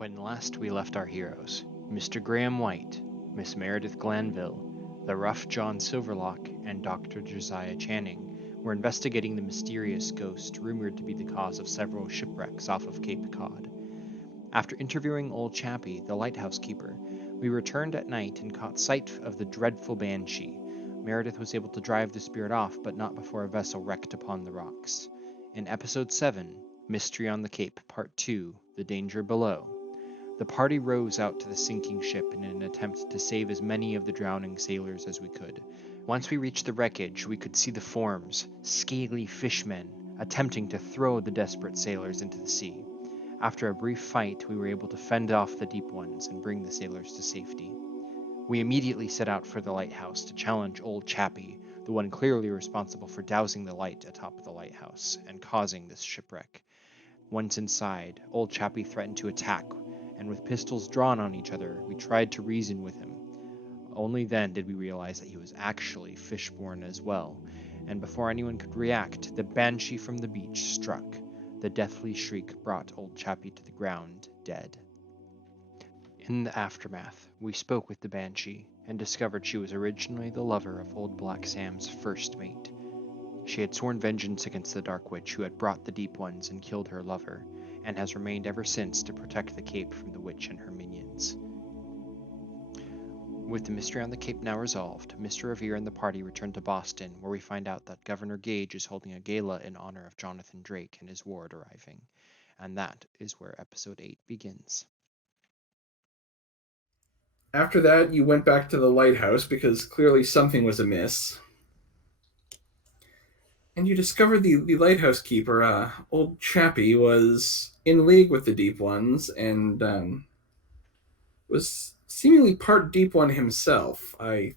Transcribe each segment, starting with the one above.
When last we left our heroes, Mr. Graham White, Miss Meredith Glanville, the rough John Silverlock, and Dr. Josiah Channing were investigating the mysterious ghost rumored to be the cause of several shipwrecks off of Cape Cod. After interviewing old Chappie, the lighthouse keeper, we returned at night and caught sight of the dreadful banshee. Meredith was able to drive the spirit off, but not before a vessel wrecked upon the rocks. In Episode 7, Mystery on the Cape, Part 2, The Danger Below, the party rows out to the sinking ship in an attempt to save as many of the drowning sailors as we could. Once we reached the wreckage, we could see the forms, scaly fishmen, attempting to throw the desperate sailors into the sea. After a brief fight, we were able to fend off the deep ones and bring the sailors to safety. We immediately set out for the lighthouse to challenge old Chappie, the one clearly responsible for dousing the light atop the lighthouse and causing this shipwreck. Once inside, old Chappie threatened to attack, and with pistols drawn on each other, we tried to reason with him. Only then did we realize that he was actually fishborn as well, and before anyone could react, the banshee from the beach struck. The deathly shriek brought old Chappie to the ground, dead. In the aftermath, we spoke with the banshee, and discovered she was originally the lover of old Black Sam's first mate. She had sworn vengeance against the Dark Witch who had brought the Deep Ones and killed her lover, and has remained ever since to protect the Cape from the witch and her minions. With the mystery on the Cape now resolved, Mr. Revere and the party return to Boston, where we find out that Governor Gage is holding a gala in honor of Jonathan Drake and his ward arriving. And that is where Episode 8 begins. After that, you went back to the lighthouse because clearly something was amiss. And you discovered the lighthouse keeper, old Chappie, was in league with the Deep Ones and was seemingly part Deep One himself. I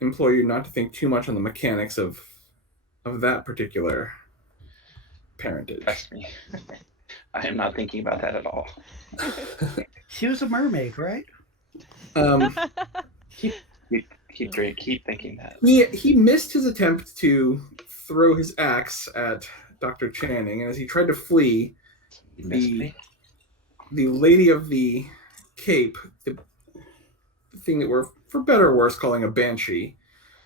implore you not to think too much on the mechanics of that particular parentage. Trust me. I am not thinking about that at all. She was a mermaid, right? Keep thinking that. He missed his attempt to throw his axe at Dr. Channing, and as he tried to flee, the lady of the Cape, the thing that we're, for better or worse, calling a banshee,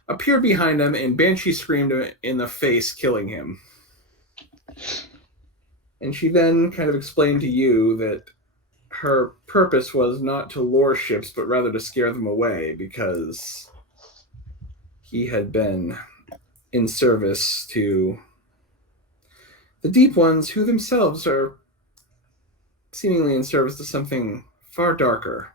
appeared behind him, and Banshee screamed him in the face, killing him. And she then kind of explained to you that her purpose was not to lure ships, but rather to scare them away, because he had been in service to the Deep Ones, who themselves are seemingly in service to something far darker.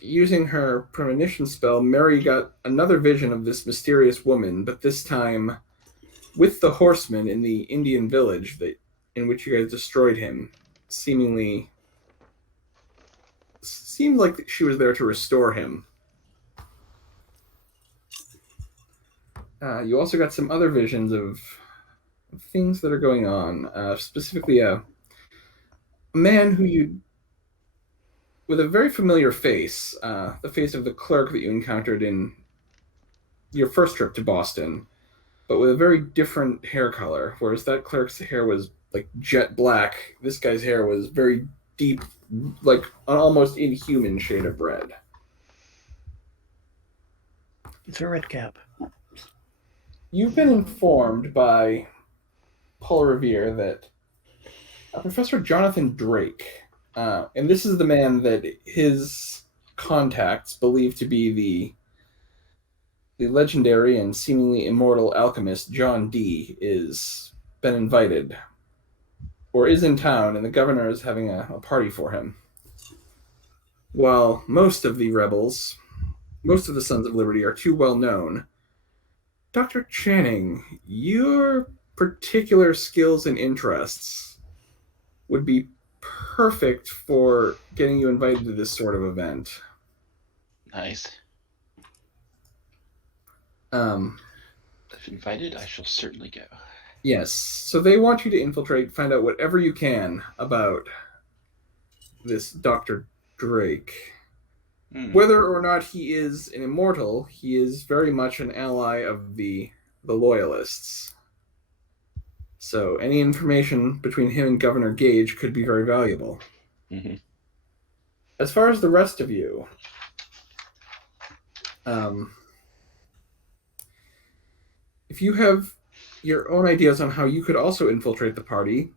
Using her premonition spell, Mary got another vision of this mysterious woman, but this time with the horseman in the Indian village in which you guys destroyed him. Seemed like she was there to restore him. You also got some other visions of things that are going on. Specifically, a man with a very familiar face, the face of the clerk that you encountered in your first trip to Boston, but with a very different hair color. Whereas that clerk's hair was like jet black, this guy's hair was very deep, like an almost inhuman shade of red. It's a red cap. You've been informed by Paul Revere that Professor Jonathan Drake, and this is the man that his contacts believe to be the legendary and seemingly immortal alchemist John Dee, is been invited, or is in town, and the governor is having a party for him. While most of the rebels, most of the Sons of Liberty, are too well known, Dr. Channing, your particular skills and interests would be perfect for getting you invited to this sort of event. Nice. If invited, I shall certainly go. Yes. So they want you to infiltrate, find out whatever you can about this Dr. Drake. Whether or not he is an immortal, he is very much an ally of the Loyalists. So any information between him and Governor Gage could be very valuable. Mm-hmm. As far as the rest of you, if you have your own ideas on how you could also infiltrate the party,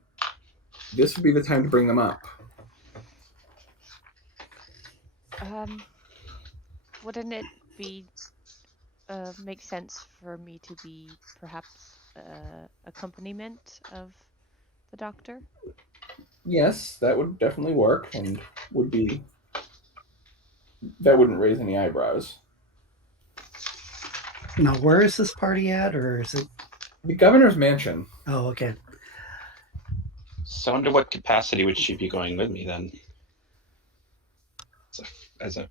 this would be the time to bring them up. Wouldn't it be make sense for me to be perhaps accompaniment of the doctor? Yes, that would definitely work and that wouldn't raise any eyebrows. Now, where is this party at, or is it? The governor's mansion. Oh, okay. So under what capacity would she be going with me then? As a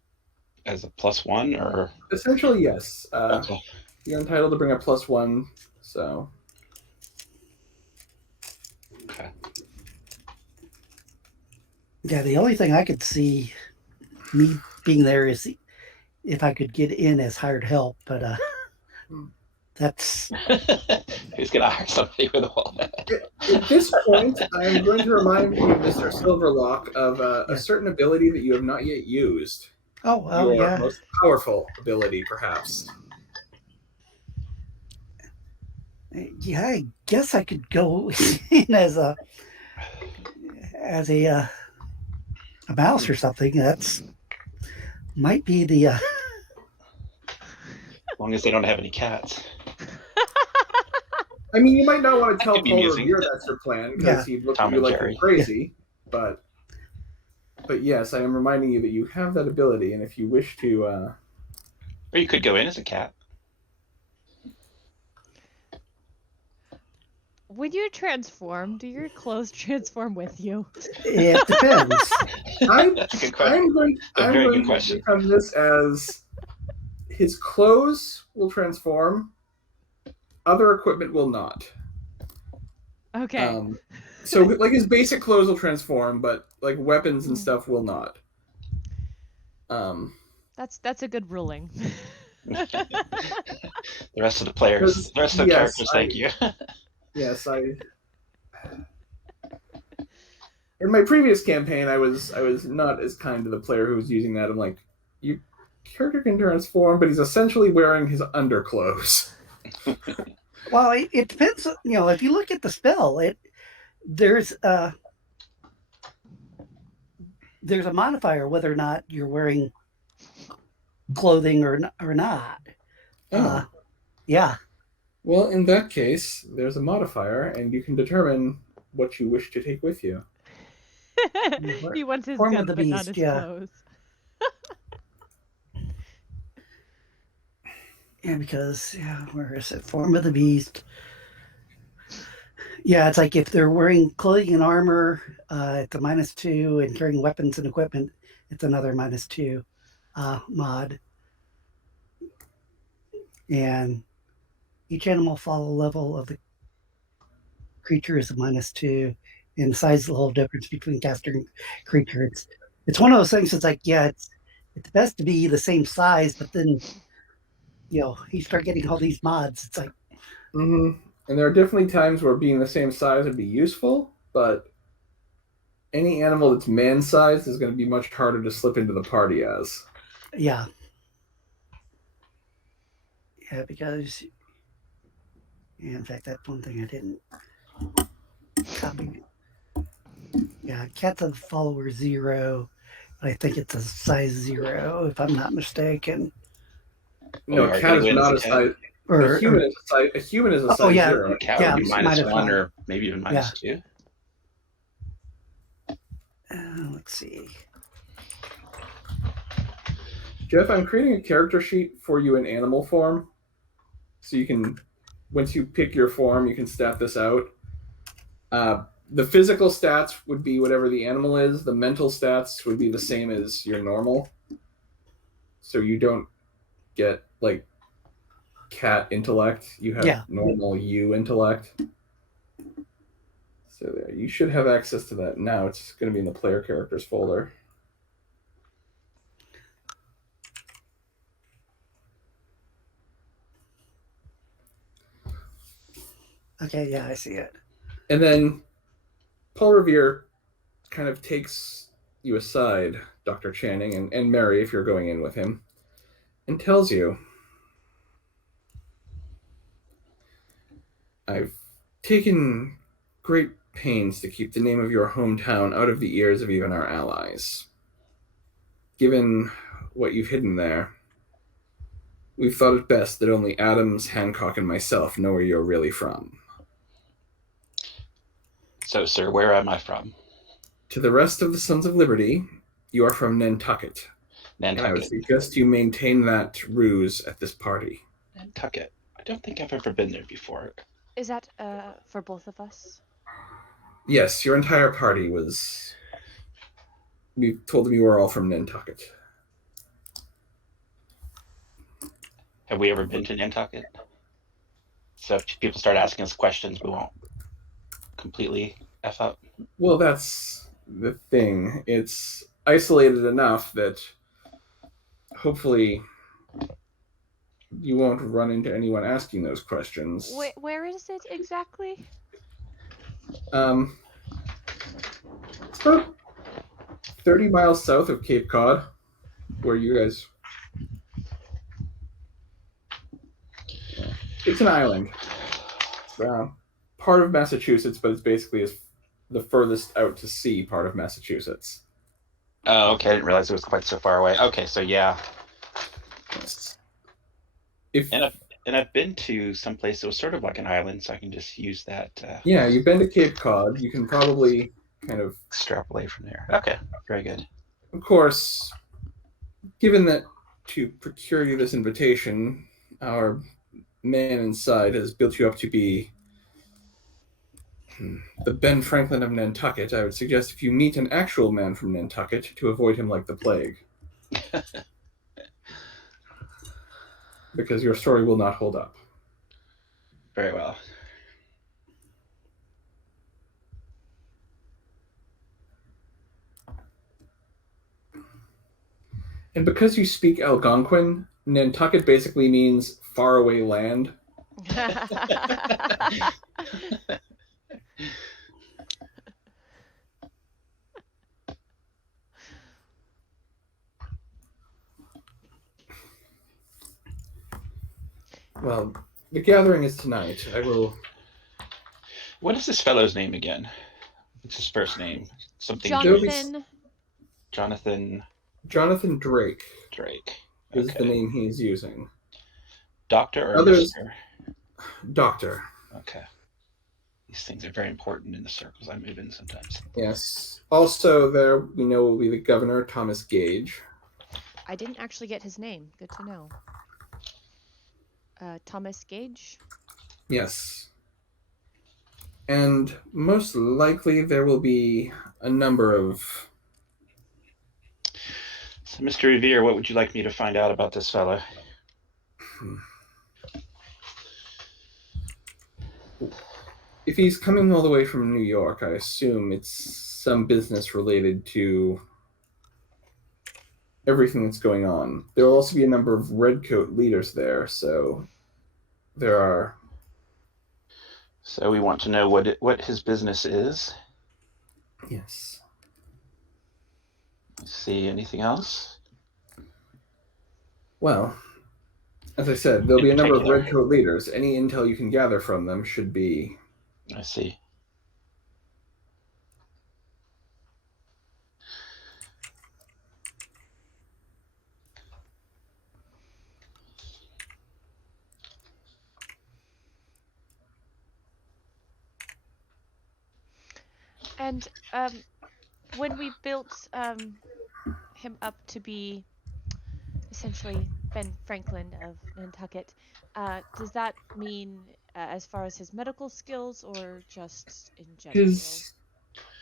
+1 or? Essentially, yes. Okay. You're entitled to bring a +1, so. Okay. Yeah, the only thing I could see me being there is if I could get in as hired help, but that's. Who's gonna hire somebody with all that? At this point, I'm going to remind you, Mr. Silverlock, of a certain ability that you have not yet used. Oh, well, Your yeah. most powerful ability, perhaps. Yeah, I guess I could go in as a mouse or something. That's might be the. As long as they don't have any cats. I mean, you might not want to tell could be Paul amusing. Revere that's your plan, because he'd look at Tom you and like Jerry. you're crazy. But yes, I am reminding you that you have that ability, and if you wish to... Or you could go in as a cat. When you transform, do your clothes transform with you? It depends. That's a good question. I'm going to become this as his clothes will transform, other equipment will not. Okay. So like his basic clothes will transform, but like weapons and stuff will not. That's a good ruling. The rest of the players, the rest of the characters, thank you. Yes, in my previous campaign, I was not as kind to the player who was using that. I'm like, your character can transform, but he's essentially wearing his underclothes. Well, it depends. If you look at the spell, there's a modifier whether or not you're wearing clothing or not. Oh. Yeah. Well, in that case, there's a modifier, and you can determine what you wish to take with you. He wants his Form gun, of the but not beast, his yeah. clothes. Yeah, because where is it? Form of the beast. Yeah, it's like if they're wearing clothing and armor, it's a -2, and carrying weapons and equipment, it's another -2 mod. And each animal follow level of the creature is a -2, and the size is a little difference between caster and creature. It's one of those things. It's like it's best to be the same size, but then you start getting all these mods. It's like. Mm-hmm. And there are definitely times where being the same size would be useful, but any animal that's man-sized is going to be much harder to slip into the party as. Yeah. Yeah, because in fact, that's one thing I didn't copy. Yeah, cat's a follower 0. I think it's a size 0, if I'm not mistaken. No, a cat is not a size. A human is a size 0. A cat would be -1 or maybe even -2. Let's see. Jeff, I'm creating a character sheet for you in animal form. So you can, once you pick your form, you can stat this out. The physical stats would be whatever the animal is. The mental stats would be the same as your normal. So you don't get, like, cat intellect. You have normal you intellect. So there, you should have access to that now. It's going to be in the player characters folder. Okay, yeah, I see it. And then Paul Revere kind of takes you aside, Dr. Channing, and Mary, if you're going in with him, and tells you, I've taken great pains to keep the name of your hometown out of the ears of even our allies. Given what you've hidden there, we've thought it best that only Adams, Hancock, and myself know where you're really from. So, sir, where am I from? To the rest of the Sons of Liberty, you are from Nantucket. And I would Nantucket. suggest you maintain that ruse at this party. Nantucket. I don't think I've ever been there before. Is that for both of us? Yes, your entire party was... We told them you were all from Nantucket. Have we ever been to Nantucket? So if people start asking us questions, we won't completely F up. Well, that's the thing. It's isolated enough that hopefully you won't run into anyone asking those questions. Where is it exactly? It's about 30 miles south of Cape Cod, where you guys... It's an island. It's part of Massachusetts, but it's basically the furthest out to sea part of Massachusetts. Oh, okay. I didn't realize it was quite so far away. Okay, so yeah. Yes. And I've been to some place that was sort of like an island, so I can just use that. Yeah, you've been to Cape Cod. You can probably kind of extrapolate from there. Okay, very good. Of course, given that to procure you this invitation, our man inside has built you up to be the Ben Franklin of Nantucket. I would suggest if you meet an actual man from Nantucket, to avoid him like the plague. Because your story will not hold up. Very well. And because you speak Algonquin, Nantucket basically means faraway land. Well, the gathering is tonight. I will... What is this fellow's name again? What's his first name? Something. Jonathan. Jonathan Drake. Drake. Okay. Is the name he's using. Doctor or Mr.? Doctor. Okay. These things are very important in the circles I move in sometimes. Yes. Also, there we know will be the governor, Thomas Gage. I didn't actually get his name. Good to know. Thomas Gage? Yes. And most likely there will be a number of... So, Mr. Revere, what would you like me to find out about this fellow? If he's coming all the way from New York, I assume it's some business related to everything that's going on. There will also be a number of redcoat leaders there, so there are... So we want to know what his business is. Yes. See anything else? Well, as I said, there'll be a number of redcoat leaders. Any intel you can gather from them should be... I see. And when we built him up to be essentially Ben Franklin of Nantucket, does that mean as far as his medical skills or just in general?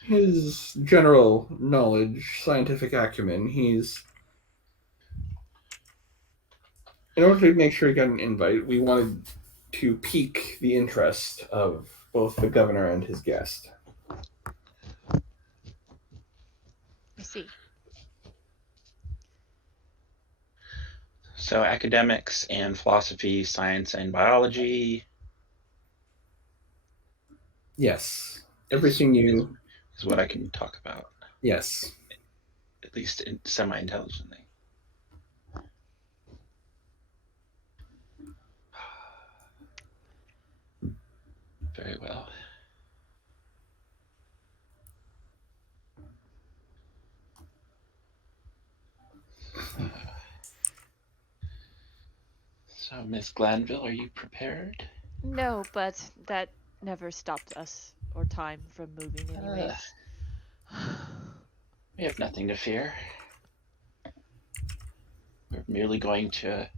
His general knowledge, scientific acumen, he's... In order to make sure he got an invite, we wanted to pique the interest of both the governor and his guest. I see. So academics and philosophy, science and biology. Yes. Everything you... is what I can talk about, Yes. at least semi-intelligently. Very well. So, Miss Glanville, are you prepared? No, but that never stopped us or time from moving anyways. We have nothing to fear. We're merely going to a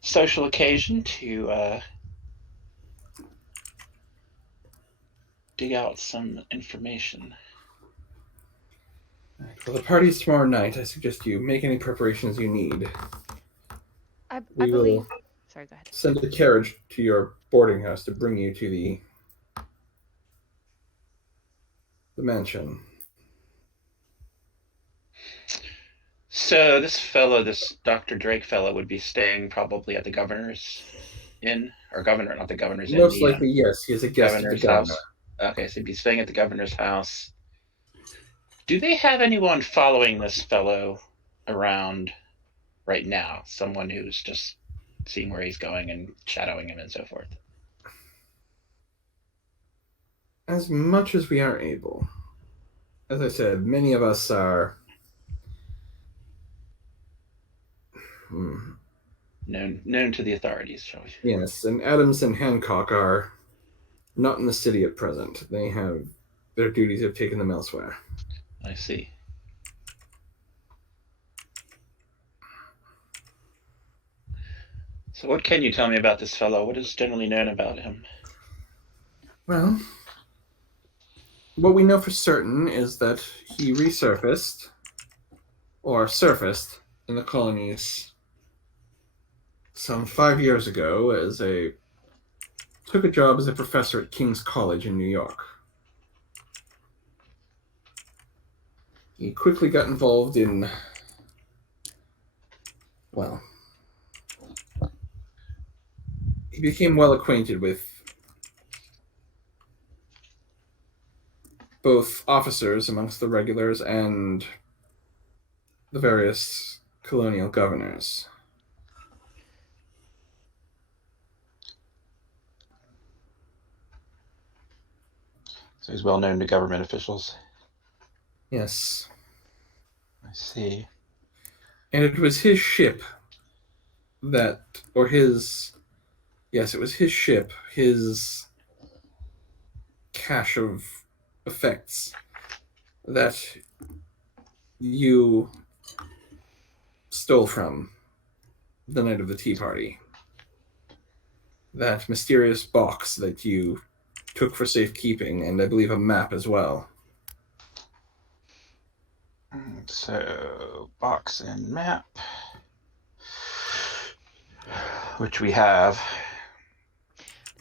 social occasion to dig out some information. Well, the party's tomorrow night. I suggest you make any preparations you need. I We believe... will Sorry, go ahead. send a carriage to your boarding house to bring you to the mansion. So this fellow, this Dr. Drake fellow, would be staying probably at the governor's inn, or governor, not the governor's inn, Most the likely, yes. He is a guest of the governor's governor. house. Okay, so he'd be staying at the governor's house. Do they have anyone following this fellow around right now? Someone who's just seeing where he's going and shadowing him and so forth? As much as we are able. As I said, many of us are known to the authorities, shall we? yes, and Adams and Hancock are not in the city at present. They have their duties have taken them elsewhere. I see. So what can you tell me about this fellow? What is generally known about him? Well, what we know for certain is that he resurfaced or surfaced in the colonies some 5 years ago took a job as a professor at King's College in New York. He quickly got involved in, well, he became well acquainted with both officers amongst the regulars and the various colonial governors. So he's well known to government officials. Yes. I see. And it was his ship it was his ship, his cache of effects that you stole from the night of the tea party. That mysterious box that you took for safekeeping, and I believe a map as well. So, box and map, which we have.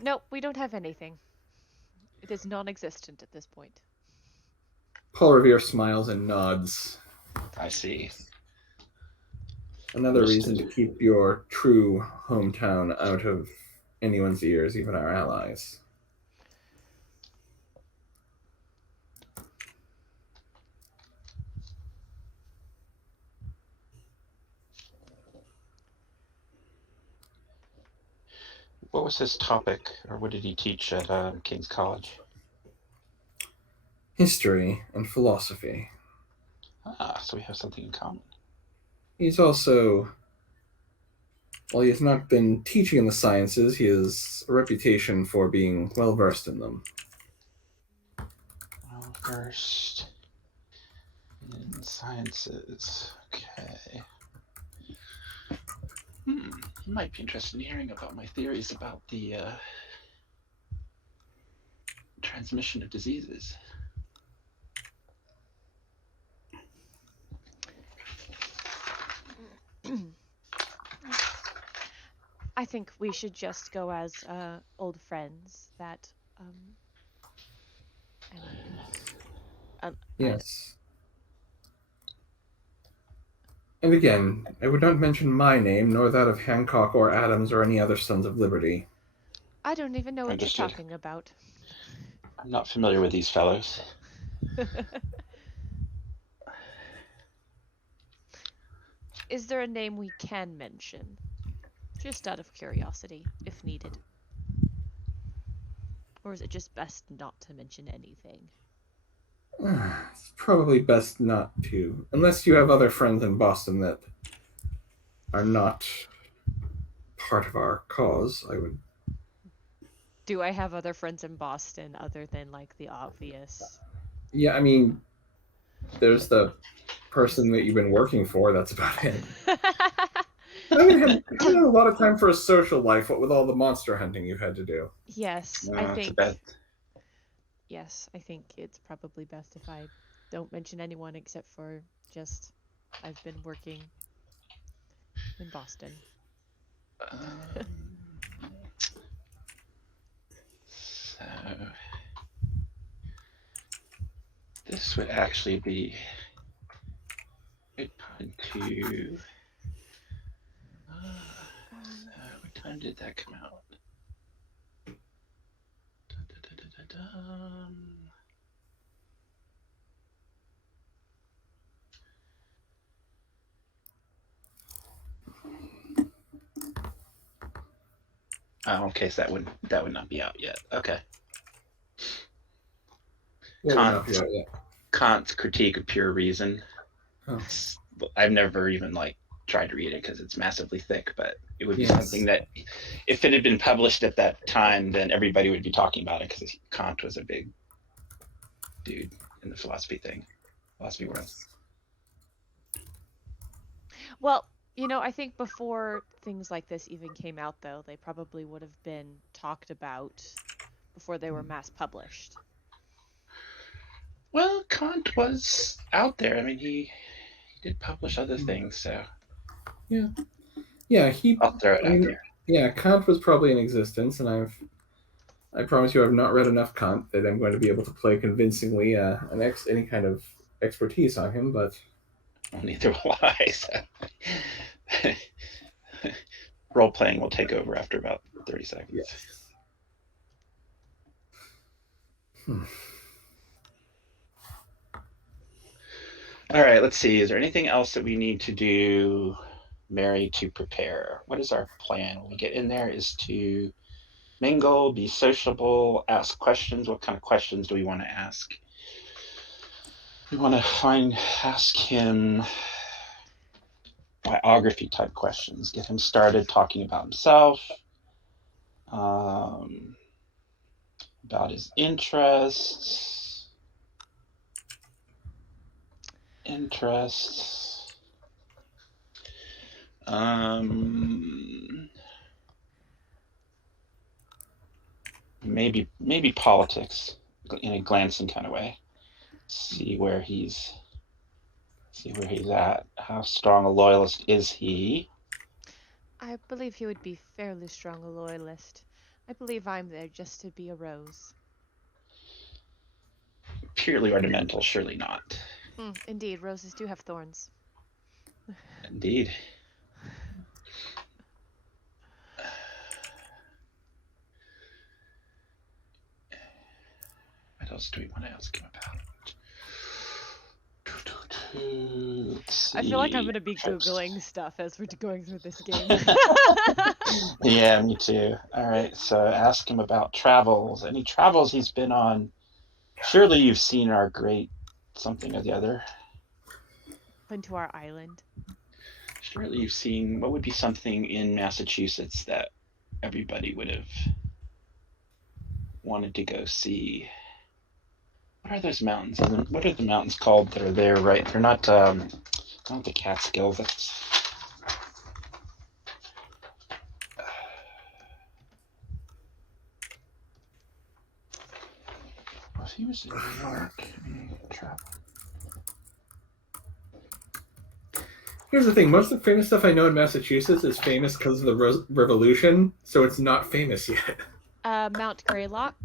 Nope, we don't have anything. It is non-existent at this point. Paul Revere smiles and nods. I see. Another reason to keep your true hometown out of anyone's ears, even our allies. What was his topic, or what did he teach at King's College? History and philosophy. So we have something in common. He's also, while he has not been teaching in the sciences, he has a reputation for being well-versed in them. Well-versed in sciences. Okay. You might be interested in hearing about my theories about the transmission of diseases. I think we should just go as old friends. Yes. And again, I would not mention my name, nor that of Hancock or Adams or any other Sons of Liberty. I don't even know what Understood. you're talking about. I'm not familiar with these fellows. Is there a name we can mention? Just out of curiosity, if needed. Or is it just best not to mention anything? It's probably best not to, unless you have other friends in Boston that are not part of our cause. I would. Do I have other friends in Boston other than like the obvious? Yeah, I mean, there's the person that you've been working for. That's about it. I mean, have a lot of time for a social life. What with all the monster hunting you've had to do. Yes, No, I it's a think. bad. Yes, I think it's probably best if I don't mention anyone except for just I've been working in Boston. So this would actually be a good time to. What time did that come out? Oh, okay, so that would not be out yet. Okay. What would not be out yet? Kant's Critique of Pure Reason. Oh. I've never even tried to read it because it's massively thick, but it would be Yes. something that if it had been published at that time, then everybody would be talking about it because Kant was a big dude in the philosophy world. Well, I think before things like this even came out, though, they probably would have been talked about before they were mass published. Well, Kant was out there. I mean, he did publish other things, so Yeah, he. I'll throw it out there. Yeah, Kant was probably in existence, and I promise you, I've not read enough Kant that I'm going to be able to play convincingly any kind of expertise on him. But Well, neither will I. So. Role playing will take over after about 30 seconds. yes. All right, let's see. Is there anything else that we need to do, Mary, to prepare? What is our plan when we get in there? Is to mingle, be sociable, ask questions. What kind of questions do we want to ask? We want to ask him biography type questions, get him started talking about himself, about his interests. Maybe politics in a glancing kind of way. See where he's at. How strong a loyalist is he? I believe he would be fairly strong a loyalist. I believe I'm there just to be a rose. Purely ornamental, surely not. Indeed, roses do have thorns. Indeed. What else do we want to ask him about? I feel like I'm going to be Googling stuff as we're going through this game. Yeah, me too. All right, so ask him about travels. Any travels he's been on? Surely you've seen our great something or the other. Been to our island. Surely you've seen, what would be something in Massachusetts that everybody would have wanted to go see? What are those mountains? What are the mountains called that are there, right? They're not the Catskills. That's... Well, if he was in New York, travel. Here's the thing: most of the famous stuff I know in Massachusetts is famous because of the Revolution, so it's not famous yet. Mount Greylock.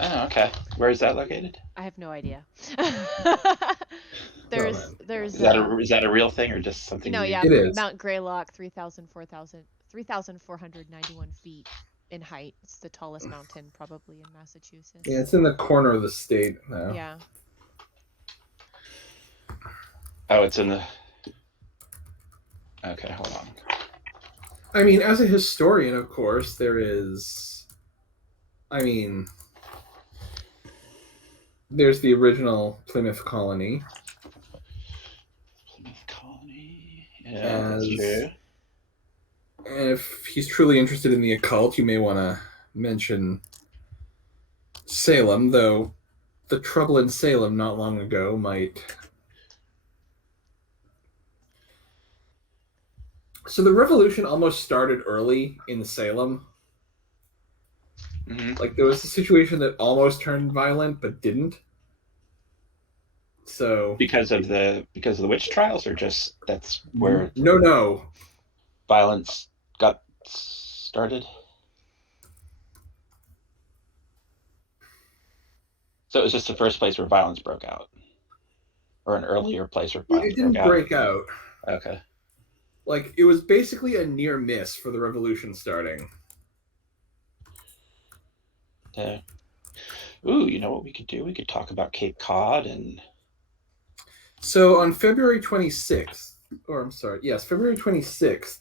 Oh, okay. Where is that located? I have no idea. There's is that a real thing or just something? No, yeah, it is. Mount Greylock, 3,491 feet. in height. It's the tallest mountain probably in Massachusetts. Yeah, it's in the corner of the state now. Yeah. Oh, it's in the. Okay, hold on. I mean, as a historian, of course, there is. I mean, there's the original Plymouth colony. Plymouth Colony. Yeah, that's As- true. And if he's truly interested in the occult, you may want to mention Salem, though the trouble in Salem not long ago might. So the revolution almost started early in Salem. Hmm. Like there was a situation that almost turned violent but didn't. So Because of the witch trials, or just that's where no. violence got started. So it was just the first place where violence broke out, or an earlier place where violence It didn't broke out. break out. Okay. Like it was basically a near miss for the revolution starting. Yeah. Ooh, you know what we could do? We could talk about Cape Cod and. So on February 26th, or I'm sorry, yes, February 26th,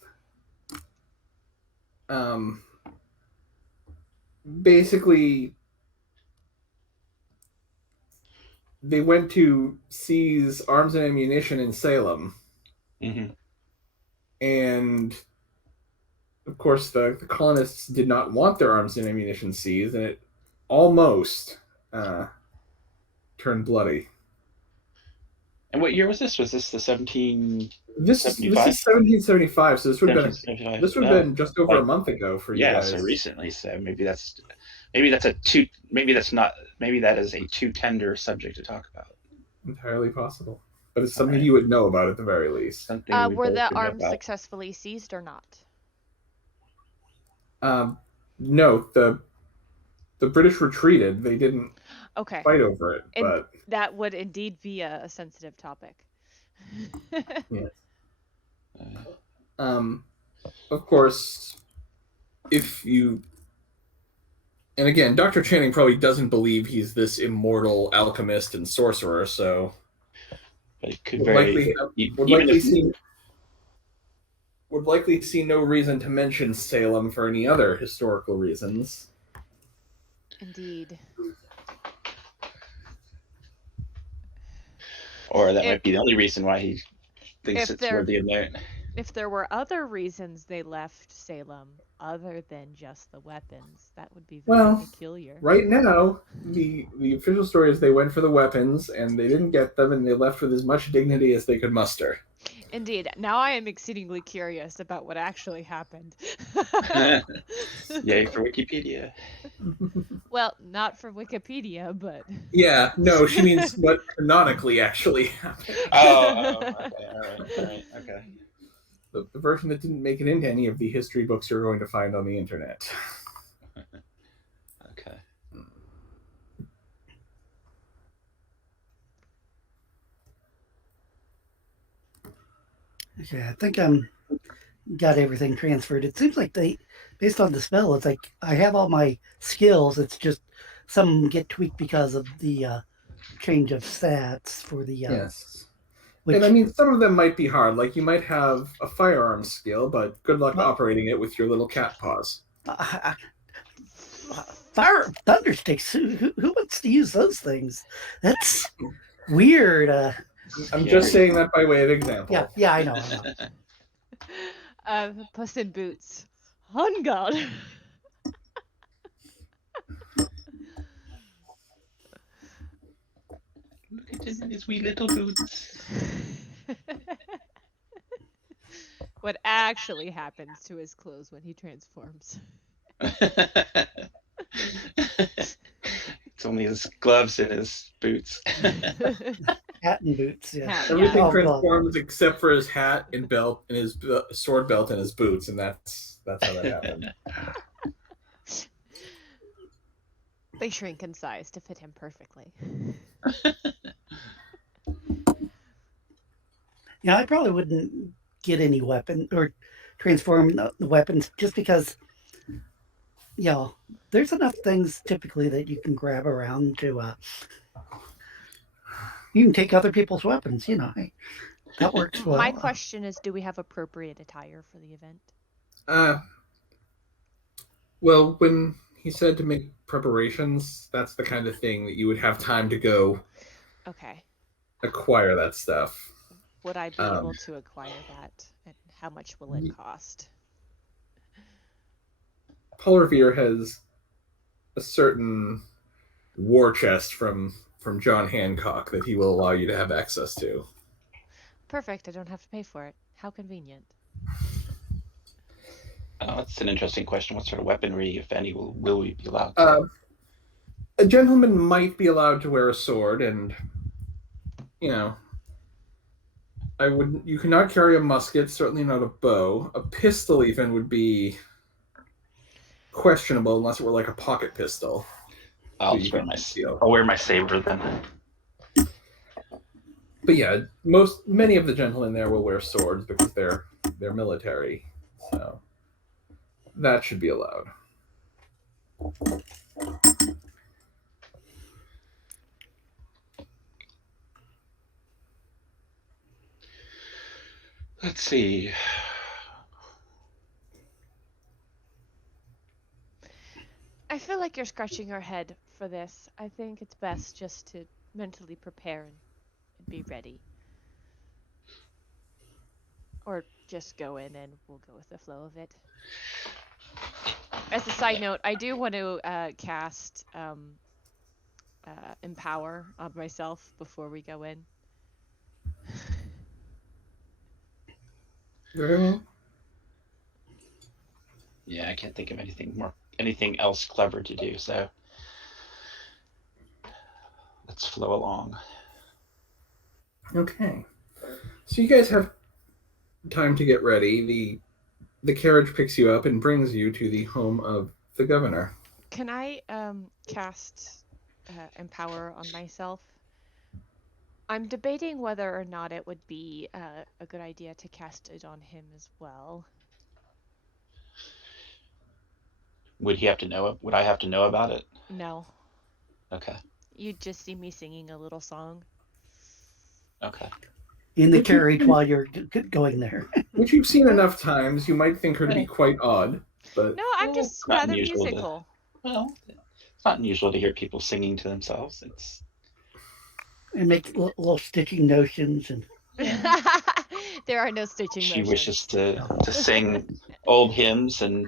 basically they went to seize arms and ammunition in Salem. Mm-hmm. And of course, the colonists did not want their arms and ammunition seized, and it almost turned bloody. And what year was this? Was this the 17? This is 1775, so this would have been 1775? just over a month ago for you guys. So recently. So maybe that is a too tender subject to talk about. Entirely possible, but it's something you would know about at the very least. Something we Were both the would know arms about. successfully seized or not? No, the British retreated. They didn't Okay. fight over it, And but that would indeed be a sensitive topic. yes. Of course, if you, and again, Dr. Channing probably doesn't believe he's this immortal alchemist and sorcerer, so But it could very would likely see no reason to mention Salem for any other historical reasons. Indeed. Or that might be the only reason why he thinks it's worthy of note. If there were other reasons they left Salem other than just the weapons, that would be very peculiar. Right now, the official story is they went for the weapons and they didn't get them, and they left with as much dignity as they could muster. Indeed. Now I am exceedingly curious about what actually happened. Yay for Wikipedia. Well, not for Wikipedia, but... Yeah, no, she means what canonically actually happened. Okay, all right, okay. The version that didn't make it into any of the history books you're going to find on the internet. Okay. Okay, I think I'm got everything transferred. It seems like based on the spell, it's like I have all my skills. It's just some get tweaked because of the change of stats for the yes. And I mean, some of them might be hard. Like you might have a firearms skill, but good luck operating it with your little cat paws. Fire thundersticks. Who wants to use those things? That's weird. I'm just saying that by way of example. Yeah, I know. Puss in Boots. On God. Look at his wee little boots. What actually happens to his clothes when he transforms? It's only his gloves and his boots. Hat and boots, yeah. Everything transforms except for his hat and belt and his sword belt and his boots, and that's how that happened. They shrink in size to fit him perfectly. Yeah, I probably wouldn't get any weapon or transform the weapons just because Yeah, there's enough things typically that you can grab around to. You can take other people's weapons. Hey, that works My well. question is, do we have appropriate attire for the event? Uh, well, when he said to make preparations, that's the kind of thing that you would have time to go Okay. acquire that stuff. Would I be able to acquire that? And how much will it cost? Paul Revere has a certain war chest from John Hancock that he will allow you to have access to. Perfect. I don't have to pay for it. How convenient. That's an interesting question. What sort of weaponry, if any, will we be allowed to? A gentleman might be allowed to wear a sword, and I would. You cannot carry a musket, certainly not a bow. A pistol even would be questionable unless it were like a pocket pistol. I'll wear my saber then. But yeah, many of the gentlemen there will wear swords because they're military, so that should be allowed. Let's see. I feel like you're scratching your head for this. I think it's best just to mentally prepare and be ready. Or just go in and we'll go with the flow of it. As a side note, I do want to cast Empower on myself before we go in. Very well. Yeah, I can't think of anything else clever to do, so let's flow along. Okay. So you guys have time to get ready. The carriage picks you up and brings you to the home of the governor. Can I cast Empower on myself? I'm debating whether or not it would be a good idea to cast it on him as well. Would I have to know about it? No. Okay. You'd just see me singing a little song. Okay. In the carriage while you're going there. Which you've seen enough times, you might think her to be quite odd. But no, I'm just rather musical. It's not unusual to hear people singing to themselves. And make little stitching notions and. There are no stitching she motions. Wishes to sing old hymns and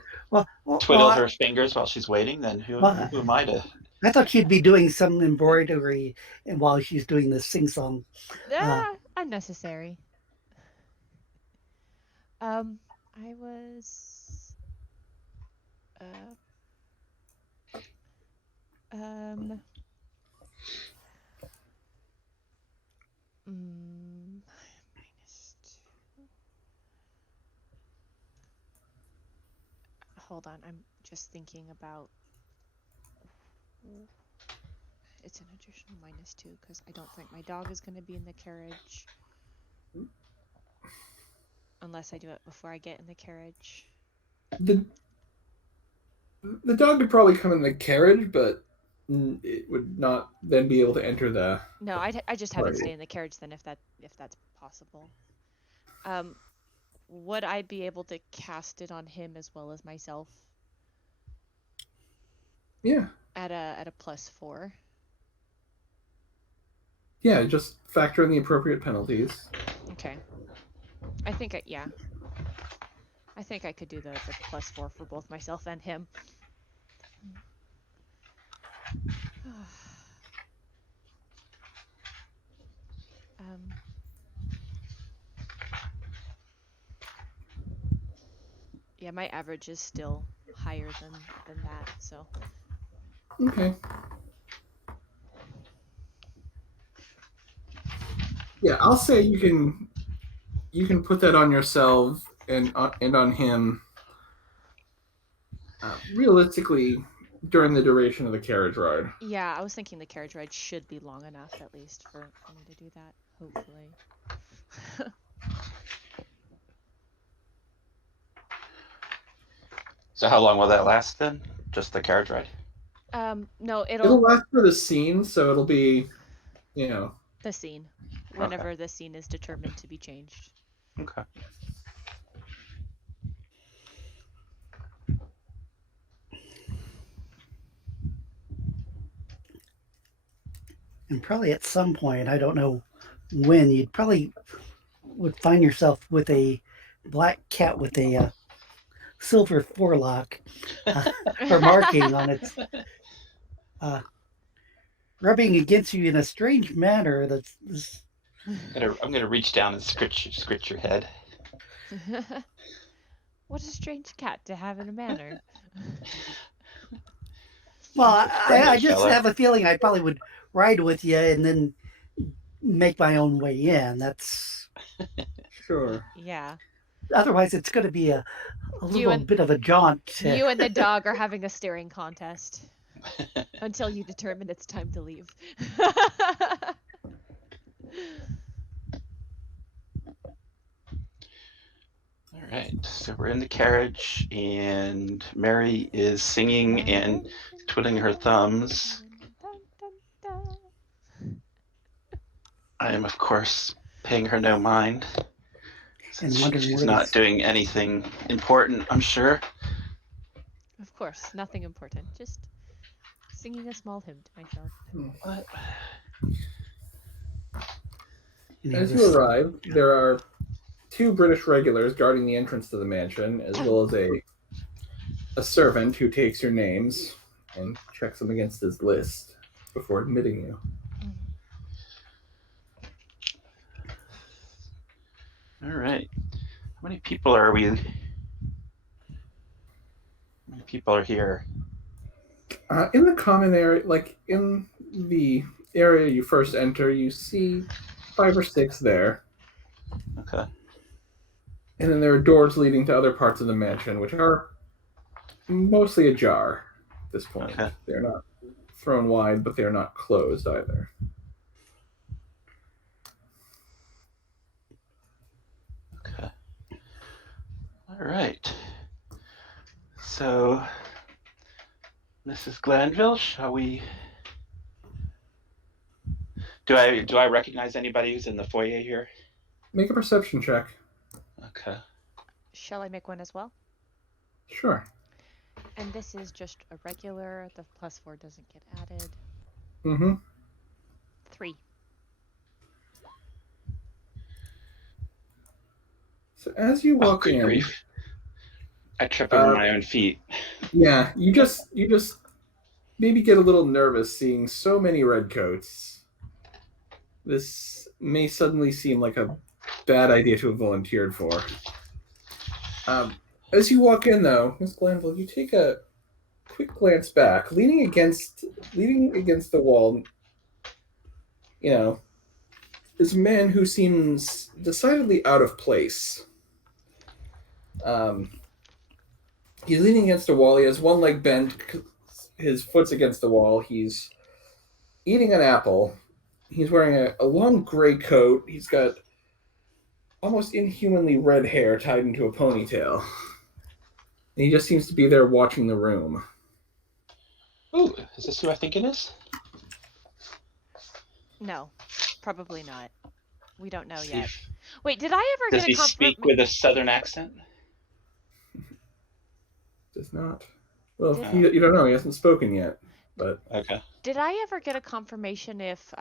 twiddle her fingers while she's waiting. Then who am I to? I thought she'd be doing some embroidery, and while she's doing this sing song. Unnecessary. I was. Hold on, I'm just thinking about. It's an additional -2 because I don't think my dog is going to be in the carriage. Unless I do it before I get in the carriage. The dog could probably come in the carriage, but it would not then be able to enter the. No, I just have it stay in the carriage then, if that's possible. Would I be able to cast it on him as well as myself? Yeah. At a +4. Yeah, just factor in the appropriate penalties. Okay. I think I could do the +4 for both myself and him. Yeah, my average is still higher than that, so. Okay. Yeah, I'll say you can put that on yourself and on him. Realistically, during the duration of the carriage ride. Yeah, I was thinking the carriage ride should be long enough, at least, for me to do that, hopefully. So how long will that last then? just the carriage ride? No, It'll last for the scene, so it'll be, the scene. Whenever the scene is determined to be changed. Okay. And probably at some point, I don't know when, you'd probably would find yourself with a black cat with a silver forelock or marking on its rubbing against you in a strange manner. That's I'm gonna reach down and scritch your head. What a strange cat to have in a manor. well, I just fella. have a feeling I probably would ride with you and then make my own way in. That's Sure. Yeah. otherwise it's going to be a little bit of a jaunt. You and the dog are having a staring contest until you determine it's time to leave. All right, so we're in the carriage, and Mary is singing and twiddling her thumbs. I am, of course, paying her no mind. And She's not doing anything important, I'm sure. Of course, nothing important. Just singing a small hymn to myself. What? As you arrive, there are 2 British regulars guarding the entrance to the mansion, as well as a servant who takes your names and checks them against his list before admitting you. All right. How many people are we? How many people are here? In the common area, like in the area you first enter, you see 5 or 6 there. Okay. And then there are doors leading to other parts of the mansion, which are mostly ajar at this point. Okay. They're not thrown wide, but they're not closed either. Okay. All right. So, Mrs. Glanville, shall we? Do I recognize anybody who's in the foyer here? Make a perception check. Okay. Shall I make one as well? Sure. And this is just a regular. The +4 doesn't get added. Mm-hmm. 3. So as you walk in, grief. I trip over my own feet. Yeah, you just maybe get a little nervous seeing so many redcoats. This may suddenly seem like a bad idea to have volunteered for. As you walk in, though, Miss Glanville, you take a quick glance back, leaning against the wall. Is a man who seems decidedly out of place. He's leaning against a wall. He has one leg bent. His foot's against the wall. He's eating an apple. He's wearing a long gray coat. He's got almost inhumanly red hair tied into a ponytail. And he just seems to be there watching the room. Ooh, is this who I think it is? No, probably not. We don't know See yet. if- Wait, did I ever Does get he a speak with a southern accent? Does not. Well, you don't know. He hasn't spoken yet. But Okay. Did I ever get a confirmation if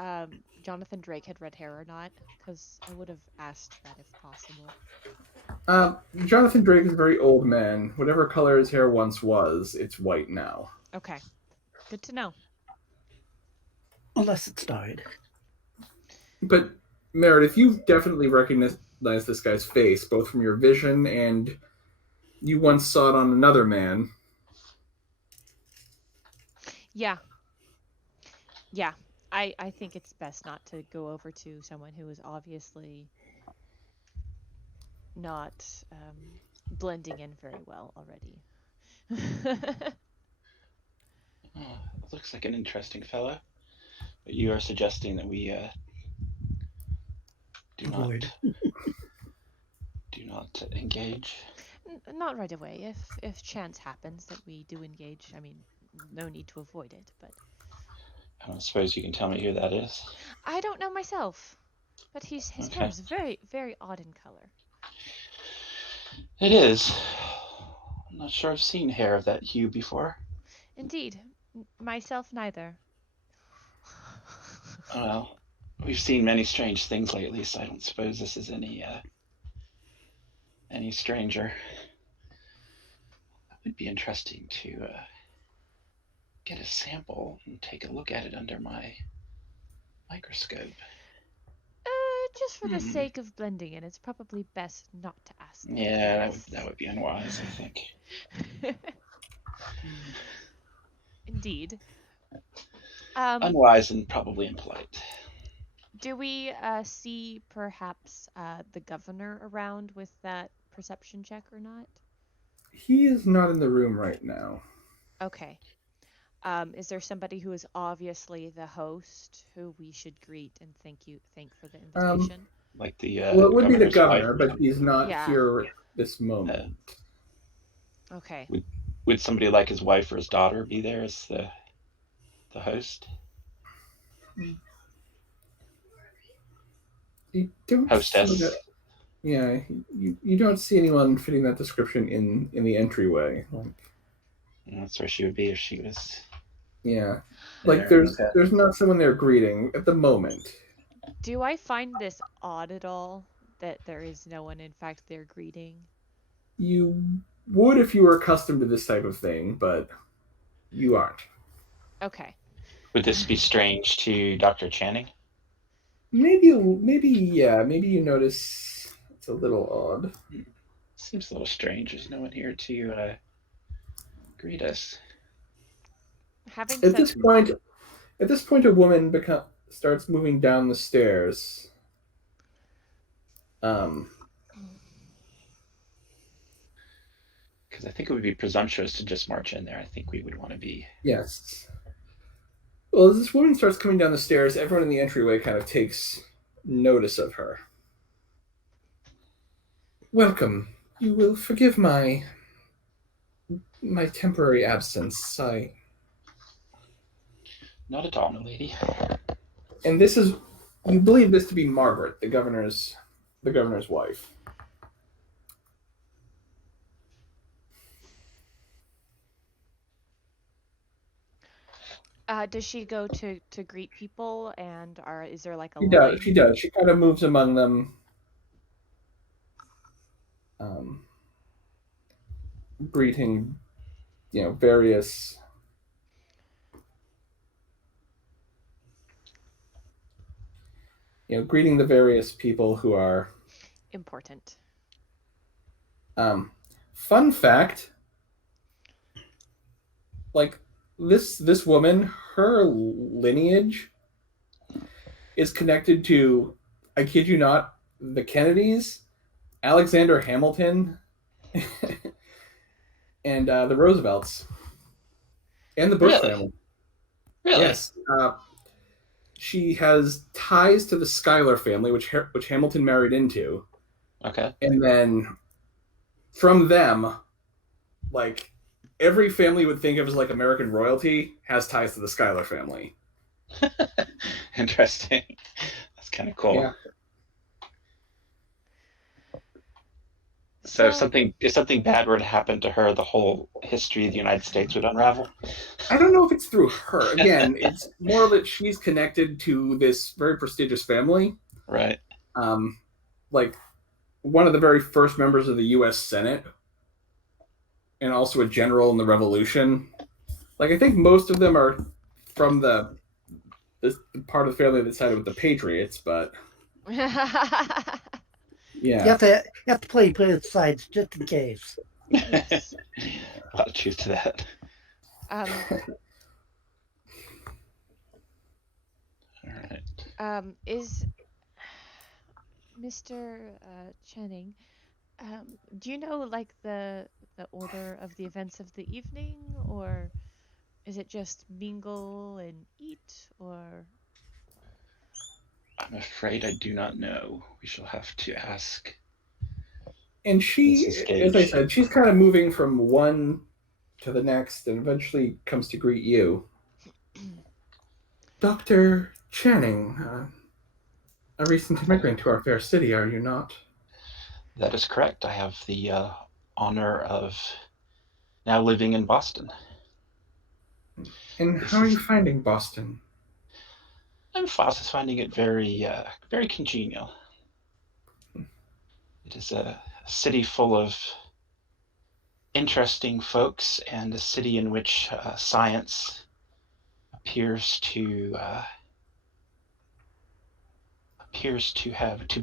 Jonathan Drake had red hair or not? Because I would have asked that if possible. Jonathan Drake is a very old man. Whatever color his hair once was, it's white now. Okay. Good to know. Unless it's dyed. But, Meredith, you definitely recognize this guy's face, both from your vision and you once saw it on another man. Yeah. Yeah. I think it's best not to go over to someone who is obviously not blending in very well already. Oh, looks like an interesting fellow. But you are suggesting that we do not engage. not right away. If chance happens that we do engage, I mean, no need to avoid it, but I don't suppose you can tell me who that is. I don't know myself. But his hair Okay. is very, very odd in color. It is. I'm not sure I've seen hair of that hue before. Indeed. Myself neither. Well, we've seen many strange things lately, so I don't suppose this is any stranger. It would be interesting to get a sample and take a look at it under my microscope. Just for the sake of blending in, it's probably best not to ask. Yeah, that would be unwise, I think. Indeed. Unwise and probably impolite. Do we see perhaps the governor around with that perception check or not? He is not in the room right now. Okay. Is there somebody who is obviously the host who we should greet and thank for the invitation? Like the Well, it would be the governor's governor, wife. but he's not Yeah. here at this moment. Okay. Would somebody like his wife or his daughter be there as the host? You don't Hostess. see that, yeah, you don't see anyone fitting that description in the entryway. Like, That's where she would be if she was. yeah, like there. there's not someone there greeting at the moment. Do I find this odd at all that there is no one, in fact, there greeting? You would if you were accustomed to this type of thing, but you aren't. Okay. Would this be strange to Dr. Channing? Maybe you notice it's a little odd. Seems a little strange. There's no one here to greet us. Having At said this point, a woman starts moving down the stairs. Because I think it would be presumptuous to just march in there. I think we would want to be. Yes. Well, as this woman starts coming down the stairs, everyone in the entryway kind of takes notice of her. Welcome. You will forgive my temporary absence. Not at all, milady. And this is, you believe this to be Margaret, the governor's wife. does she go to greet people, and is there like a She line? does. She does. She kind of moves among them, greeting, various. Greeting the various people who are Important. Fun fact, like this woman, her lineage is connected to, I kid you not, the Kennedys, Alexander Hamilton, and the Roosevelts, and the Bush family. Really? Yes. She has ties to the Schuyler family, which Hamilton married into. Okay. And then from them, like every family you would think of as like American royalty has ties to the Schuyler family. Interesting. That's kind of cool. Yeah. So if something bad were to happen to her, the whole history of the United States would unravel. I don't know if it's through her. Again, it's more that she's connected to this very prestigious family. Right. Like one of the very first members of the U.S. Senate, and also a general in the Revolution. Like I think most of them are from this part of the family that sided with the Patriots, but yeah, You have to play both sides just in case. Yes. A lot of truth to that. Um, All right. is Mr. Channing, do you know like the order of the events of the evening, or is it just mingle and eat, or? I'm afraid I do not know. We shall have to ask And she, Mrs. as I Gage. said, she's kind of moving from one to the next and eventually comes to greet you. Dr. Channing, a recent immigrant to our fair city, are you not? That is correct. I have the honor of now living in Boston. And This how are you is- finding Boston? I'm finding it very, very congenial. It is a city full of interesting folks and a city in which science appears to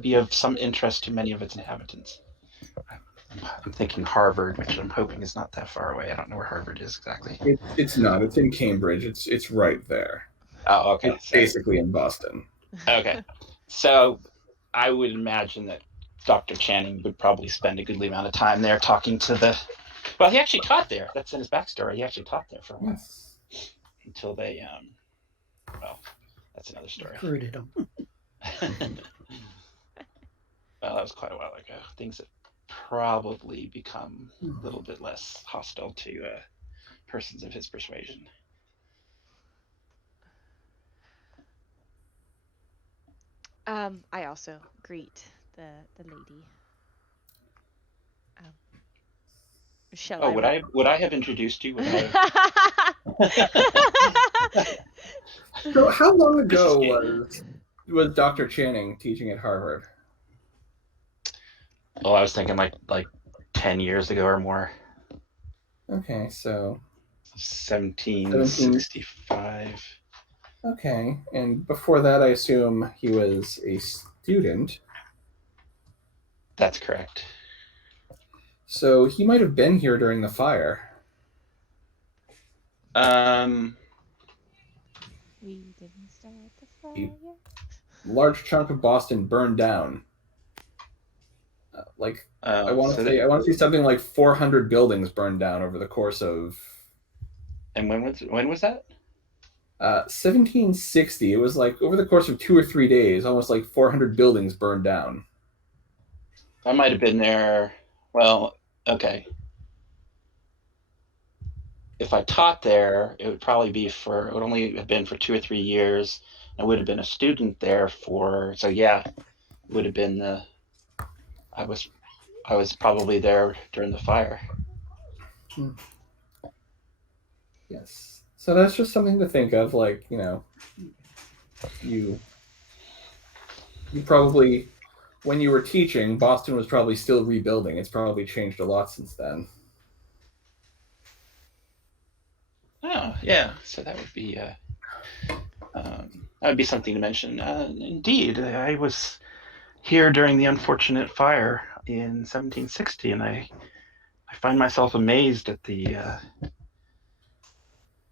be of some interest to many of its inhabitants. I'm thinking Harvard, which I'm hoping is not that far away. I don't know where Harvard is exactly. It's not. It's in Cambridge. It's right there. Oh, okay. It's basically in Boston. Okay. So I would imagine that Dr. Channing would probably spend a goodly amount of time there talking to the. Well, he actually taught there. That's in his backstory. He actually taught there for a while Yes. until they. Well, that's another story. Recruited them. Well, that was quite a while ago. Things have probably become a little bit less hostile to persons of his persuasion. I also greet the lady. Shall Oh, I? would I have introduced you? Would I have... So how long ago Mrs. was Dr. Channing teaching at Harvard? Well, I was thinking like 10 years ago or more. Okay, so 1765. okay, and before that, I assume he was a student. That's correct. So he might have been here during the fire. We didn't start the fire. A large chunk of Boston burned down. I want to say something like 400 buildings burned down over the course of. And when was that? 1760. It was like over the course of 2 or 3 days, almost like 400 buildings burned down. I might have been there. Well, okay. If I taught there, it would probably be it would only have been for 2 or 3 years. I would have been a student there so yeah, it would have been I was probably there during the fire. Yes. So that's just something to think of, like, you probably, when you were teaching, Boston was probably still rebuilding. It's probably changed a lot since then. Oh, yeah. So that would be something to mention. Indeed, I was here during the unfortunate fire in 1760, and I find myself amazed at the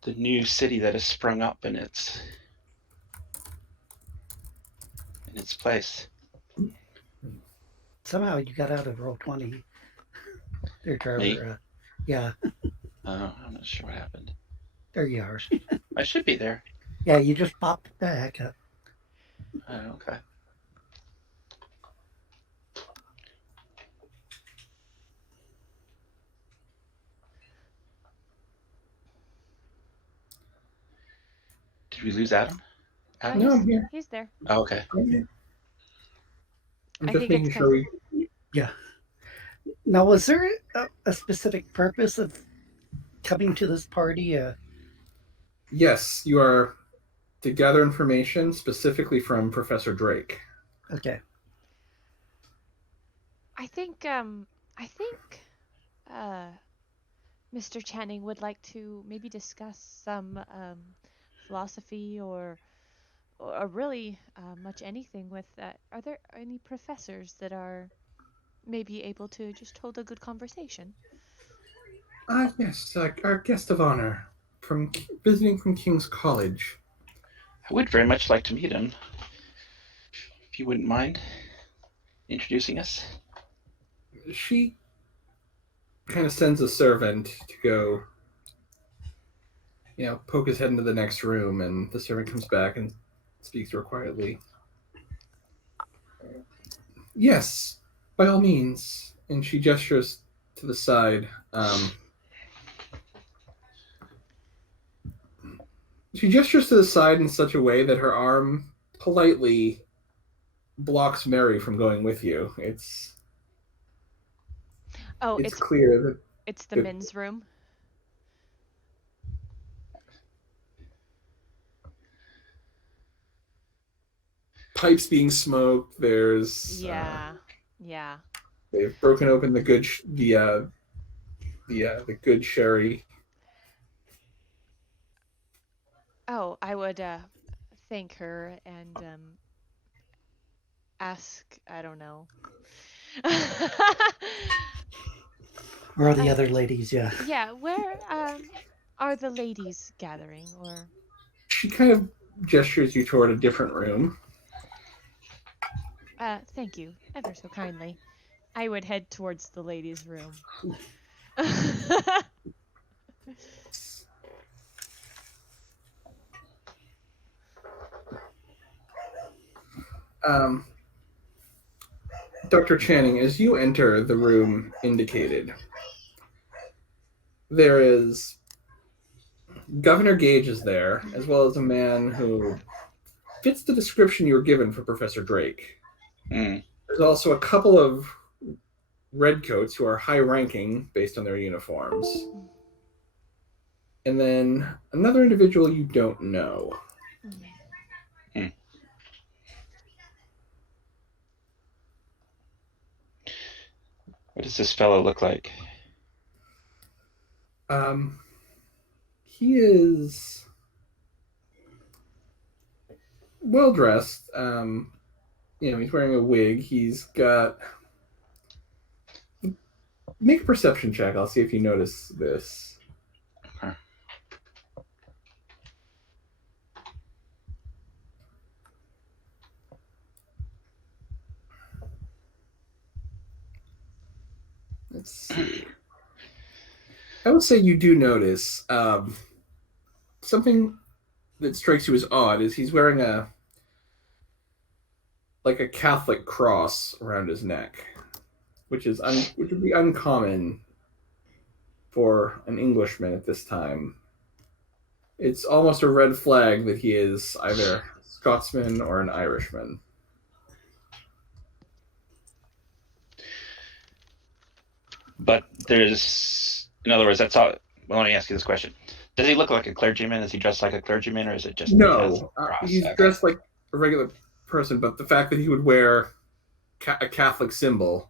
new city that has sprung up in its place. Somehow you got out of roll 20. There, Trevor. Me? Yeah, I'm not sure what happened. there you are. I should be there. Yeah, you just popped the heck up. Oh, okay. Did we lose Adam? Adam? No, I'm here. He's there. Oh, okay. I'm I just think making it's sure we. Yeah. Now, was there a specific purpose of coming to this party? Yes, you are to gather information specifically from Professor Drake. Okay. I think Mr. Channing would like to maybe discuss some philosophy or really much anything with that. Are there any professors that are maybe able to just hold a good conversation? Yes, our guest of honor visiting from King's College. I would very much like to meet him. If you wouldn't mind introducing us. She kind of sends a servant to go, poke his head into the next room, and the servant comes back and speaks to her quietly. Yes, by all means. And she gestures to the side. She gestures to the side in such a way that her arm politely blocks Mary from going with you. It's clear that it's the men's room. Pipes being smoked. There's Yeah. They've broken open the good good sherry. Oh, I would thank her and ask. I don't know. Where are the other ladies? Yeah. Yeah, where are the ladies gathering? Or She kind of gestures you toward a different room. thank you ever so kindly. I would head towards the ladies' room. Dr. Channing, as you enter the room indicated, there is Governor Gage is there, as well as a man who fits the description you were given for Professor Drake. There's also a couple of redcoats who are high-ranking based on their uniforms. And then another individual you don't know. What does this fellow look like? He is well dressed. He's wearing a wig. He's got. Make a perception check. I'll see if you notice this. Okay. Let's see. I would say you do notice something that strikes you as odd is he's wearing a Catholic cross around his neck, which would be uncommon for an Englishman at this time. It's almost a red flag that he is either a Scotsman or an Irishman. But there's, in other words, that's all. Well, let me ask you this question: does he look like a clergyman? Is he dressed like a clergyman, or is it just no? He's dressed like a regular person, but the fact that he would wear a Catholic symbol,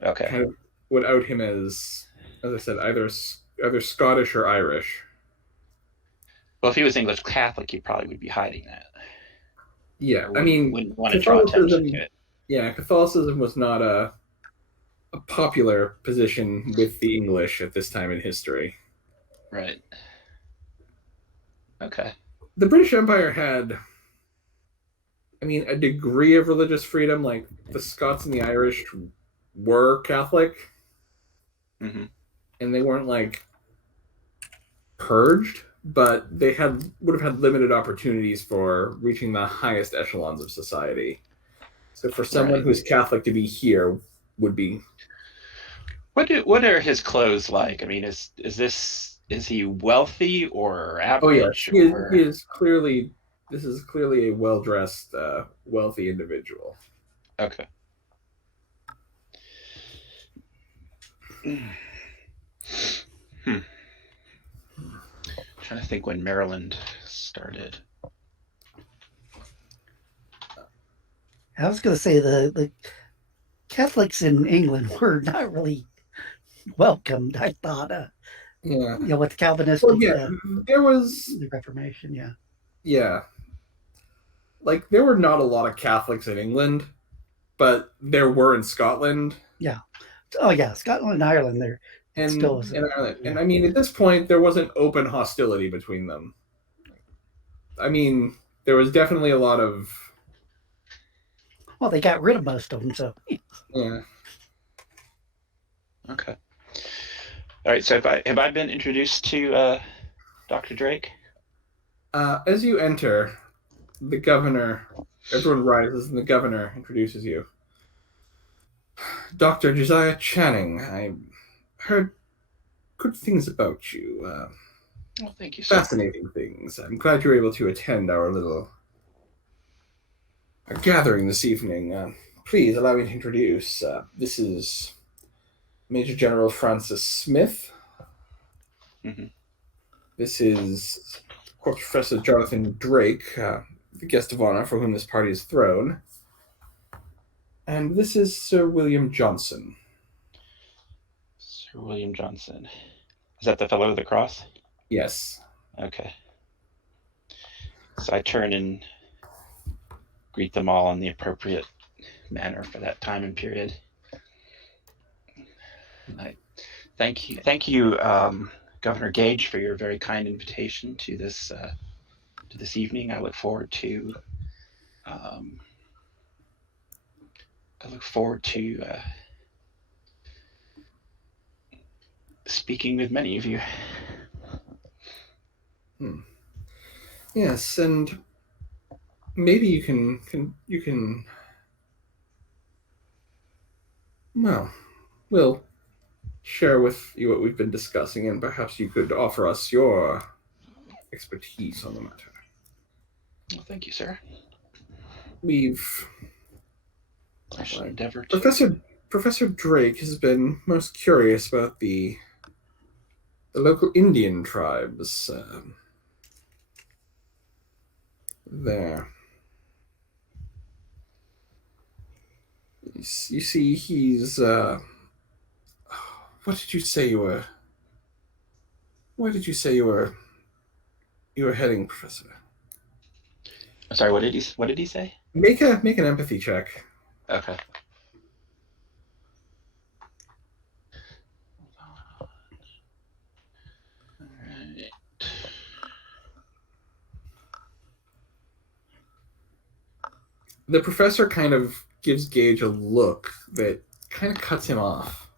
kind of would out him as I said, either Scottish or Irish. Well, if he was English Catholic, he probably would be hiding that. Yeah, I mean, wouldn't want to draw attention to it. Yeah, Catholicism was not a popular position with the English at this time in history. Right. Okay. The British Empire had, a degree of religious freedom. Like the Scots and the Irish were Catholic, and they weren't purged, but they would have had limited opportunities for reaching the highest echelons of society. So for someone who's Catholic to be here would be. What are his clothes like? I mean, is he wealthy or average? Oh yeah, he is clearly. This is clearly a well-dressed, wealthy individual. Okay. Trying to think when Maryland started. I was going to say the Catholics in England were not really welcomed. I thought, with the Calvinist, there was the Reformation, yeah. There were not a lot of Catholics in England, but there were in Scotland. Yeah. Oh yeah, Scotland and Ireland. There still was. Ireland. And at this point, there wasn't open hostility between them. There was definitely a lot of. Well, they got rid of most of them, so. Yeah. Okay. All right. So have I been introduced to Dr. Drake? As you enter, the governor, everyone rises, and the governor introduces you. Dr. Josiah Channing. I heard good things about you. Well, thank you, sir. Fascinating things. I'm glad you were able to attend our little gathering this evening. Please allow me to introduce. This is Major General Francis Smith. Mhm. This is, of course, Professor Jonathan Drake, the guest of honor for whom this party is thrown. And this is Sir William Johnson. Sir William Johnson. Is that the fellow with the cross? Yes. Okay. So I turn and greet them all in the appropriate manner for that time and period. Thank you, Governor Gage, for your very kind invitation to this evening. I look forward to speaking with many of you. Yes, and maybe you can. Well, we'll share with you what we've been discussing, and perhaps you could offer us your expertise on the matter. Well, thank you, sir. I shall endeavor to. Professor Drake has been most curious about the local Indian tribes there. You see, he's what did you say you were? Where did you say you were heading, Professor? I'm sorry. What did he say? Make an empathy check. Okay. All right. The professor kind of gives Gage a look that kind of cuts him off.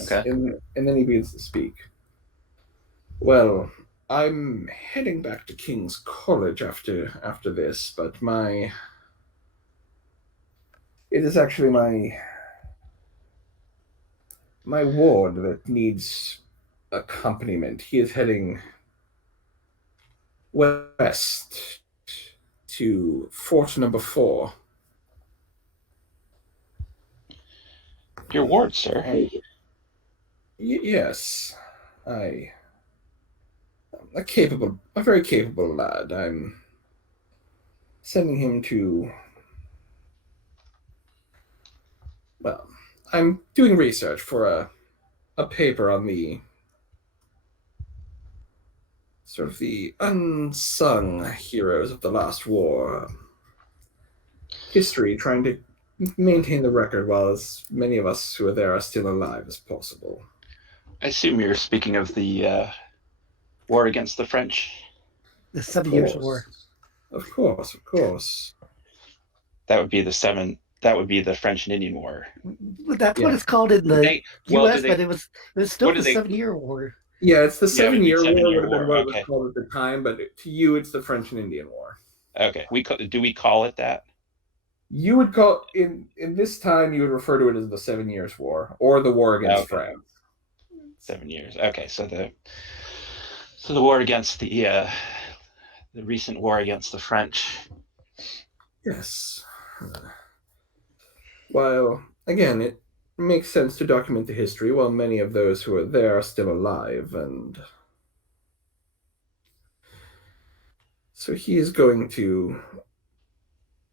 Okay. And then he begins to speak. Well, I'm heading back to King's College after this, but it is actually my ward that needs accompaniment. He is heading west to Fort Number 4. Your ward, sir. Yes, a very capable lad. I'm sending him to. Well, I'm doing research for a paper on the sort of the unsung heroes of the last war. History, trying to maintain the record while as many of us who are there are still alive as possible. I assume you're speaking of the war against the French. The 7 Years' War. Of course. That would be the French and Indian War. That's what it's called in the U.S., but it was still the 7-Year War. Yeah, it's the 7-Year War. Would have been what it was Okay. called at the time, but to you, it's the French and Indian War. Okay, do we call it that? You would call in this time. You would refer to it as the 7 Years' War or the War against France. 7 years. Okay, so the war against the recent war against the French. Yes. While again, it makes sense to document the history while many of those who are there are still alive, and so he is going to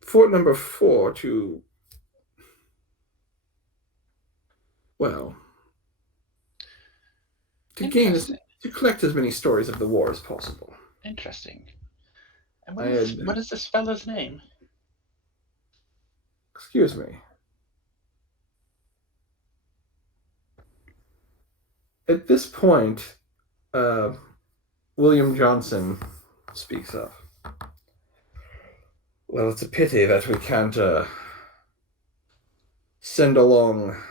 Fort Number 4 to, to collect as many stories of the war as possible. Interesting. And what is this fellow's name? Excuse me. At this point, William Johnson speaks up. Well, it's a pity that we can't send along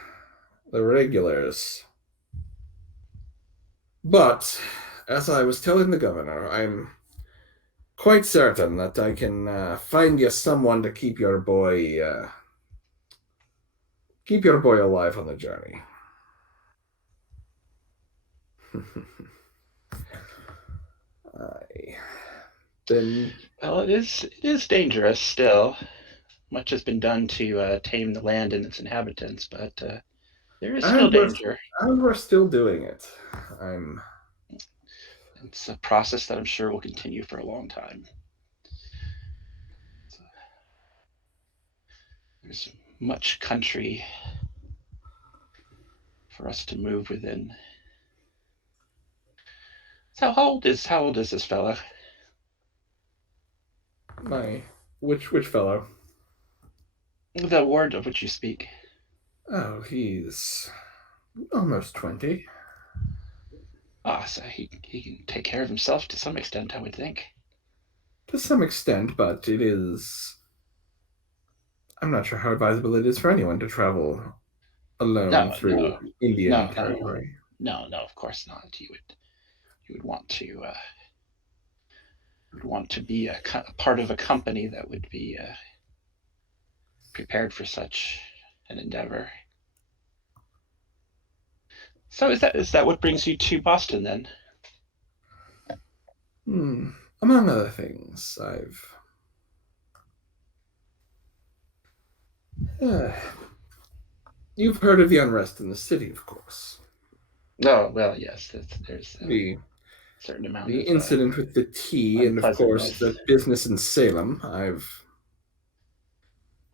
the regulars. But, as I was telling the governor, I'm quite certain that I can find you someone to keep your boy keep your boy alive on the journey. Then Well, it is dangerous still. Much has been done to tame the land and its inhabitants, but there is still and we're danger. and we're still doing it. It's a process that I'm sure will continue for a long time. So, there's much country for us to move within. So how old is this fellow? Which fellow? The ward of which you speak. Oh, he's almost 20. So he can take care of himself to some extent, I would think. To some extent, but it is. I'm not sure how advisable it is for anyone to travel alone No, through Indian territory. No, of course not. You would want to be a part of a company that would be prepared for such an endeavor. So is that what brings you to Boston then? Among other things, you've heard of the unrest in the city, of course. Oh, well, yes. There's The certain amount the of incident with the tea, and of course the unpleasantness. business in Salem. I've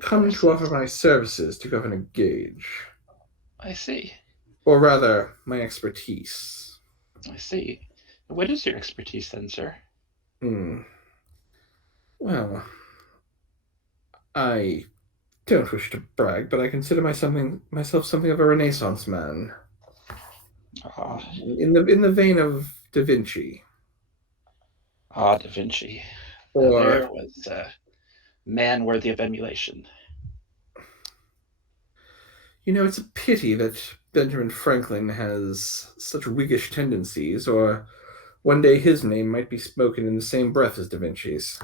come to offer my services to Governor Gage, I see. or rather, my expertise. I see. What is your expertise then, sir? Well, I don't wish to brag, but I consider myself something of a Renaissance man, in the vein of Da Vinci. Da Vinci. Or There was a man worthy of emulation. it's a pity that Benjamin Franklin has such Whiggish tendencies, or one day his name might be spoken in the same breath as Da Vinci's.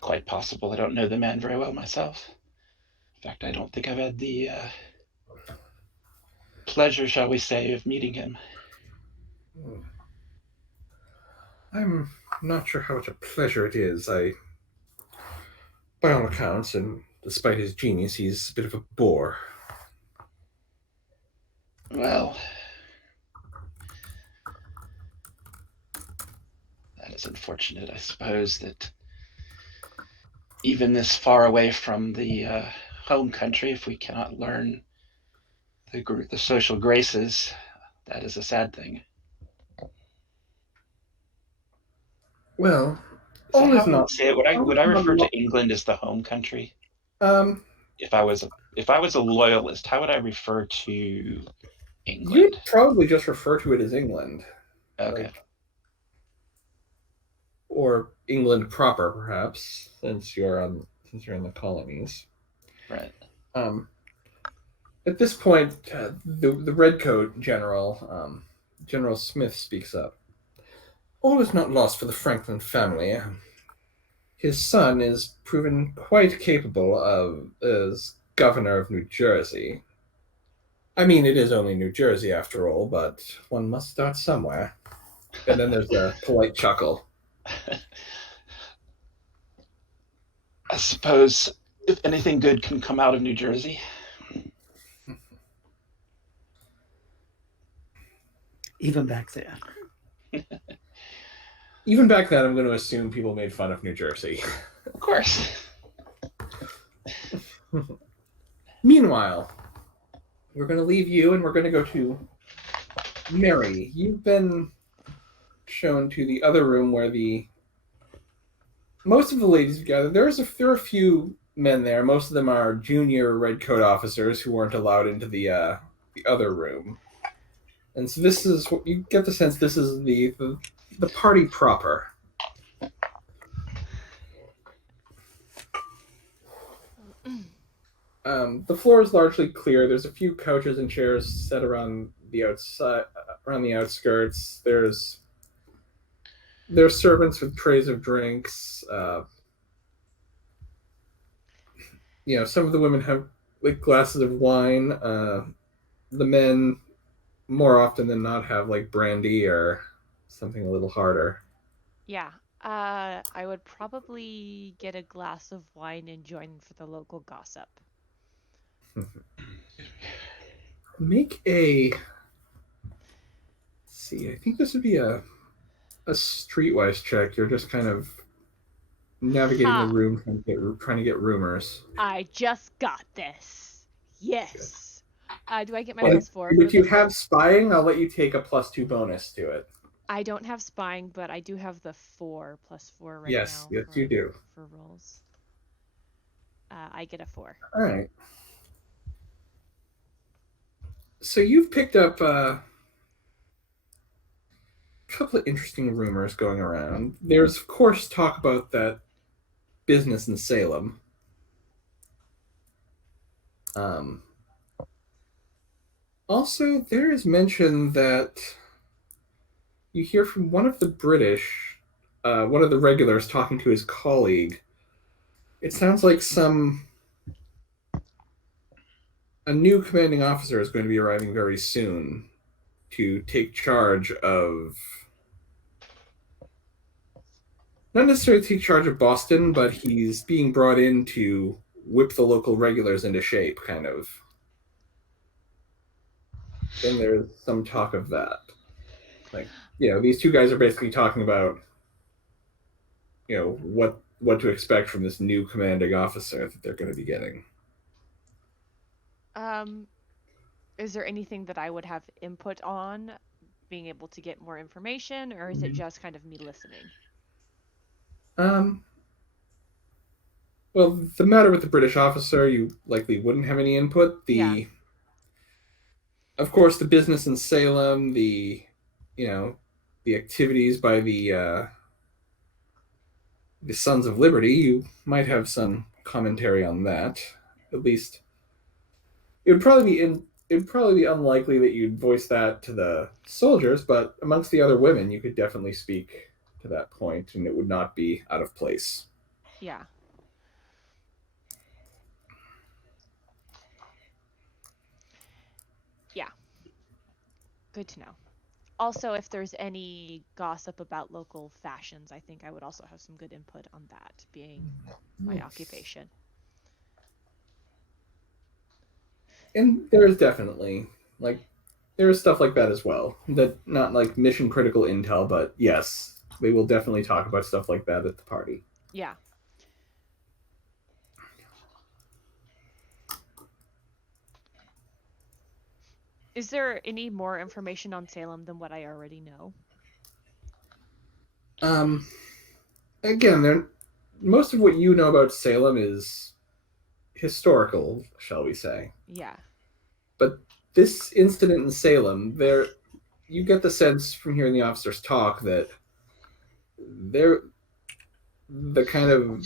Quite possible. I don't know the man very well myself. In fact, I don't think I've had the pleasure, shall we say, of meeting him. I'm not sure how much a pleasure it is. By all accounts, and despite his genius, he's a bit of a bore. Well, that is unfortunate. I suppose that even this far away from the home country, if we cannot learn the social graces, that is a sad thing. Well, Is that all how is I not. would say it? Would I refer to England as the home country? If I was a loyalist, how would I refer to England? You'd probably just refer to it as England. Okay. Or England proper, perhaps, since you're in the colonies. Right. At this point, the redcoat general, General Smith, speaks up. All is not lost for the Franklin family. His son is proven quite capable as governor of New Jersey. I mean, it is only New Jersey after all, but one must start somewhere. And then there's a polite chuckle. I suppose if anything good can come out of New Jersey. Even back then. Even back then, I'm going to assume people made fun of New Jersey. Of course. Meanwhile, we're going to leave you and we're going to go to Mary. You've been shown to the other room where most of the ladies gather. There are a few men there. Most of them are junior redcoat officers who weren't allowed into the other room. And so this is what you get the sense. This is the party proper. The floor is largely clear. There's a few couches and chairs set around the outskirts. There's servants with trays of drinks. Some of the women have like glasses of wine. The men more often than not have like brandy or something a little harder. Yeah. I would probably get a glass of wine and join for the local gossip. Make a. Let's see, I think this would be a streetwise check. You're just kind of navigating the Ha! room, trying to get rumors. I just got this. Yes. Do I get my But plus 4 for if you this? have spying, I'll let you take a +2 bonus to it. I don't have spying, but I do have the 4 plus 4 right Yes, now. yes, you do. For rolls. I get a 4. All right. So you've picked up a couple of interesting rumors going around. There's, of course, talk about that business in Salem. Also, there is mention that you hear from one of the British, one of the regulars talking to his colleague. It sounds like a new commanding officer is going to be arriving very soon to take charge of, not necessarily take charge of Boston, but he's being brought in to whip the local regulars into shape, kind of. Then there's some talk of that. Like, these two guys are basically talking about, what to expect from this new commanding officer that they're going to be getting. Is there anything that I would have input on, being able to get more information, or is it just kind of me listening? Well, the matter with the British officer, you likely wouldn't have any input. Of course, the business in Salem, the activities by the Sons of Liberty, you might have some commentary on that. At least, it would probably be unlikely that you'd voice that to the soldiers, but amongst the other women, you could definitely speak to that point, and it would not be out of place. Yeah. Yeah. Good to know. Also, if there's any gossip about local fashions, I think I would also have some good input on that, being my occupation. And there's definitely, there is stuff like that as well. That not like mission critical intel, but yes, they will definitely talk about stuff like that at the party. Yeah. Is there any more information on Salem than what I already know? Again, most of what you know about Salem is historical, shall we say. Yeah. But this incident in Salem, you get the sense from hearing the officers talk that the kind of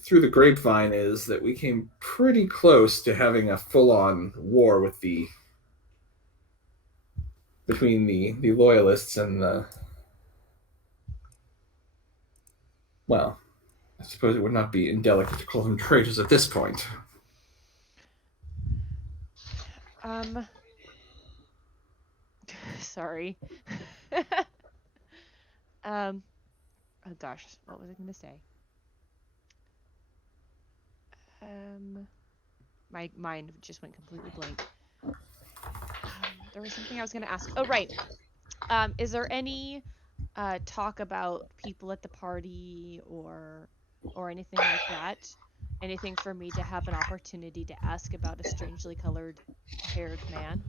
through the grapevine is that we came pretty close to having a full-on war between the loyalists and the, well, I suppose it would not be indelicate to call them traitors at this point. Sorry. Oh gosh, what was I going to say? My mind just went completely blank. There was something I was going to ask. Oh, right. Is there any talk about people at the party or anything like that? Anything for me to have an opportunity to ask about a strangely haired man?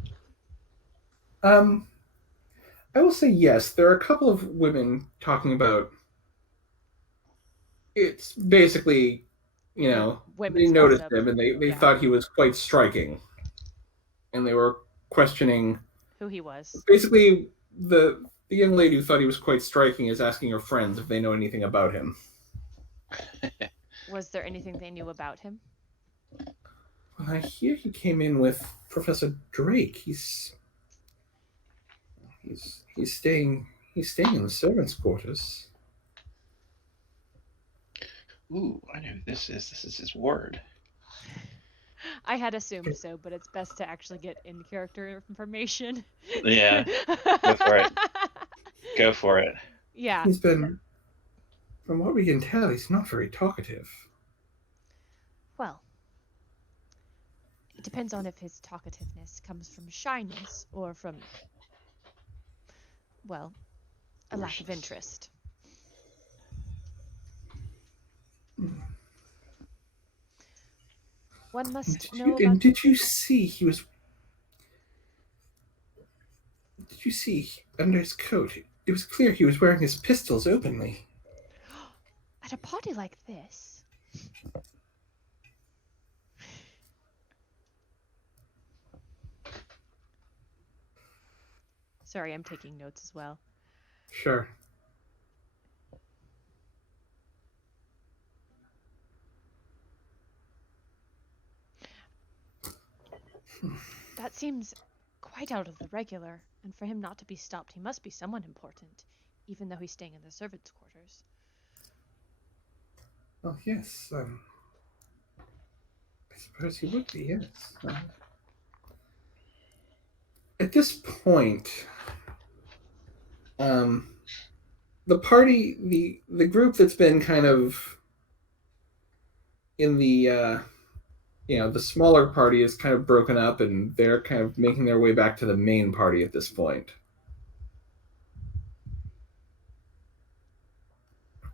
I will say yes. There are a couple of women talking about. It's basically, they noticed gossip. him and they thought he was quite striking, and they were questioning who he was. Basically, the young lady who thought he was quite striking is asking her friends if they know anything about him. Was there anything they knew about him? Well, I hear he came in with Professor Drake. He's staying in the servants' quarters. Ooh, I know who this is. This is his ward. I had assumed so, but it's best to actually get in-character information. Yeah, go for it. Go for it. Yeah. He's been, from what we can tell, he's not very talkative. Well, it depends on if his talkativeness comes from shyness or from, well, a lack of interest. One must know about. Did you see he was? Did you see under his coat? It was clear he was wearing his pistols openly. At a party like this. Sorry, I'm taking notes as well. Sure. That seems quite out of the regular, and for him not to be stopped, he must be someone important, even though he's staying in the servants' quarters. Well, yes. I suppose he would be. Yes. At this point, the party, the group that's been kind of in the the smaller party is kind of broken up, and they're kind of making their way back to the main party at this point.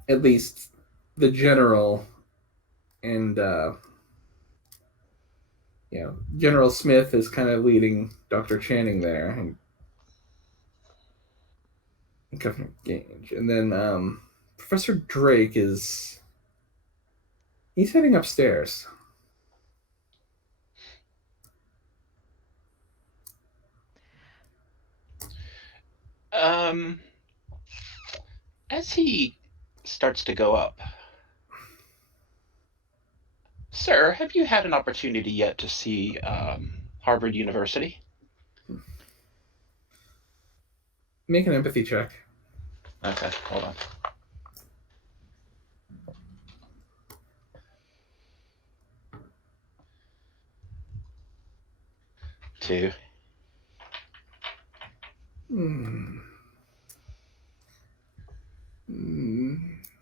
At least the general and General Smith is kind of leading Dr. Channing there, and Governor Gage, and then Professor Drake he's heading upstairs. As he starts to go up, sir, have you had an opportunity yet to see Harvard University? Make an empathy check. Okay, hold on. Two.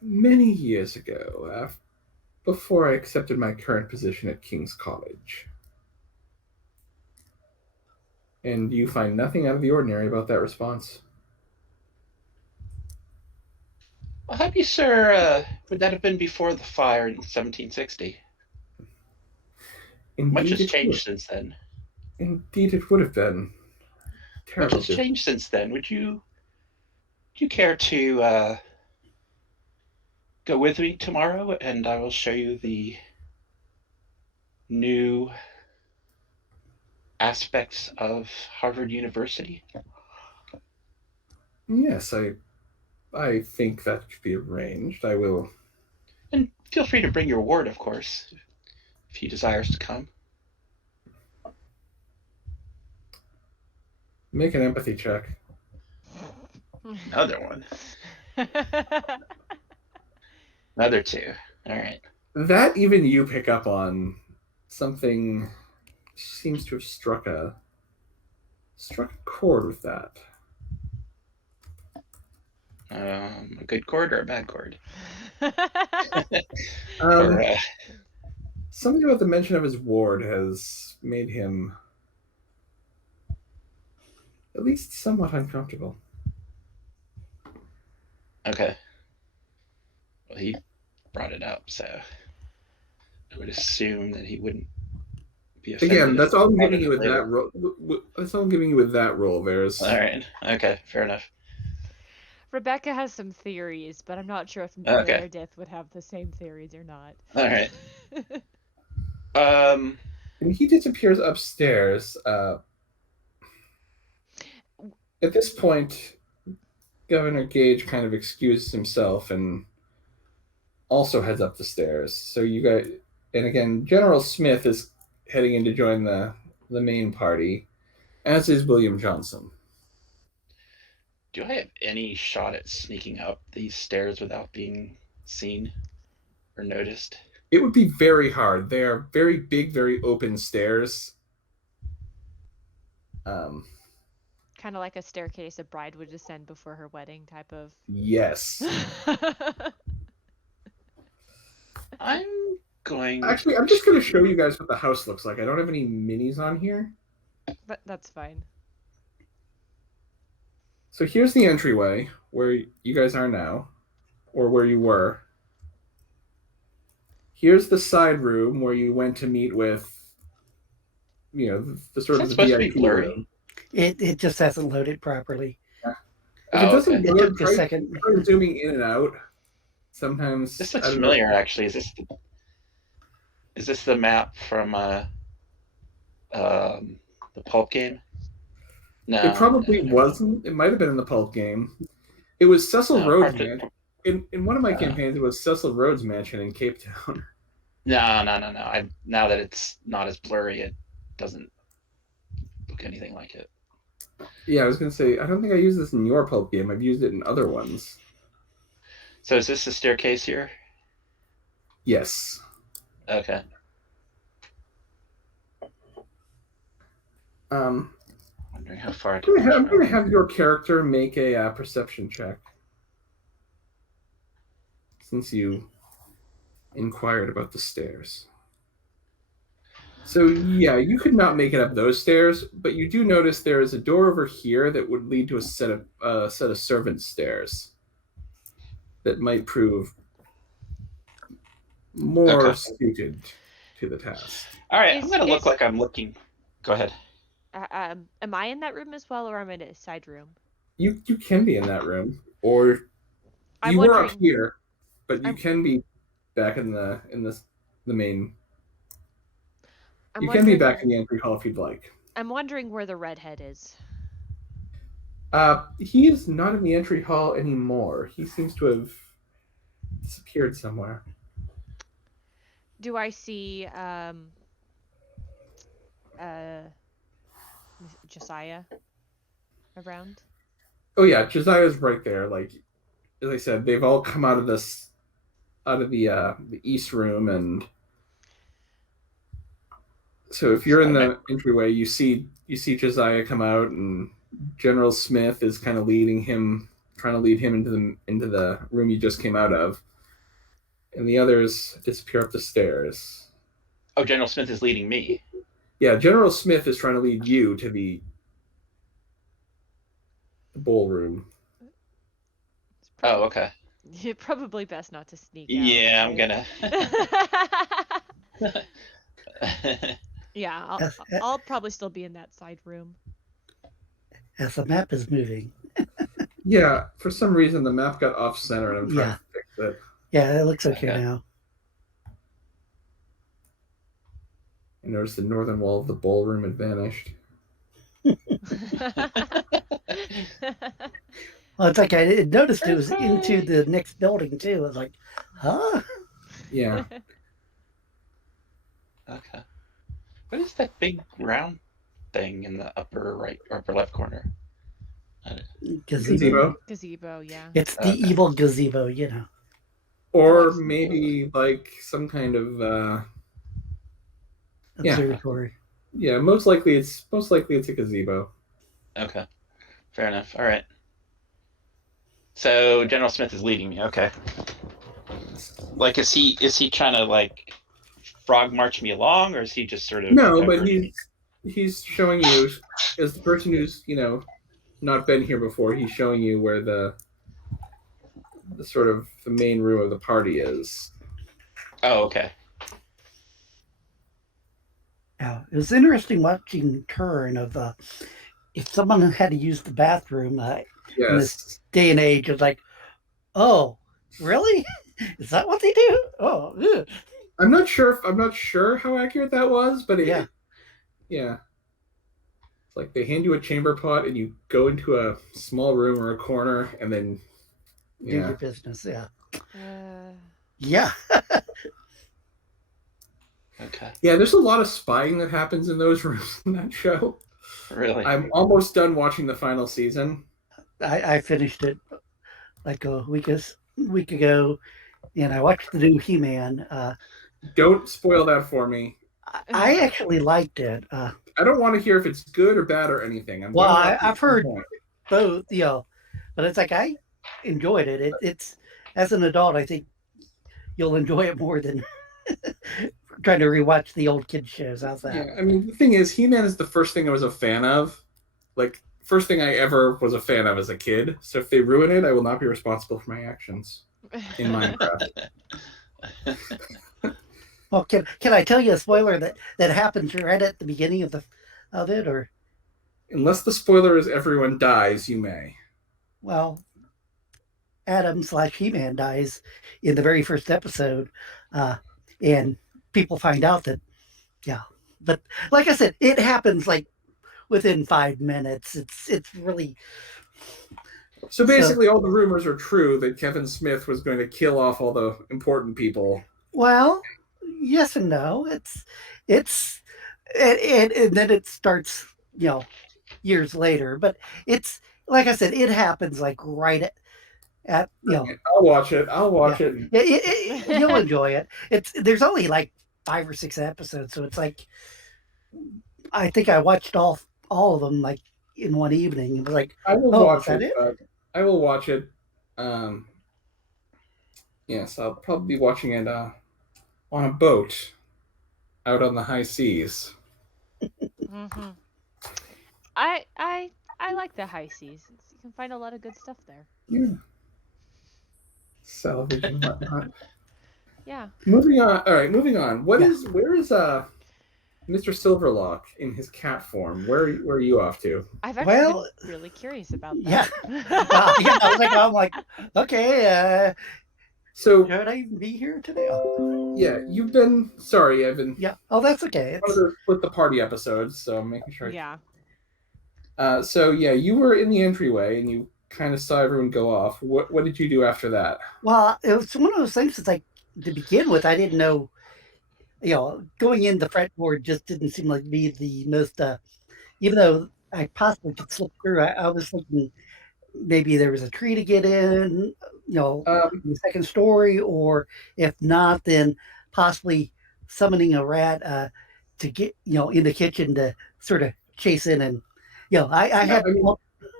Many years ago, before I accepted my current position at King's College. And you find nothing out of the ordinary about that response? Well, have you, sir, would that have been before the fire in 1760? Indeed, Much has changed since then. Indeed, it would have been. Much has changed since then. Would you care to go with me tomorrow, and I will show you the new aspects of Harvard University? Yes, I think that could be arranged. I will. And feel free to bring your ward, of course, if he desires to come. Make an empathy check. Another one. Another two. All right. That even you pick up on something seems to have struck a chord with that. A good chord or a bad chord? Something about the mention of his ward has made him at least somewhat uncomfortable. Okay. Well, he brought it up, so I would assume that he wouldn't be offended. Again, that's all I'm giving you with that role. That's all I'm giving you with that role, Varys. All right. Okay. Fair enough. Rebecca has some theories, but I'm not sure if Meredith would have the same theories or not. All right. And he disappears upstairs. At this point, Governor Gage kind of excuses himself and also heads up the stairs. So you guys, and again, General Smith is heading in to join the main party, as is William Johnson. Do I have any shot at sneaking up these stairs without being seen or noticed? It would be very hard. They are very big, very open stairs. Kind of like a staircase a bride would descend before her wedding type of. Yes. I'm going. Actually, I'm just going to show you guys what the house looks like. I don't have any minis on here. But that's fine. So here's the entryway where you guys are now, or where you were. Here's the side room where you went to meet with, the sort of Is the that supposed to be VIP blurry? room. It just hasn't loaded properly. If Oh, it doesn't okay. It load, took a try second. zooming in and out. Sometimes This I looks don't know. familiar, actually. Is this the map from the pulp game? No. It probably no. wasn't. It might have been in the Pulp game. It was Cecil No, Rhodes' part- mansion. In one of my campaigns, it was Cecil Rhodes' mansion in Cape Town. No. Now that it's not as blurry, it doesn't look anything like it. Yeah, I was going to say, I don't think I used this in your Pulp game. I've used it in other ones. So is this the staircase here? Yes. Okay. Wondering how far. I'm going to have your character make a perception check. Since you inquired about the stairs. So yeah, you could not make it up those stairs, but you do notice there is a door over here that would lead to a set of servant stairs that might prove more suited to the task. All right, I'm Is- going to look is- like I'm looking. Go ahead. Am I in that room as well, or am I in a side room? You can be in that room, or I'm you were up wondering- here, but you I'm- can be back in the main. I'm You can be wondering- back in the entry hall if you'd like. I'm wondering where the redhead is. He is not in the entry hall anymore. He seems to have disappeared somewhere. Do I see Josiah around? Oh yeah, Josiah's right there. Like as I said, they've all come out of the east room, and so if you're in the entryway, you see Josiah come out, and General Smith is kind of trying to lead him into the room you just came out of, and the others disappear up the stairs. Oh, General Smith is leading me. Yeah, General Smith is trying to lead you to the ballroom. Oh, okay. You're probably best not to sneak out. Yeah, I'm right? gonna. Yeah, I'll probably still be in that side room. As the map is moving. Yeah, for some reason the map got off center, and I'm trying to fix it. Yeah, it looks okay Okay. now. I noticed the northern wall of the ballroom had vanished. Well, it's like I noticed it was into the next building too. I was like, huh? Yeah. Okay. What is that big round thing in the upper right or upper left corner? Gazebo? Gazebo, yeah. It's the evil gazebo, you know. Or maybe like some kind of Yeah. Observatory. yeah, most likely it's a gazebo. Okay. Fair enough. All right. So General Smith is leading me. Okay. Like, is he trying to like frog march me along, or is he just sort of? No, but diverting he's showing you as the person who's not been here before. He's showing you where the sort of the main room of the party is. Oh, okay. Yeah, it was interesting watching turn of if someone had to use the bathroom in Yes. this day and age, it's like, oh, really? Is that what they do? Oh, ugh. I'm not sure how accurate that was, but Yeah. Yeah. It's like they hand you a chamber pot and you go into a small room or a corner and then Do your business. Yeah. Uh, Yeah. Okay. Yeah, there's a lot of spying that happens in those rooms in that show. Really? I'm almost done watching the final season. I finished it like a week ago, and I watched the new He-Man. Don't spoil that for me. I actually liked it. I don't want to hear if it's good or bad or anything. I'm Well, going to watch I've at some heard point. both, but it's like I enjoyed it. It's as an adult, I think you'll enjoy it more than trying to rewatch the old kids shows. How's that? Yeah, I mean, the thing is, He-Man is the first thing I was a fan of. Like, first thing I ever was a fan of as a kid. So if they ruin it, I will not be responsible for my actions in Minecraft. Well, can I tell you a spoiler that happens right at the beginning of it, or Unless the spoiler is everyone dies, you may. well, Adam/He-Man dies in the very first episode, and people find out that yeah. But like I said, it happens like within 5 minutes. It's really So basically, all the rumors are true that Kevin Smith was going to kill off all the important people. well, yes and no. It's and then it starts, years later. But it's like I said, it happens like right at I'll watch it. I'll watch yeah. it. You'll enjoy it. There's only like 5 or 6 episodes, so it's like I think I watched all of them like in one evening. It was like, I will oh, watch is that it. I will watch it. Yes, I'll probably be watching it on a boat out on the high seas. Mm-hmm. I like the high seas. You can find a lot of good stuff there. Yeah. Salvage and whatnot. Yeah. Moving on. All right, moving on. Where is Mr. Silverlock in his cat form? Where are you off to? I've actually been really curious about that. I'm like, okay, So should I be here today? yeah, you've been sorry, Evan. Yeah. Oh, that's okay. One of the split the party episodes, so I'm making sure. Yeah. So yeah, you were in the entryway and you kind of saw everyone go off. What did you do after that? Well, it was one of those things. It's like to begin with, I didn't know. Going in the fretboard just didn't seem like be the most. Even though I possibly could slip through, I was thinking maybe there was a tree to get in. In the second story, or if not, then possibly summoning a rat to get in the kitchen to sort of chase in and I had. I mean,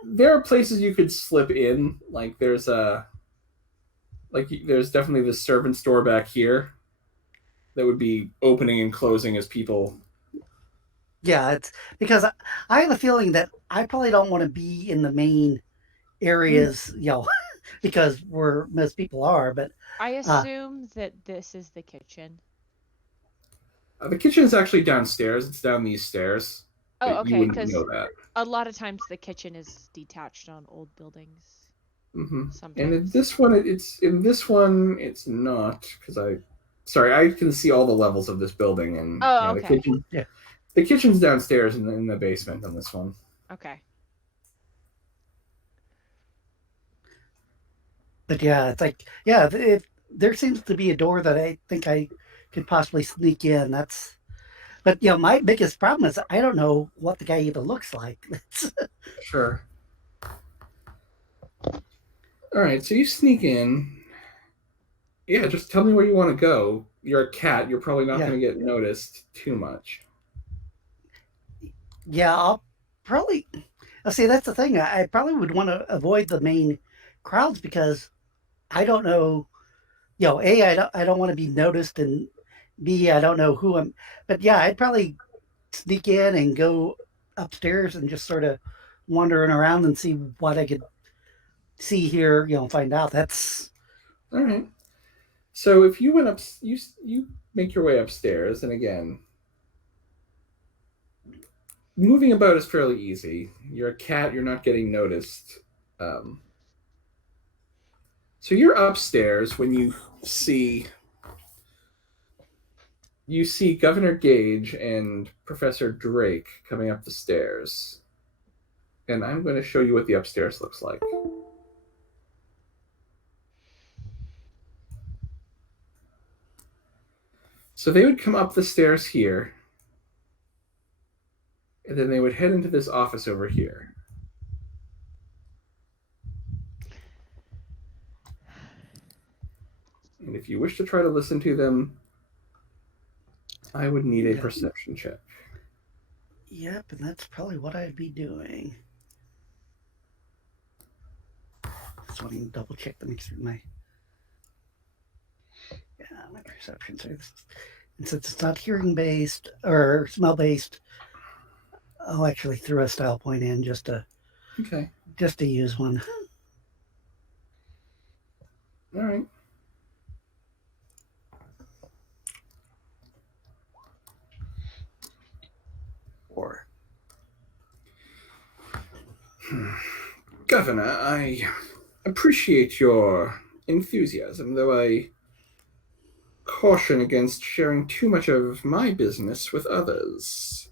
there are places you could slip in. Like there's definitely the servant store back here that would be opening and closing as people. Yeah, it's because I have a feeling that I probably don't want to be in the main areas, because where most people are. But I assume that this is the kitchen. The kitchen is actually downstairs. It's down these stairs. Oh, okay. Because a lot of times the kitchen is detached on old buildings. Mm-hmm. Sometimes. And in this one, it's not because I can see all the levels of this building and okay. the kitchen. Yeah, the kitchen's downstairs in the basement on this one. Okay. But yeah, it's like there seems to be a door that I think I could possibly sneak in. But my biggest problem is I don't know what the guy even looks like. Sure. All right, so you sneak in. Yeah, just tell me where you want to go. You're a cat. You're probably not going to get noticed too much. Yeah, I'll see. That's the thing. I probably would want to avoid the main crowds because I don't know. I don't want to be noticed, and B, I don't know who I'm. But yeah, I'd probably sneak in and go upstairs and just sort of wandering around and see what I could see here. Find out. That's all right. So if you went up, you make your way upstairs, and again, moving about is fairly easy. You're a cat. You're not getting noticed. So you're upstairs when you see Governor Gage and Professor Drake coming up the stairs. And I'm going to show you what the upstairs looks like. So they would come up the stairs here, and then they would head into this office over here. And if you wish to try to listen to them, I would need a Yeah. perception check. Yep, and that's probably what I'd be doing. Just wanting to double check to make sure my perception. So and since it's not hearing based or smell based, I'll actually throw a style point in just to use one. All right. Or Governor, I appreciate your enthusiasm, though I caution against sharing too much of my business with others.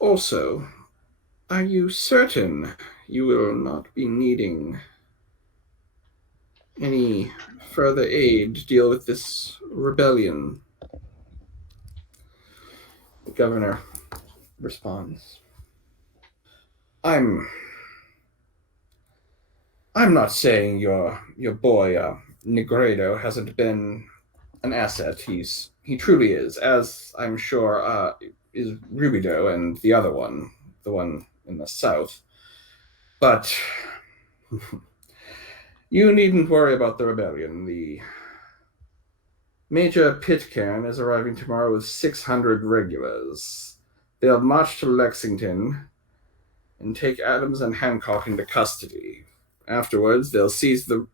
Also, are you certain you will not be needing any further aid to deal with this rebellion? The governor responds, I'm not saying your boy Negredo hasn't been an asset. He truly is, as I'm sure is Rubido and the other one, the one in the south. But you needn't worry about the rebellion. The Major Pitcairn is arriving tomorrow with 600 regulars. They'll march to Lexington and take Adams and Hancock into custody. Afterwards, they'll seize the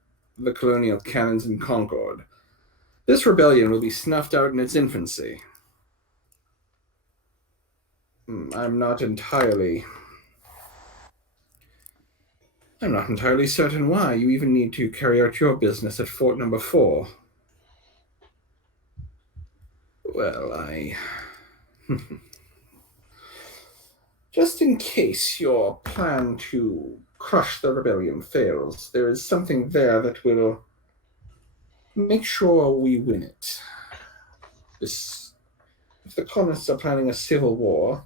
colonial cannons in Concord. This rebellion will be snuffed out in its infancy. I'm not entirely certain why you even need to carry out your business at Fort Number 4. Well, just in case your plan to crush the rebellion fails, there is something there that will make sure we win it. If the colonists are planning a civil war,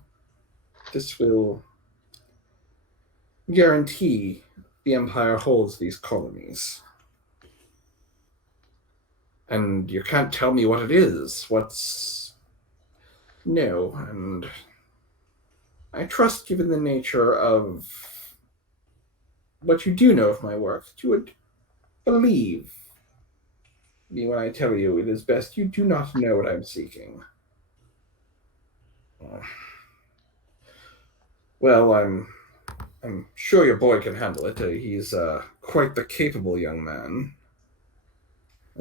this will guarantee the Empire holds these colonies. And you can't tell me what it is. No, and I trust, given the nature of what you do know of my work, that you would believe me when I tell you it is best you do not know what I'm seeking. Well, I'm sure your boy can handle it. He's quite the capable young man.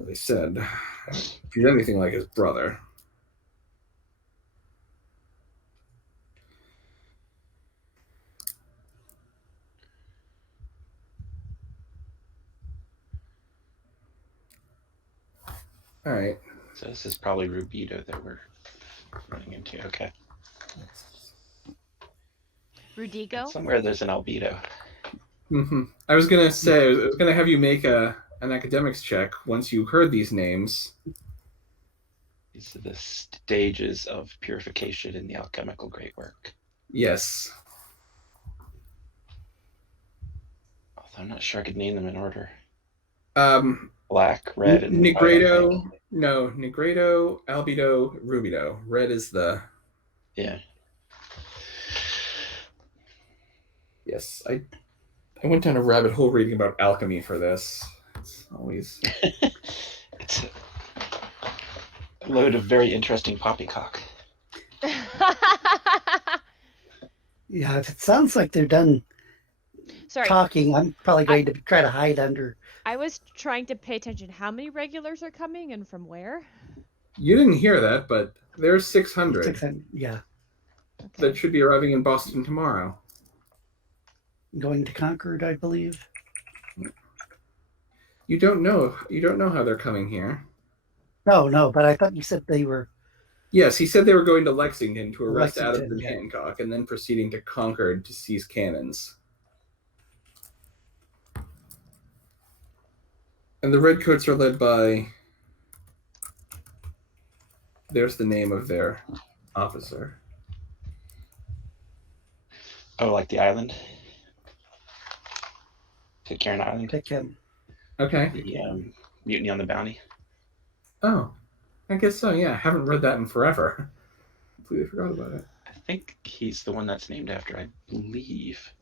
As I said, if he's anything like his brother. All right. So this is probably Rubido that we're running into. Okay. Rudigo? Somewhere there's an albedo. Mm-hmm. I was gonna say, I was gonna have you make an academics check once you heard these names. These are the stages of purification in the alchemical great work. Yes. Although I'm not sure I could name them in order. Black, red, and Negredo. No, Negredo, Albedo, Rubido. Red is the. Yeah. Yes, I went down a rabbit hole reading about alchemy for this. It's always. It's a load of very interesting poppycock. Yeah, if it sounds like they're done talking, I'm probably going to try to hide under. I was trying to pay attention. How many regulars are coming and from where? You didn't hear that, but there's 600. 600, yeah. Okay. That should be arriving in Boston tomorrow. Going to Concord, I believe. You don't know how they're coming here. No, but I thought you said they were. Yes, he said they were going to Lexington to arrest Lexington, Adams and yeah. Hancock, and then proceeding to Concord to seize cannons. And the Redcoats are led by. There's the name of their officer. Oh, like the island? Pitcairn Island? Pitcairn. Okay. The Mutiny on the Bounty. Oh, I guess so, yeah. I haven't read that in forever. Completely forgot about it. I think he's the one that's named after, I believe.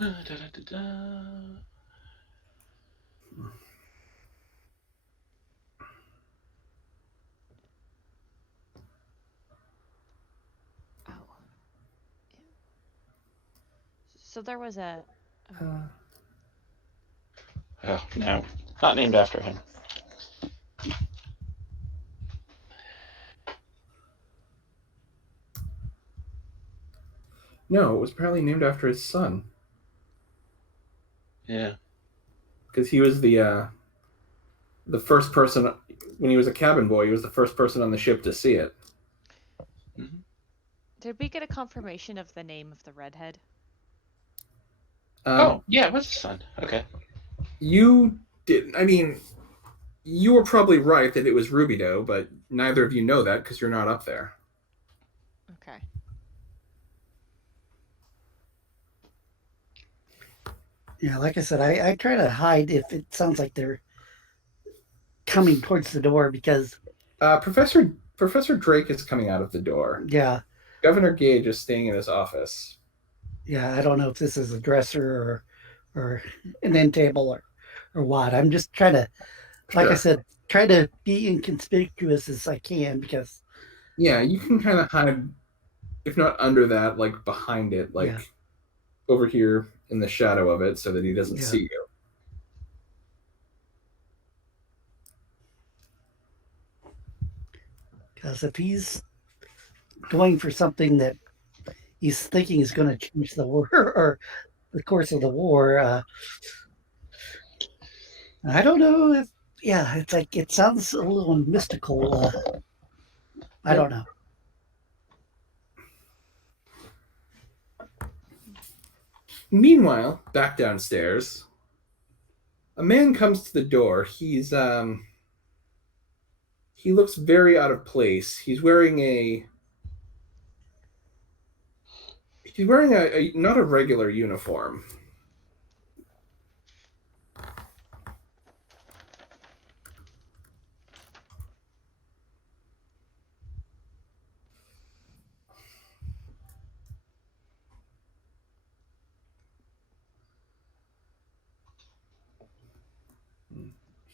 Oh. So there was a. Oh, no. Not named after him. No, it was apparently named after his son. Yeah. Because he was the first person, when he was a cabin boy, he was the first person on the ship to see it. Mm-hmm. Did we get a confirmation of the name of the redhead? Oh, yeah, it was his son. Okay. You didn't. I mean, you were probably right that it was Rubidoux, but neither of you know that because you're not up there. Okay. Yeah, like I said, I try to hide if it sounds like they're coming towards the door because Professor Drake is coming out of the door. yeah, Governor Gage is staying in his office. yeah, I don't know if this is a dresser or an end table or what. I'm just trying to, like I said, try to be inconspicuous as I can because Yeah, you can kind of hide, if not under that, like behind it, like over here in the shadow of it, so that he doesn't see you. Because if he's going for something that he's thinking is going to change the war or the course of the war, I don't know if, yeah, it's like, it sounds a little mystical. I don't know. Meanwhile, back downstairs, a man comes to the door. He looks very out of place. He's wearing a not a regular uniform.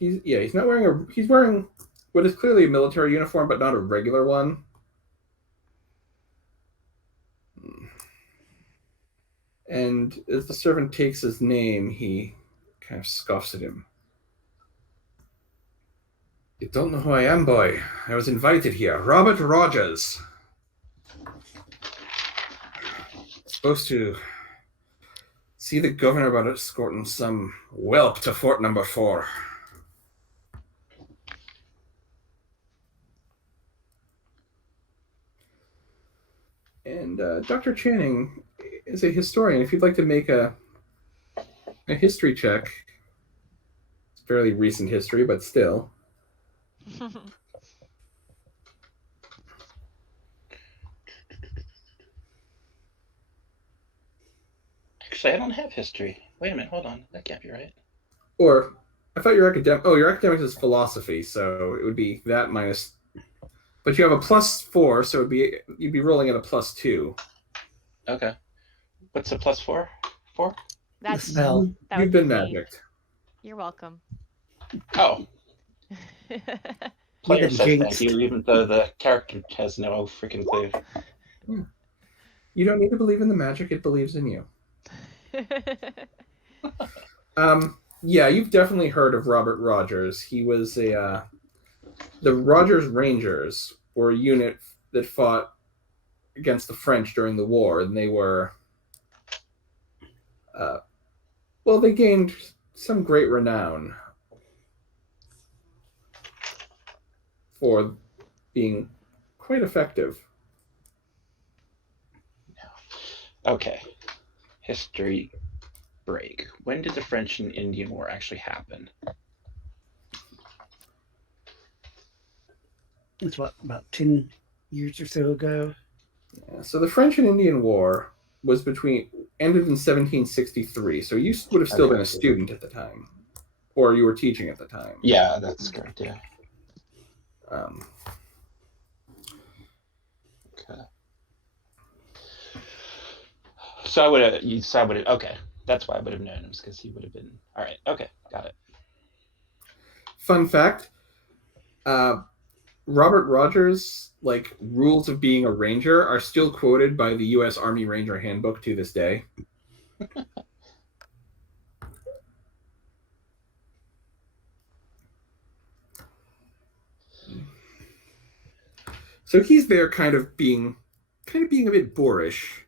He's not wearing he's wearing what is clearly a military uniform, but not a regular one. And as the servant takes his name, he kind of scoffs at him. You don't know who I am, boy. I was invited here. Robert Rogers. Supposed to see the governor about escorting some whelp to Fort Number 4. And Dr. Channing is a historian. If you'd like to make a history check, it's fairly recent history, but still. Actually, I don't have history. Wait a minute, hold on. That can't be right. Or, I thought your academic... Oh, your academics is philosophy, so it would be that minus... But you have a +4, so you'd be rolling at a +2. Okay. What's a +4 for? That's spell. that You've would been be me. magicked. You're welcome. Oh. Player says thank you, even though the character has no freaking clue. You don't need to believe in the magic, it believes in you. Yeah, you've definitely heard of Robert Rogers. He was the Rogers Rangers were a unit that fought against the French during the war, and they were, they gained some great renown for being quite effective. Okay. History break. When did the French and Indian War actually happen? It's what, about 10 years or so ago? Yeah, so the French and Indian War ended in 1763. So you would have still been a student at the time, or you were teaching at the time. Yeah, that's correct. Yeah. Okay. So I would have. Okay. That's why I would have known him, because he would have been. All right. Okay. Got it. Fun fact: Robert Rogers' rules of being a ranger are still quoted by the U.S. Army Ranger Handbook to this day. So he's there, kind of being a bit boorish.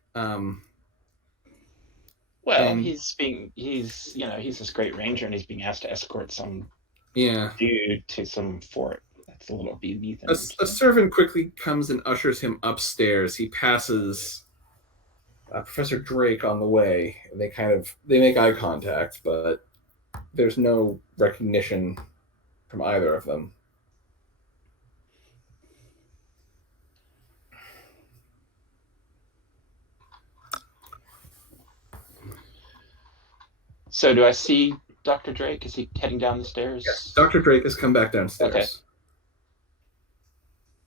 Well, he's this great ranger, and he's being asked to escort some dude to some fort. That's a little beneath him. A servant quickly comes and ushers him upstairs. He passes Professor Drake on the way. They make eye contact, but there's no recognition from either of them. So do I see Dr. Drake? Is he heading down the stairs? Yes, Dr. Drake has come back downstairs. Okay.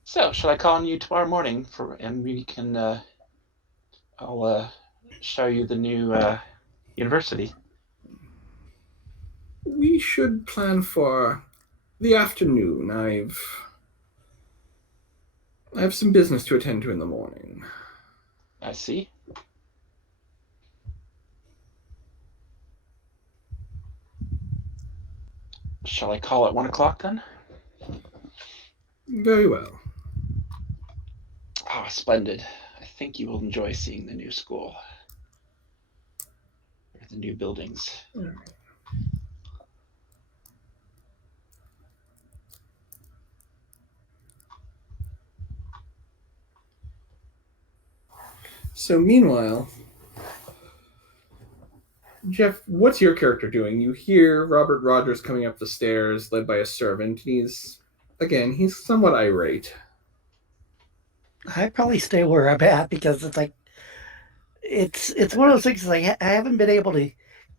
So, shall I call on you tomorrow morning and we can? I'll show you the new university. We should plan for the afternoon. I have some business to attend to in the morning. I see. Shall I call at 1 o'clock then? Very well. Ah, splendid. I think you will enjoy seeing the new school. Or the new buildings. All right. So meanwhile, Jeff, what's your character doing? You hear Robert Rogers coming up the stairs, led by a servant. He's somewhat irate. I probably stay where I'm at, because it's like it's one of those things. Like, I haven't been able to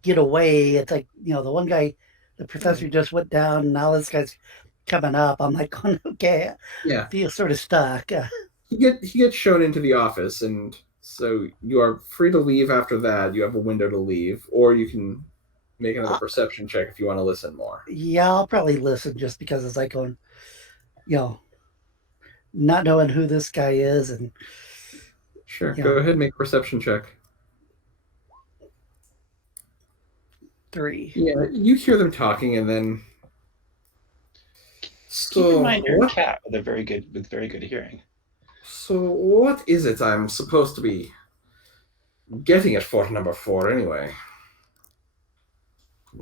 get away. It's like, the one guy, the professor, just went down, and now this guy's coming up. I'm like, okay, Yeah, I feel sort of stuck. He gets shown into the office, and so you are free to leave after that. You have a window to leave, or you can make another perception check if you want to listen more. Yeah, I'll probably listen, just because it's like going, not knowing who this guy is. And sure, go ahead, make a perception check. 3. Yeah, you hear them talking, and then Keep in mind you're a cat with very good hearing. So what is it I'm supposed to be getting at fort number 4 anyway?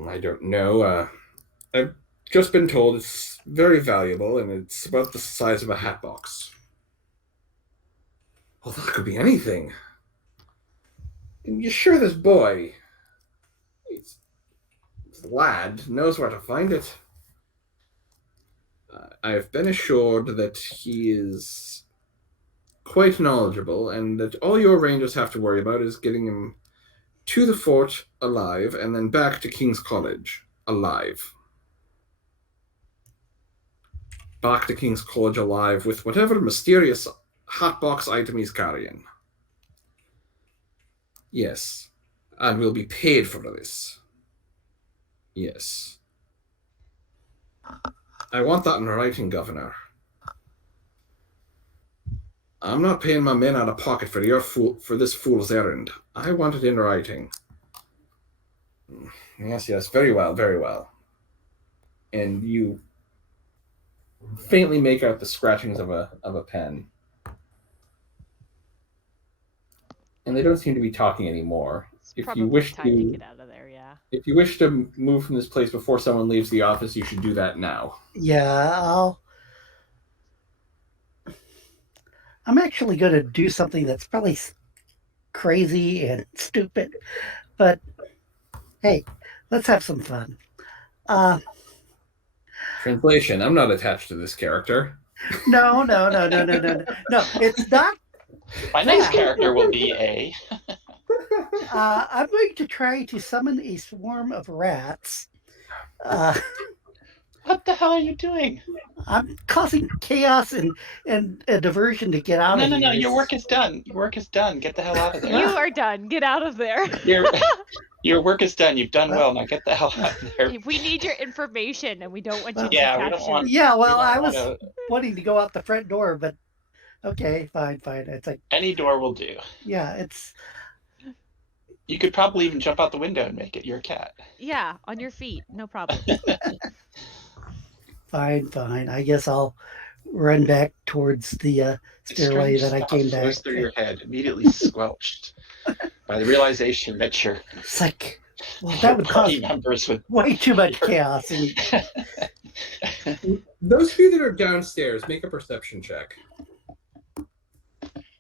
I don't know. I've just been told it's very valuable, and it's about the size of a hat box. Well, that could be anything. And you sure this boy, this lad, knows where to find it? I have been assured that he is quite knowledgeable, and that all your rangers have to worry about is getting him to the fort alive, and then back to King's College alive. Back to King's College alive with whatever mysterious hotbox item he's carrying. Yes, and will be paid for this. Yes. I want that in writing, Governor. I'm not paying my men out of pocket for this fool's errand. I want it in writing. Yes, very well, very well. And you faintly make out the scratchings of a pen. And they don't seem to be talking anymore. It's probably time to get out of there, yeah. If you wish to move from this place before someone leaves the office, you should do that now. Yeah, I'm actually going to do something that's probably crazy and stupid, but hey, let's have some fun. Translation: I'm not attached to this character. No, it's not. My next character will be a. I'm going to try to summon a swarm of rats. What the hell are you doing? I'm causing chaos and a diversion to get out No, of no, here. no. Your work is done. Your work is done. Get the hell out of there. You are done. Get out of there. Your work is done. You've done well. Now get the hell out of there. We need your information, and we don't want you to Yeah, be we don't captured. want- Yeah, well, We don't I was wanna- wanting to go out the front door, but okay, fine. It's like, Any door will do. yeah, it's You could probably even jump out the window and make it your cat. Yeah, on your feet, no problem. fine. I guess I'll run back towards the stairway Strange that I stuff came back. goes through your head, immediately squelched by the realization that your It's like, well, that would cause party members would. way too much chaos. And Those of you that are downstairs, make a perception check.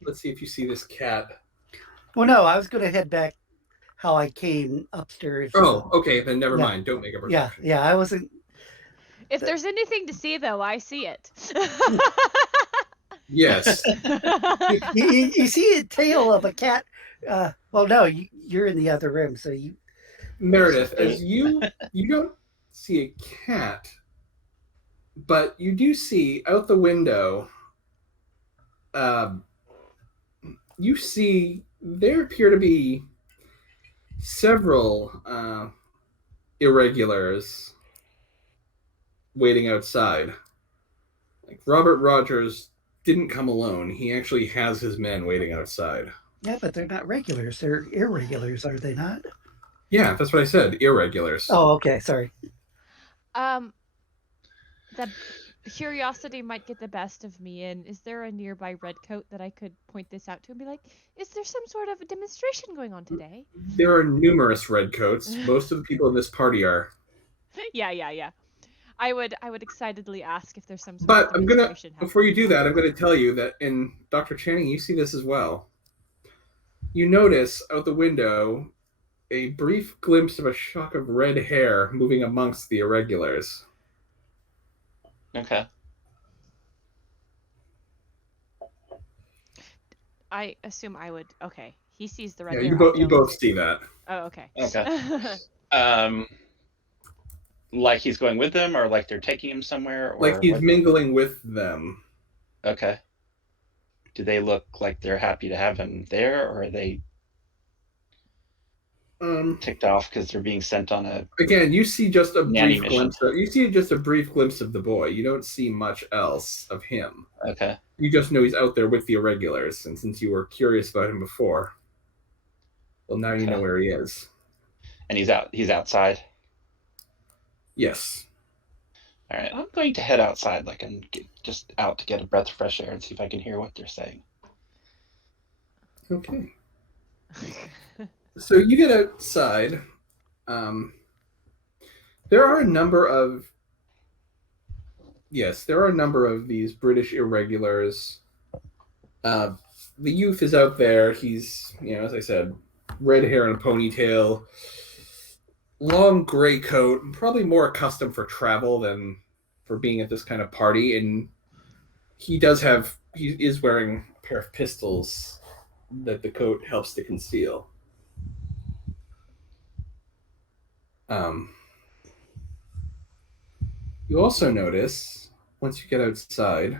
Let's see if you see this cat. well, no, I was going to head back how I came upstairs. Oh, okay, then never Yeah. mind. Don't make a yeah, perception. yeah. I wasn't. If there's anything to see, though, I see it. Yes. You see a tail of a cat. Well, no, you're in the other room, so you. Meredith, as you don't see a cat, but you do see out the window, you see there appear to be several irregulars waiting outside. Like Robert Rogers didn't come alone. He actually has his men waiting outside. Yeah, but they're not regulars. They're irregulars, are they not? Yeah, that's what I said. Irregulars. Oh, okay. Sorry. The curiosity might get the best of me, and is there a nearby redcoat that I could point this out to and be like, is there some sort of a demonstration going on today? There are numerous redcoats. Most of the people in this party are. Yeah. I would excitedly ask if there's some sort But of I'm gonna, demonstration happening. before you do that, I'm gonna tell you that in Dr. Channing, you see this as well. You notice out the window a brief glimpse of a shock of red hair moving amongst the irregulars. Okay. I assume I would. Okay, he sees the red Yeah, hair. you both see that. Oh, okay. Okay. Like he's going with them, or like they're taking him somewhere, or Like he's what? mingling with them. Okay. Do they look like they're happy to have him there, or are they ticked off because they're being sent on a? Again, you see just a Nanny brief mission. glimpse of the boy. You don't see much else of him. Okay. You just know he's out there with the irregulars, and since you were curious about him before, well, now you know Okay. where he is. And he's out. He's outside. Yes. All right. I'm going to head outside, like, and just out to get a breath of fresh air and see if I can hear what they're saying. Okay. So you get outside. There are a number of these British irregulars. The youth is out there. He's, as I said, red hair and a ponytail, long gray coat, probably more accustomed for travel than for being at this kind of party. And he is wearing a pair of pistols that the coat helps to conceal. You also notice, once you get outside,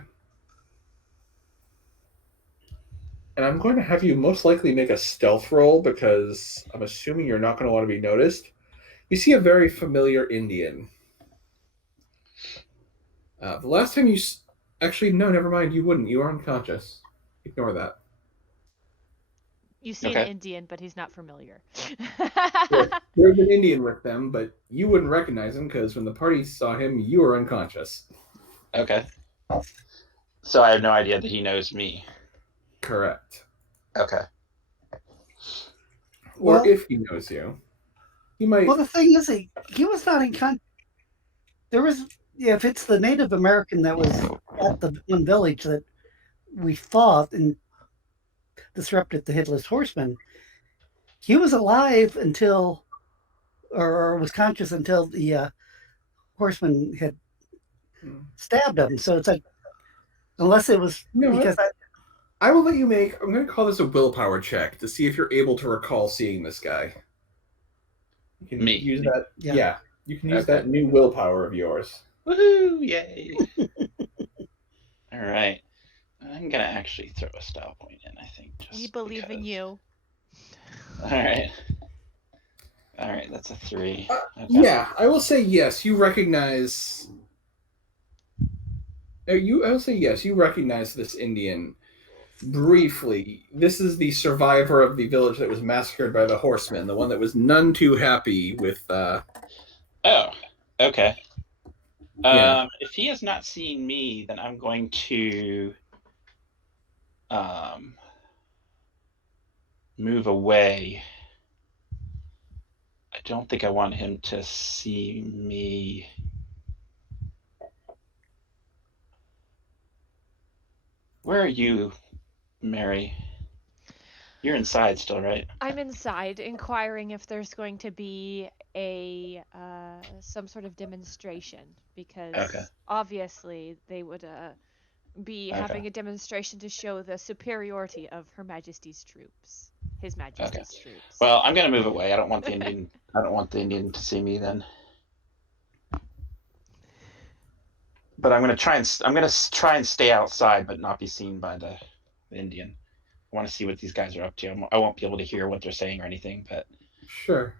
and I'm going to have you most likely make a stealth roll because I'm assuming you're not going to want to be noticed. You see a very familiar Indian. The last time you... Actually, no, never mind. You wouldn't. You are unconscious. Ignore that. You see Okay. an Indian, but he's not familiar. There's an Indian with them, but you wouldn't recognize him because when the party saw him, you were unconscious. Okay. So I have no idea that he knows me. Correct. Okay. Or Well- if he knows you, he might... Well, the thing is, he was not in There was, if it's the Native American that was at the one village that we fought and disrupted the Headless Horseman, he was alive until, or was conscious until the horseman had stabbed him. So it's like, unless it was No, because I will let you make. I'm going to call this a willpower check to see if you're able to recall seeing this guy. You can Me. use that. Yeah. Yeah, you can use Okay. that new willpower of yours. Woohoo! Yay! All right. I'm gonna actually throw a style point in. I think. Just We believe in because. you. All right. All right. That's a 3. Okay. Yeah, I will say yes. You recognize. I will say yes. You recognize this Indian briefly. This is the survivor of the village that was massacred by the horsemen. The one that was none too happy with. Oh. Okay. Yeah. If he has not seen me, then I'm going to move away. I don't think I want him to see me. Where are you, Mary? You're inside still, right? I'm inside, inquiring if there's going to be a some sort of demonstration, because Okay. obviously they would be Okay. having a demonstration to show the superiority of Her Majesty's troops, His Majesty's troops. Well, I'm gonna move away. I don't want the Indian. I don't want the Indian to see me then. But I'm gonna try and stay outside, but not be seen by the Indian. I want to see what these guys are up to. I won't be able to hear what they're saying or anything, but Sure.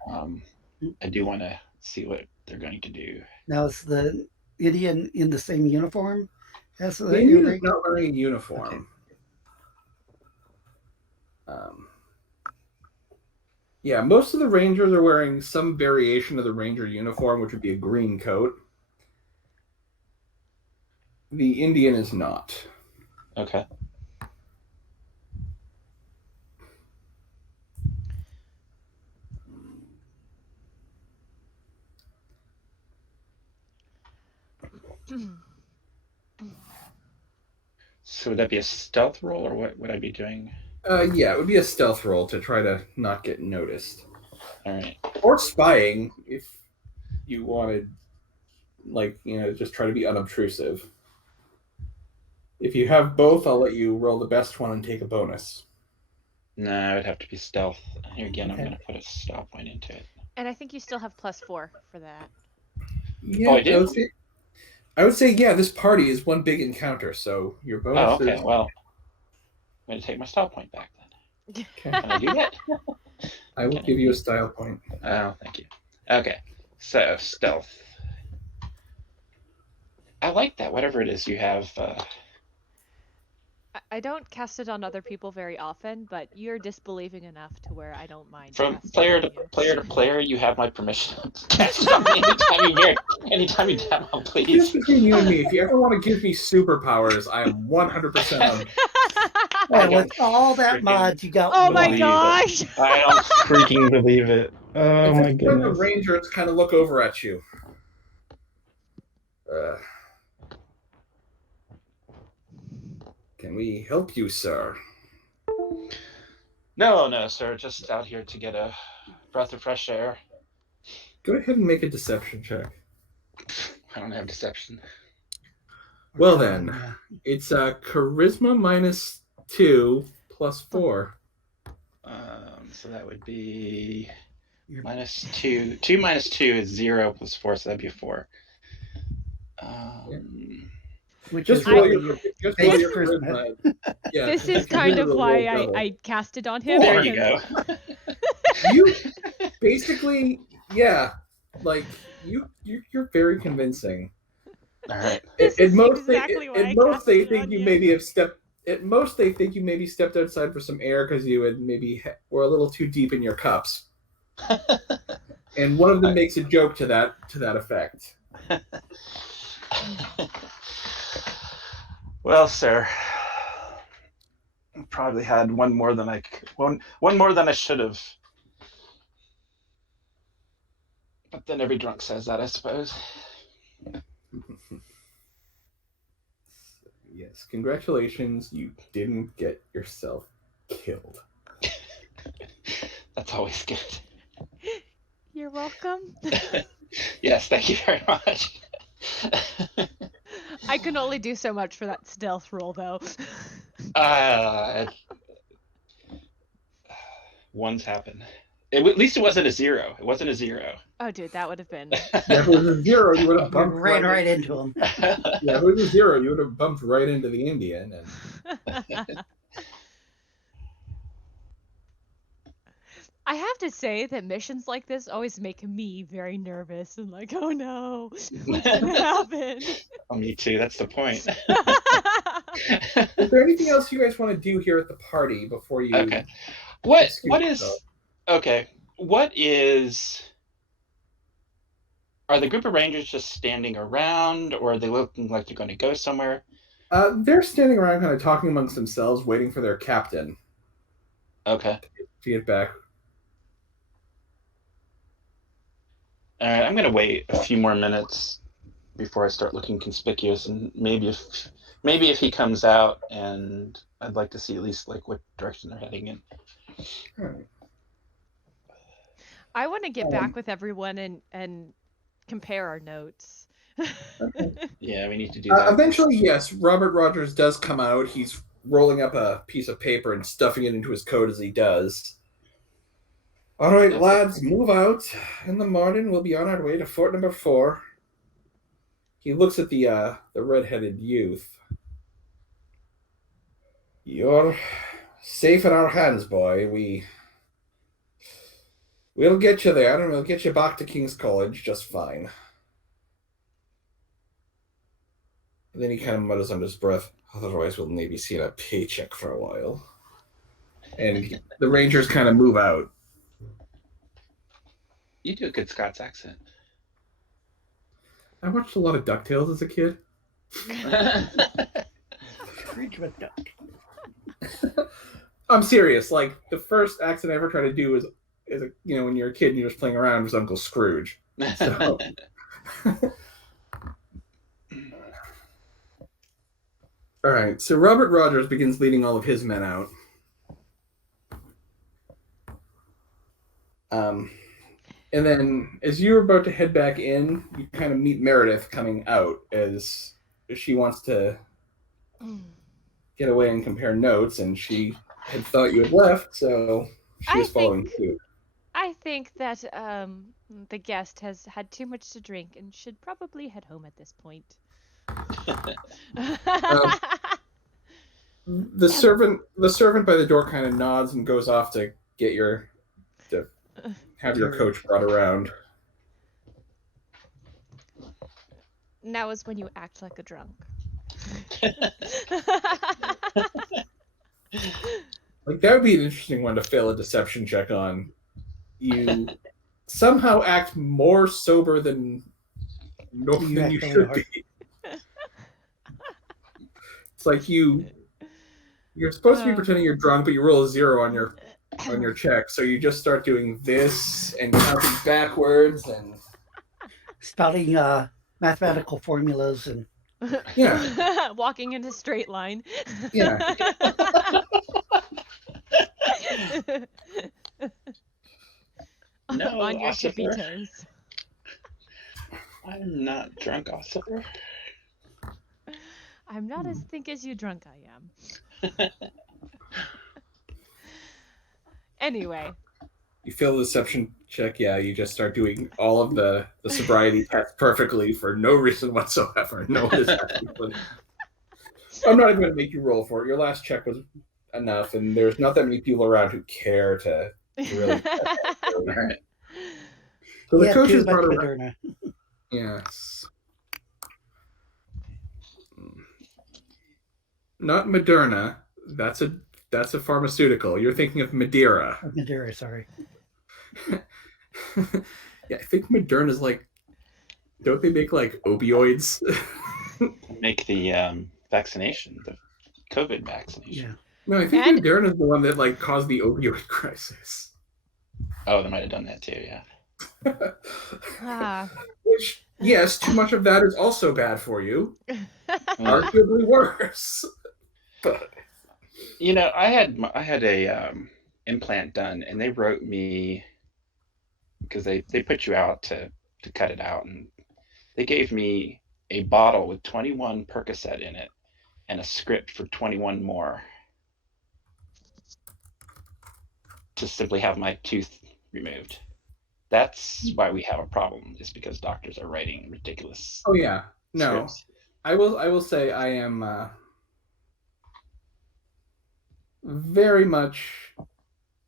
I do want to see what they're going to do. Now, is the Indian in the same uniform as The the Indian Iraq? is not wearing a uniform. Yeah, most of the Rangers are wearing some variation of the Ranger uniform, which would be a green coat. The Indian is not. Okay. So would that be a stealth roll, or what would I be doing? Yeah, it would be a stealth roll to try to not get noticed. All right. Or spying, if you wanted, just try to be unobtrusive. If you have both, I'll let you roll the best one and take a bonus. No, it would have to be stealth. Here again, Okay. I'm going to put a stop point into it. And I think you still have +4 for that. Yeah, Oh, I do? I would say, yeah, this party is one big encounter, so your bonus Oh, okay. is... Well, I'm going to take my style point back then. Okay. Can I do that? I will give you a style point. Oh, thank you. Okay. So, stealth. I like that. Whatever it is you have. I don't cast it on other people very often, but you're disbelieving enough to where I don't mind. From casting player it to on you. player to player, you have my permission to cast it on me anytime you demo, Just please. between you and me, if you ever want to give me superpowers, I am 100% on. Well, with all that mods, you got. Oh my believe it. gosh! I don't freaking believe it. Oh It's my just when the goodness. Rangers kind of look over at you. Can we help you, sir? No, sir. Just out here to get a breath of fresh air. Go ahead and make a deception check. I don't have deception. Well then, it's charisma -2 +4. So that would be -2. 2 minus 2 is 0 + 4, so that'd be a 4. Which Just is roll why your, you just base roll your charisma. charisma. Yeah, This is if you kind do of the why roll double. I cast it on him. There you because- go. You basically, yeah, like you're very convincing. All right. This At is most, exactly why I at most cast they it think on you you. maybe have stepped. At most, they think you maybe stepped outside for some air because you had maybe were a little too deep in your cups. And one of them makes a joke to that effect. Well, sir, I probably had one more than I should have. But then every drunk says that, I suppose. Yes, congratulations, you didn't get yourself killed. That's always good. You're welcome. Yes, thank you very much. I can only do so much for that stealth roll, though. Ones happen. At least it wasn't a 0. It wasn't a 0. Oh, dude, that would have been. Yeah, if it was a 0, you would have You bumped ran right into him. Yeah, if it was a 0, you would have bumped right into the Indian. And I have to say that missions like this always make me very nervous and like, oh no, what's gonna happen? Oh, me too. That's the point. is there anything else you guys want to do here at the party before you? Okay. What excuse is yourself? okay? What is? Are the group of rangers just standing around, or are they looking like they're going to go somewhere? They're standing around, kind of talking amongst themselves, waiting for their captain Okay. to get back. All right. I'm going to wait a few more minutes before I start looking conspicuous, and maybe if he comes out, and I'd like to see at least like what direction they're heading in. All right. I want to get back with everyone and compare our notes. Okay. Yeah, we need to do that. Eventually, yes, Robert Rogers does come out. He's rolling up a piece of paper and stuffing it into his coat as he does. All right, lads, move out. In the morning, we'll be on our way to Fort Number 4. He looks at the red-headed youth. You're safe in our hands, boy. We'll get you there, and we'll get you back to King's College just fine. And then he kind of mutters under his breath, otherwise we'll maybe see a paycheck for a while. And the Rangers kind of move out. You do a good Scots accent. I watched a lot of DuckTales as a kid. Screech McDuck. I'm serious. Like, the first accent I ever tried to do is a, when you're a kid and you're just playing around, was Uncle Scrooge. So. All right, so Robert Rogers begins leading all of his men out. And then as you're about to head back in, you kind of meet Meredith coming out as she wants to get away and compare notes, and she had thought you had left, so she was following suit. I think that the guest has had too much to drink and should probably head home at this point. The servant by the door kind of nods and goes off to have your coach brought around. Now is when you act like a drunk. Like, that would be an interesting one to fail a deception check on. You somehow act more sober than you should be. It's like you're supposed to be pretending you're drunk, but you roll a 0 on your check, so you just start doing this and counting backwards and spouting mathematical formulas and walking in a straight line. Yeah. No, on your Ossifer. tippy toes. I'm not drunk, Ossifer. I'm not as thick as you drunk I am. Anyway. You fail the deception check, you just start doing all of the sobriety tests perfectly for no reason whatsoever. No one is actually. I'm not even going to make you roll for it. Your last check was enough, and there's not that many people around who care to really. Right. So the coach is brought around. Moderna. Yes. Not Moderna. That's a pharmaceutical. You're thinking of Madeira. Madeira, sorry. Yeah, I think Moderna's like. Don't they make like opioids? Make the vaccination, the COVID vaccination. Yeah. No, I think Moderna is the one that like caused the opioid crisis. Oh, they might have done that too. Yeah. Which, yes, too much of that is also bad for you. Arguably worse. But I had a implant done, and they wrote me, because they put you out to cut it out, and they gave me a bottle with 21 Percocet in it and a script for 21 more. to simply have my tooth removed. That's why we have a problem, is because doctors are writing ridiculous Oh yeah, no. scripts. I will say I am very much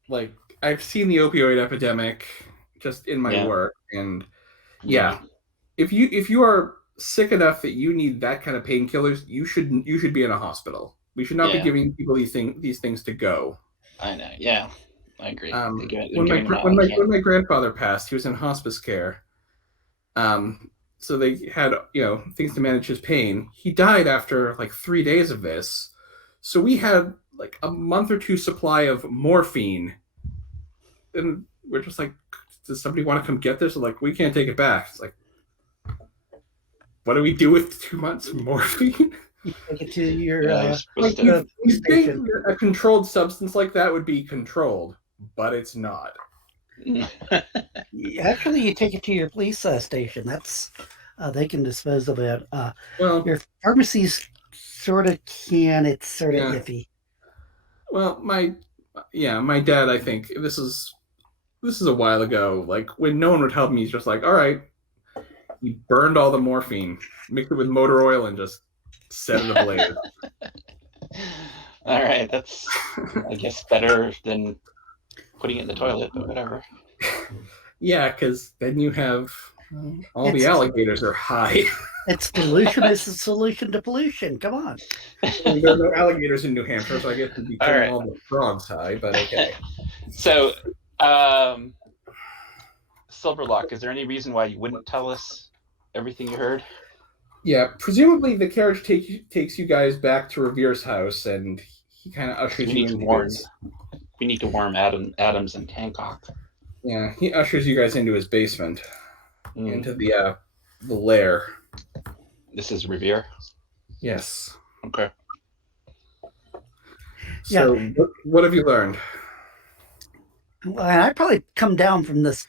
like I've seen the opioid epidemic just in my Yeah. work, and yeah, if you are sick enough that you need that kind of painkillers, you should be in a hospital. We should not be Yeah. giving people these things to go. I know. Yeah, I agree. When my grandfather passed, he was in hospice care. So they had things to manage his pain. He died after like 3 days of this. So we had like a month or two supply of morphine, and we're just like, does somebody want to come get this? Like, we can't take it back. It's like, what do we do with 2 months of morphine? You take it to your like you think a controlled substance like that would be controlled, but it's not. Actually, you take it to your police station. That's they can dispose of it. Well, your pharmacies sort of can. It's sort of iffy. Well, my dad, I think this is a while ago. Like, when no one would help me, he's just like, all right, he burned all the morphine, mixed it with motor oil, and just set it ablaze. All right, that's I guess better than putting it in the toilet, but whatever. Yeah, because then you have all the alligators are high. It's pollution is the solution to pollution. Come on. There are no alligators in New Hampshire, so I guess it'd be all the frogs high, but okay. So, Silverlock, is there any reason why you wouldn't tell us everything you heard? Yeah, presumably the carriage takes you guys back to Revere's house, and he kind of ushers you into We need to warn Adams and Hancock. Yeah, he ushers you guys into his basement, into the lair. This is Revere? Yes. Okay. So, what have you learned? Well, I probably come down from this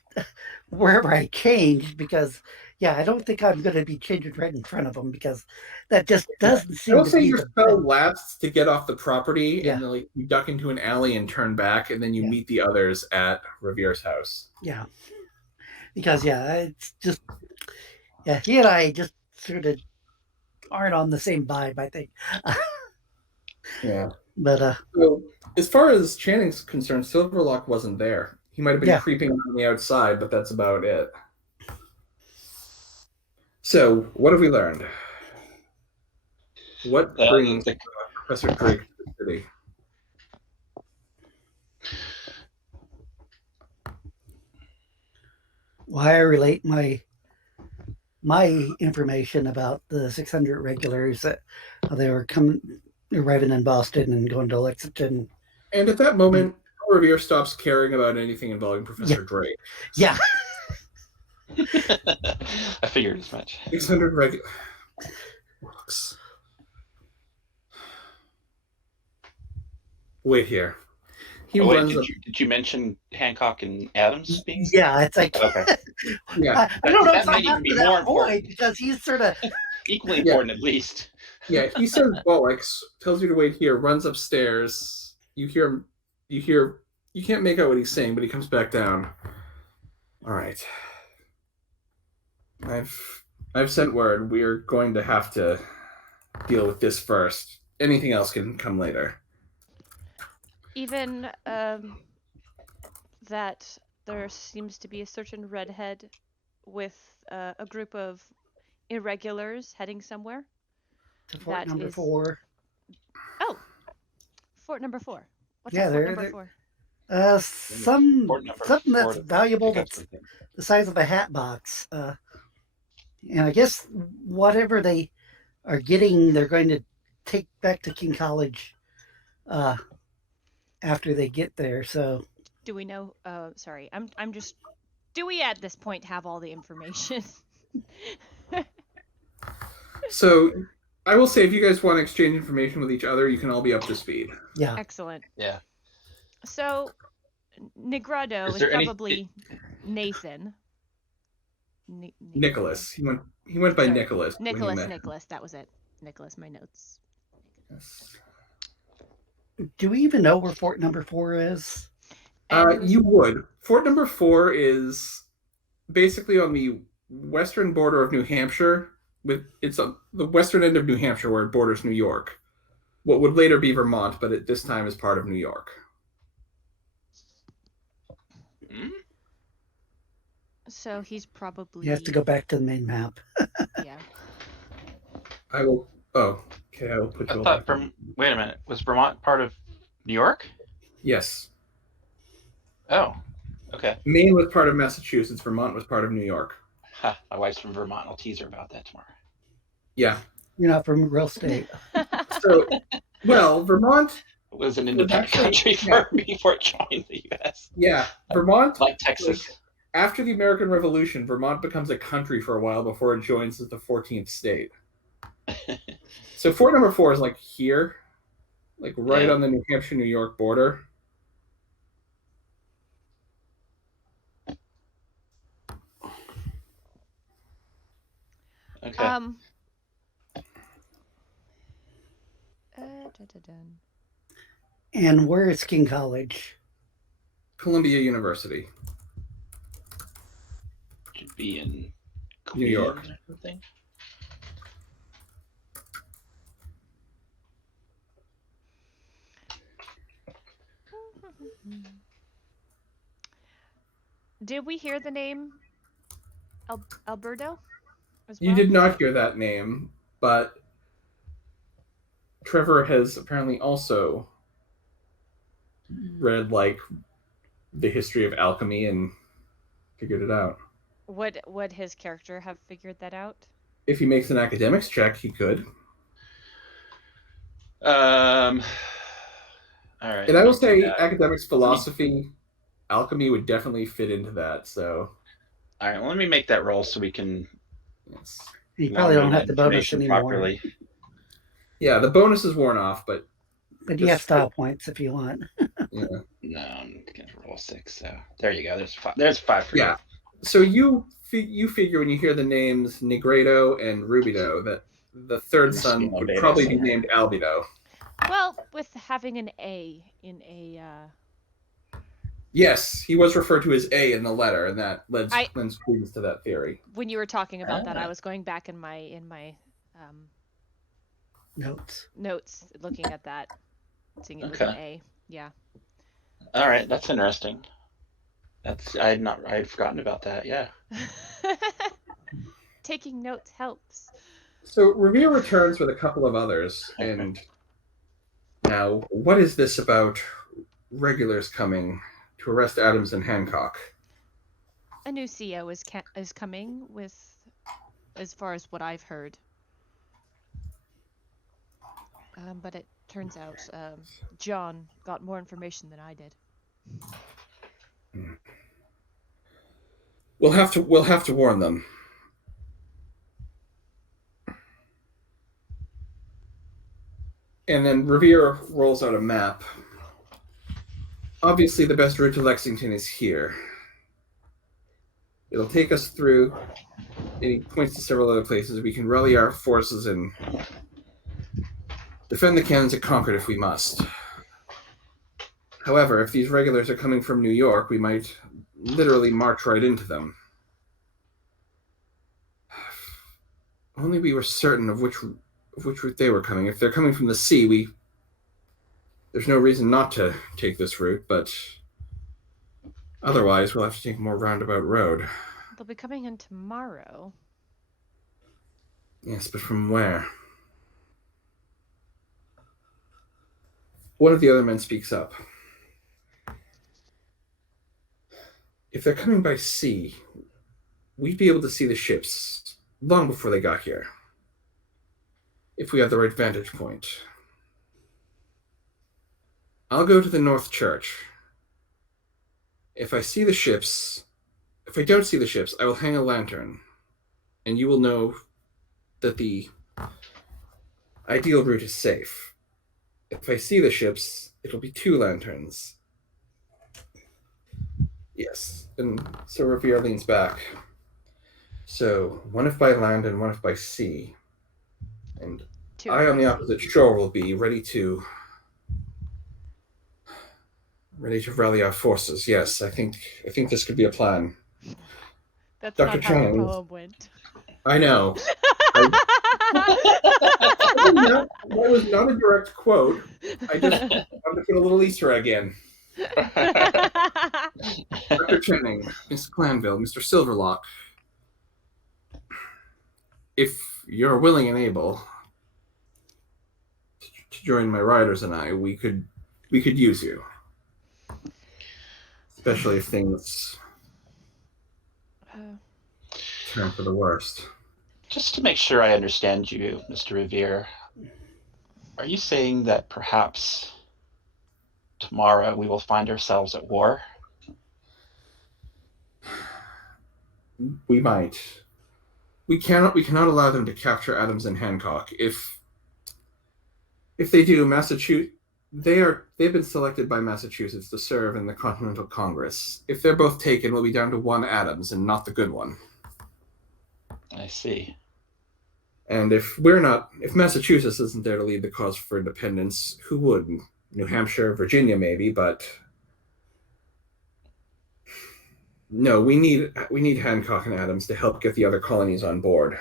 wherever I changed because, I don't think I'm going to be changing right in front of them because that just doesn't seem to be. I'll say your spell lasts to get off the property, and then you duck into an alley and turn back, and then you meet the others at Revere's house. Yeah, because it's just he and I just sort of aren't on the same vibe, I think. Yeah, but so, as far as Channing's concerned, Silverlock wasn't there. He might have been creeping on the outside, but that's about it. So, what have we learned? What brings Professor Drake to the city? Why I relate my information about the 600 regulars that they were arriving in Boston and going to Lexington. And at that moment, Revere stops caring about anything involving Professor Drake. Yeah. I figured as much. 600 regular. Wait here. Did you mention Hancock and Adams being? Yeah, it's like okay. I don't know if might even be more important because he's sort of equally important at least. Yeah, he says bollocks, tells you to wait here, runs upstairs. You hear you can't make out what he's saying, but he comes back down. All right. I've sent word. We're going to have to deal with this first. Anything else can come later. Even that there seems to be a certain redhead with a group of irregulars heading somewhere. To Fort number 4. Oh, Fort number 4. What's Fort number 4? Something that's valuable that's the size of a hat box. And I guess whatever they are getting, they're going to take back to King College after they get there. So, do we know? Sorry, I'm just. Do we at this point have all the information? So, I will say, if you guys want to exchange information with each other, you can all be up to speed. Yeah. Excellent. Yeah. So, Negrado is probably Nathan. Nicholas. He went by Nicholas. Nicholas. That was it. Nicholas. My notes. Yes. Do we even know where Fort number 4 is? You would. Fort number 4 is basically on the western border of New Hampshire. It's on the western end of New Hampshire where it borders New York. What would later be Vermont, but at this time is part of New York. So he's probably... You have to go back to the main map. Yeah. I will... Oh, okay, I will put you all back. Wait a minute. Was Vermont part of New York? Yes. Oh, okay. Maine was part of Massachusetts. Vermont was part of New York. Ha, my wife's from Vermont. I'll tease her about that tomorrow. Yeah. You're not from a real state. So, well, Vermont was an independent country before it joined the U.S. Yeah, Vermont, like Texas. After the American Revolution, Vermont becomes a country for a while before it joins as the 14th state. So Fort number 4 is like here, like right on the New Hampshire-New York border. Okay. And where is King College? Columbia University. Should be in New York. Or something. Did we hear the name Alberto? You did not hear that name, but Trevor has apparently also read like the history of alchemy and figured it out. Would his character have figured that out? If he makes an academics check, he could. All right. And I will say academics, philosophy, alchemy would definitely fit into that. So, all right. Well, let me make that roll so we can. Yes. You probably don't have the bonus anymore. Properly. Yeah, the bonus is worn off, but you have style points if you want. Yeah. No, I'm gonna roll 6. So there you go. There's 5. There's 5 for you. So you figure when you hear the names Negredo and Rubido that the third son would probably be named Albedo. Well, with having an A in a... Yes, he was referred to as A in the letter, and that lends credence to that theory. When you were talking about that, I was going back in my notes, looking at that, seeing it with an A. Yeah. All right, that's interesting. I had forgotten about that. Yeah. Taking notes helps. So Revere returns with a couple of others, and now what is this about regulars coming to arrest Adams and Hancock? A new CO is coming with, as far as what I've heard. But it turns out John got more information than I did. We'll have to warn them. And then Revere rolls out a map. Obviously, the best route to Lexington is here. It'll take us through, and he points to several other places. We can rally our forces and defend the cannons at Concord if we must. However, if these regulars are coming from New York, we might literally march right into them. Only we were certain of which route they were coming. If they're coming from the sea, there's no reason not to take this route, but otherwise we'll have to take a more roundabout road. They'll be coming in tomorrow. Yes, but from where? One of the other men speaks up. If they're coming by sea, we'd be able to see the ships long before they got here. If we have the right vantage point. I'll go to the North Church. If I don't see the ships, I will hang a lantern, and you will know that the ideal route is safe. If I see the ships, it'll be 2 lanterns. Yes, and so Revere leans back. So, one if by land and one if by sea. And I on the opposite shore will be ready to Ready to rally our forces. Yes, I think this could be a plan. That's Dr. not how the Chang. poem went. I know. That was not a direct quote. I just wanted to put a little Easter egg in. Dr. Channing, Miss Glanville, Mr. Silverlock, if you're willing and able to join my riders and I, we could use you. Especially if things turn for the worst. Just to make sure I understand you, Mr. Revere, are you saying that perhaps tomorrow we will find ourselves at war? We might. We cannot allow them to capture Adams and Hancock. If they do, Massachusetts, they've been selected by Massachusetts to serve in the Continental Congress. If they're both taken, we'll be down to one Adams and not the good one. I see. And if Massachusetts isn't there to lead the cause for independence, who would? New Hampshire, Virginia, maybe, but no, we need Hancock and Adams to help get the other colonies on board.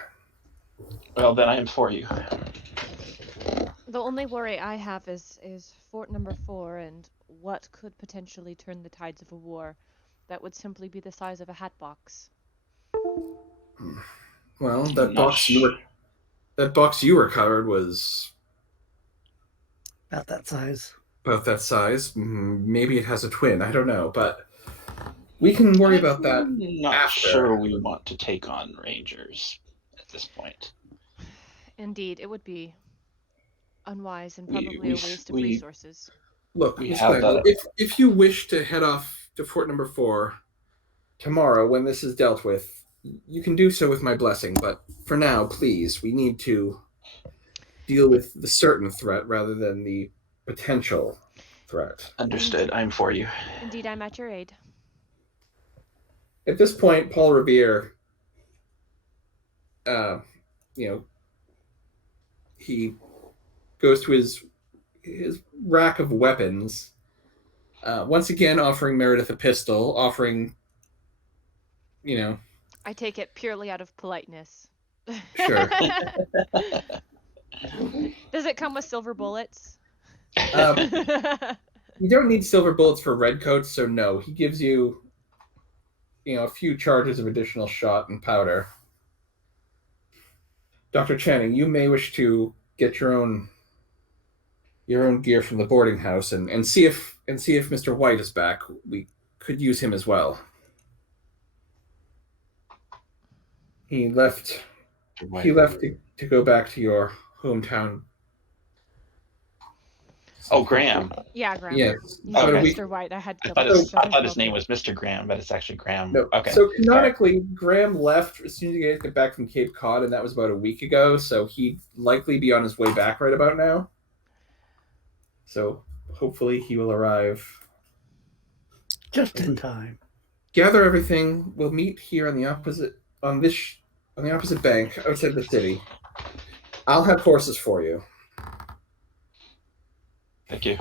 Well, then I am for you. The only worry I have is Fort Number 4 and what could potentially turn the tides of a war that would simply be the size of a hat box. Well, that box you recovered was About that size. about that size. Maybe it has a twin. I don't know, but we can worry about that I'm not after. sure we want to take on Rangers at this point. Indeed, it would be unwise and probably a waste of resources. Look, We Miss have Glanville, that. if you wish to head off to Fort Number 4 tomorrow when this is dealt with, you can do so with my blessing. But for now, please, we need to deal with the certain threat rather than the potential threat. Understood. I'm for you. Indeed, I'm at your aid. At this point, Paul Revere, he goes to his rack of weapons, once again offering Meredith a pistol, offering, I take it purely out of politeness. Sure. Does it come with silver bullets? You don't need silver bullets for redcoats, so no. He gives you, a few charges of additional shot and powder. Dr. Channing, you may wish to get your own gear from the boarding house and see if Mr. White is back. We could use him as well. He left to go back to your hometown. Oh, Graham. Yeah, Graham. Yes. You said Okay. Mr. White. I had to I thought his name was Mr. Graham, but it's actually Graham. No. Okay. So canonically, Graham left as soon as he got back from Cape Cod, and that was about a week ago. So he'd likely be on his way back right about now. So hopefully he will arrive Just in time. Gather everything. We'll meet here on the opposite bank outside the city. I'll have horses for you. Thank you.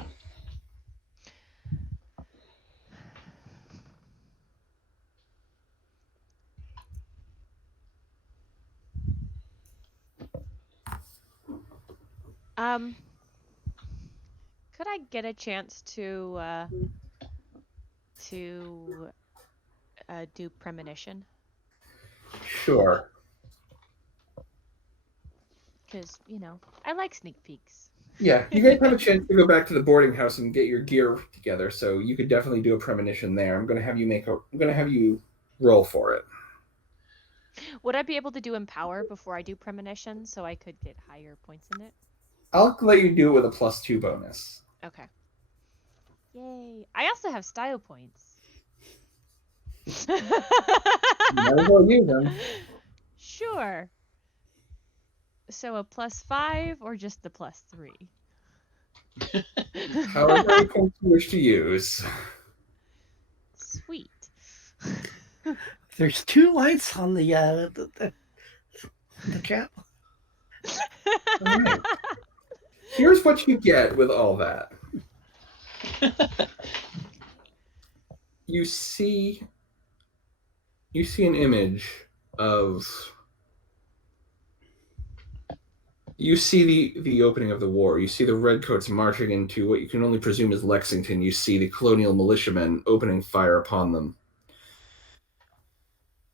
Could I get a chance to do premonition? Sure. Because, I like sneak peeks. Yeah, you guys have a chance to go back to the boarding house and get your gear together, so you could definitely do a premonition there. I'm gonna have you roll for it. Would I be able to do empower before I do premonition so I could get higher points in it? I'll let you do it with a +2 bonus. Okay. Yay. I also have style points. You might as well use them. Sure. So a +5 or just the +3? However many points you wish to use. Sweet. There's 2 lights on the cap. All right. Here's what you get with all that. You see an image of. You see the opening of the war. You see the redcoats marching into what you can only presume is Lexington. You see the colonial militiamen opening fire upon them.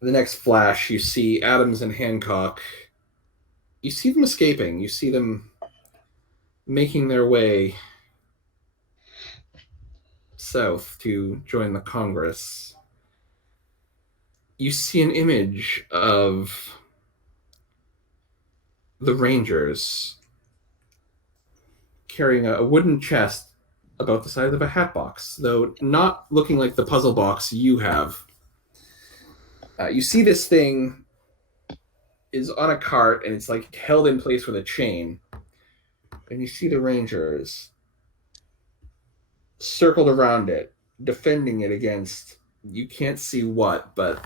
The next flash, you see Adams and Hancock. You see them escaping. You see them making their way south to join the Congress. You see an image of the Rangers carrying a wooden chest about the size of a hat box, though not looking like the puzzle box you have. You see this thing is on a cart and it's like held in place with a chain. And you see the Rangers circled around it, defending it against you can't see what, but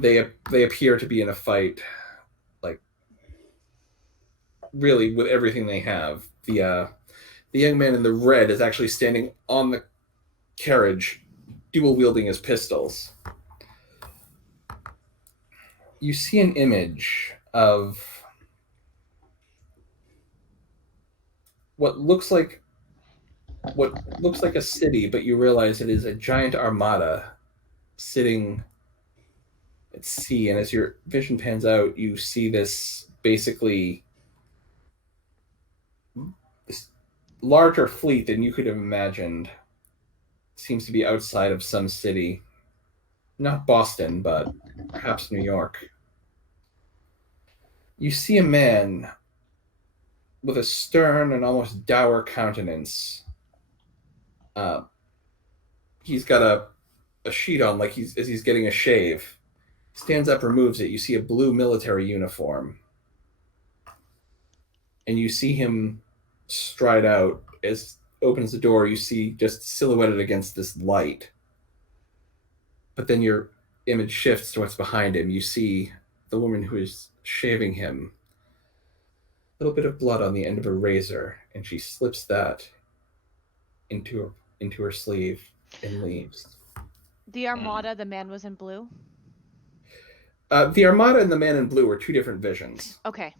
they appear to be in a fight, like really with everything they have. The young man in the red is actually standing on the carriage, dual wielding his pistols. You see an image of what looks like a city, but you realize it is a giant armada sitting at sea. And as your vision pans out, you see this basically this larger fleet than you could have imagined. It seems to be outside of some city, not Boston, but perhaps New York. You see a man with a stern and almost dour countenance. He's got a sheet on, like as he's getting a shave. Stands up, removes it. You see a blue military uniform. And you see him stride out. As opens the door, you see just silhouetted against this light. But then your image shifts to what's behind him. You see the woman who is shaving him. A little bit of blood on the end of a razor, and she slips that into her sleeve and leaves. The Armada, the man was in blue? The Armada and the man in blue are two different visions. Okay.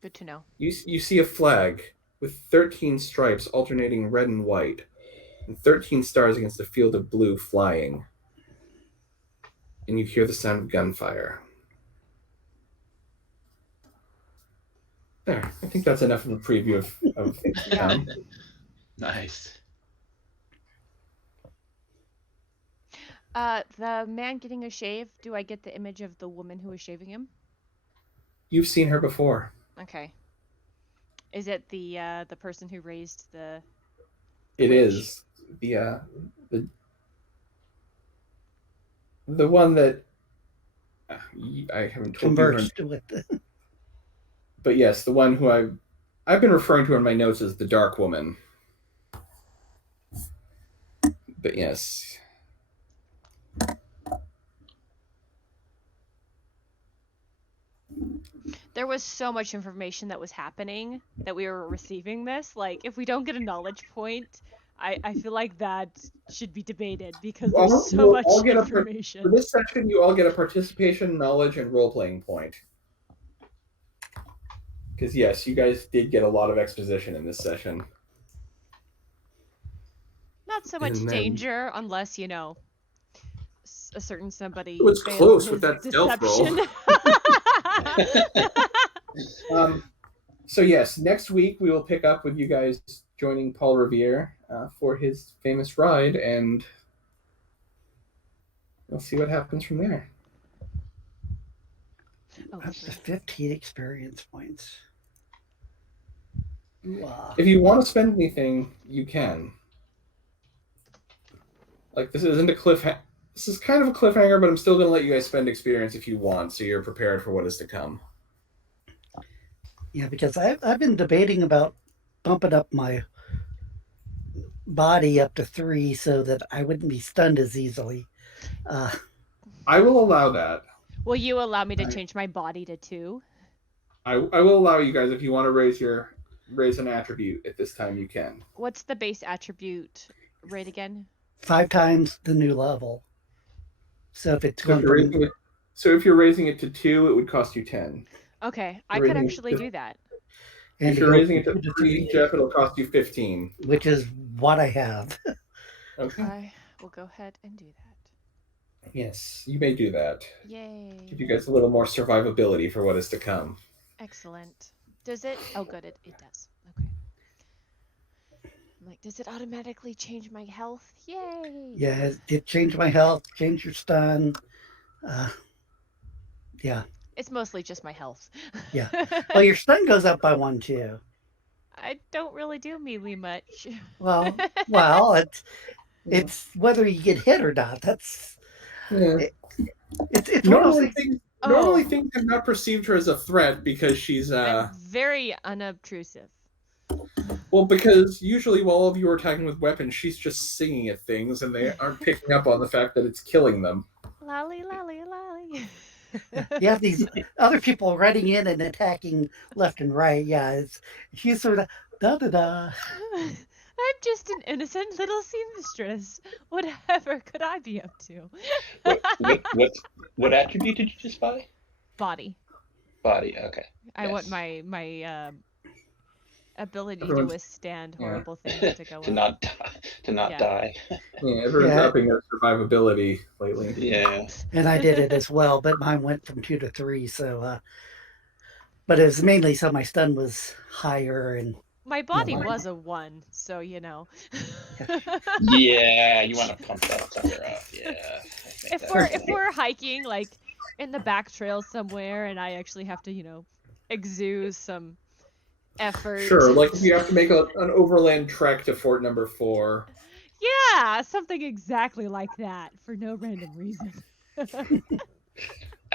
Good to know. You see a flag with 13 stripes alternating red and white, and 13 stars against a field of blue flying. And you hear the sound of gunfire. There, I think that's enough of a preview of Yeah. Nice. The man getting a shave, do I get the image of the woman who was shaving him? You've seen her before. Okay. Is it the person who raised the It witch? is the one that I haven't told you her, Conversed with the but yes, the one who I've been referring to in my notes as the Dark Woman. But yes. There was so much information that was happening that we were receiving this. Like, if we don't get a knowledge point, I feel like that should be debated because there's so You'll much all get information. For this session, you all get a participation, knowledge, and role-playing point. Because yes, you guys did get a lot of exposition in this session. Not so much And then- danger, unless, you know, a certain somebody It was failed close his with that stealth roll. deception. So yes, next week we will pick up with you guys joining Paul Revere for his famous ride, and we'll see what happens from there. Oh, up to 15 experience points. Wow. If you want to spend anything, you can. Like, this isn't a cliffhanger. This is kind of a cliffhanger, but I'm still going to let you guys spend experience if you want, so you're prepared for what is to come. Yeah, because I've been debating about bumping up my body up to 3 so that I wouldn't be stunned as easily. I will allow that. Will you allow me to change my body to 2? I will allow you guys, if you want to raise an attribute at this time, you can. What's the base attribute rate again? 5 times the new level. So if it's So if you're raising it to 2, it would cost you 10. Okay, I You're could raising it actually to- do that. and If to you're go raising it from to 2 to 3, 3, Jeff, it'll cost you 15. which is what I have. Okay. I will go ahead and do that. Yes, you may do that. Yay. Give you guys a little more survivability for what is to come. Excellent. Does it? Oh, good. It does. Okay. I'm like, does it automatically change my health? Yay. Yeah, it changed my health, changed your stun. Yeah. It's mostly just my health. Yeah. Well, your stun goes up by 1 too. I don't really do melee much. Well, it's whether you get hit or not. That's Yeah. it's one of those things. Normally things have not perceived her as a threat because she's I'm very unobtrusive. well, because usually while all of you are attacking with weapons, she's just singing at things and they aren't picking up on the fact that it's killing them. Lolly, lolly, lolly. You have these other people running in and attacking left and right. Yeah, she's sort of da da da. I'm just an innocent little seamstress. Whatever could I be up to? What attribute did you just buy? Body. Body. Okay. I want my ability to withstand horrible things to go to not die. Yeah, everyone's upping their survivability lately. Yeah. And I did it as well, but mine went from 2 to 3. So, but it was mainly so my stun was higher and. My body was a 1, so you know. Yeah, you want to pump that sucker up. Yeah. If we're hiking like in the back trail somewhere, and I actually have to exude some effort. Sure, like if you have to make an overland trek to Fort Number 4. Yeah, something exactly like that for no random reason. I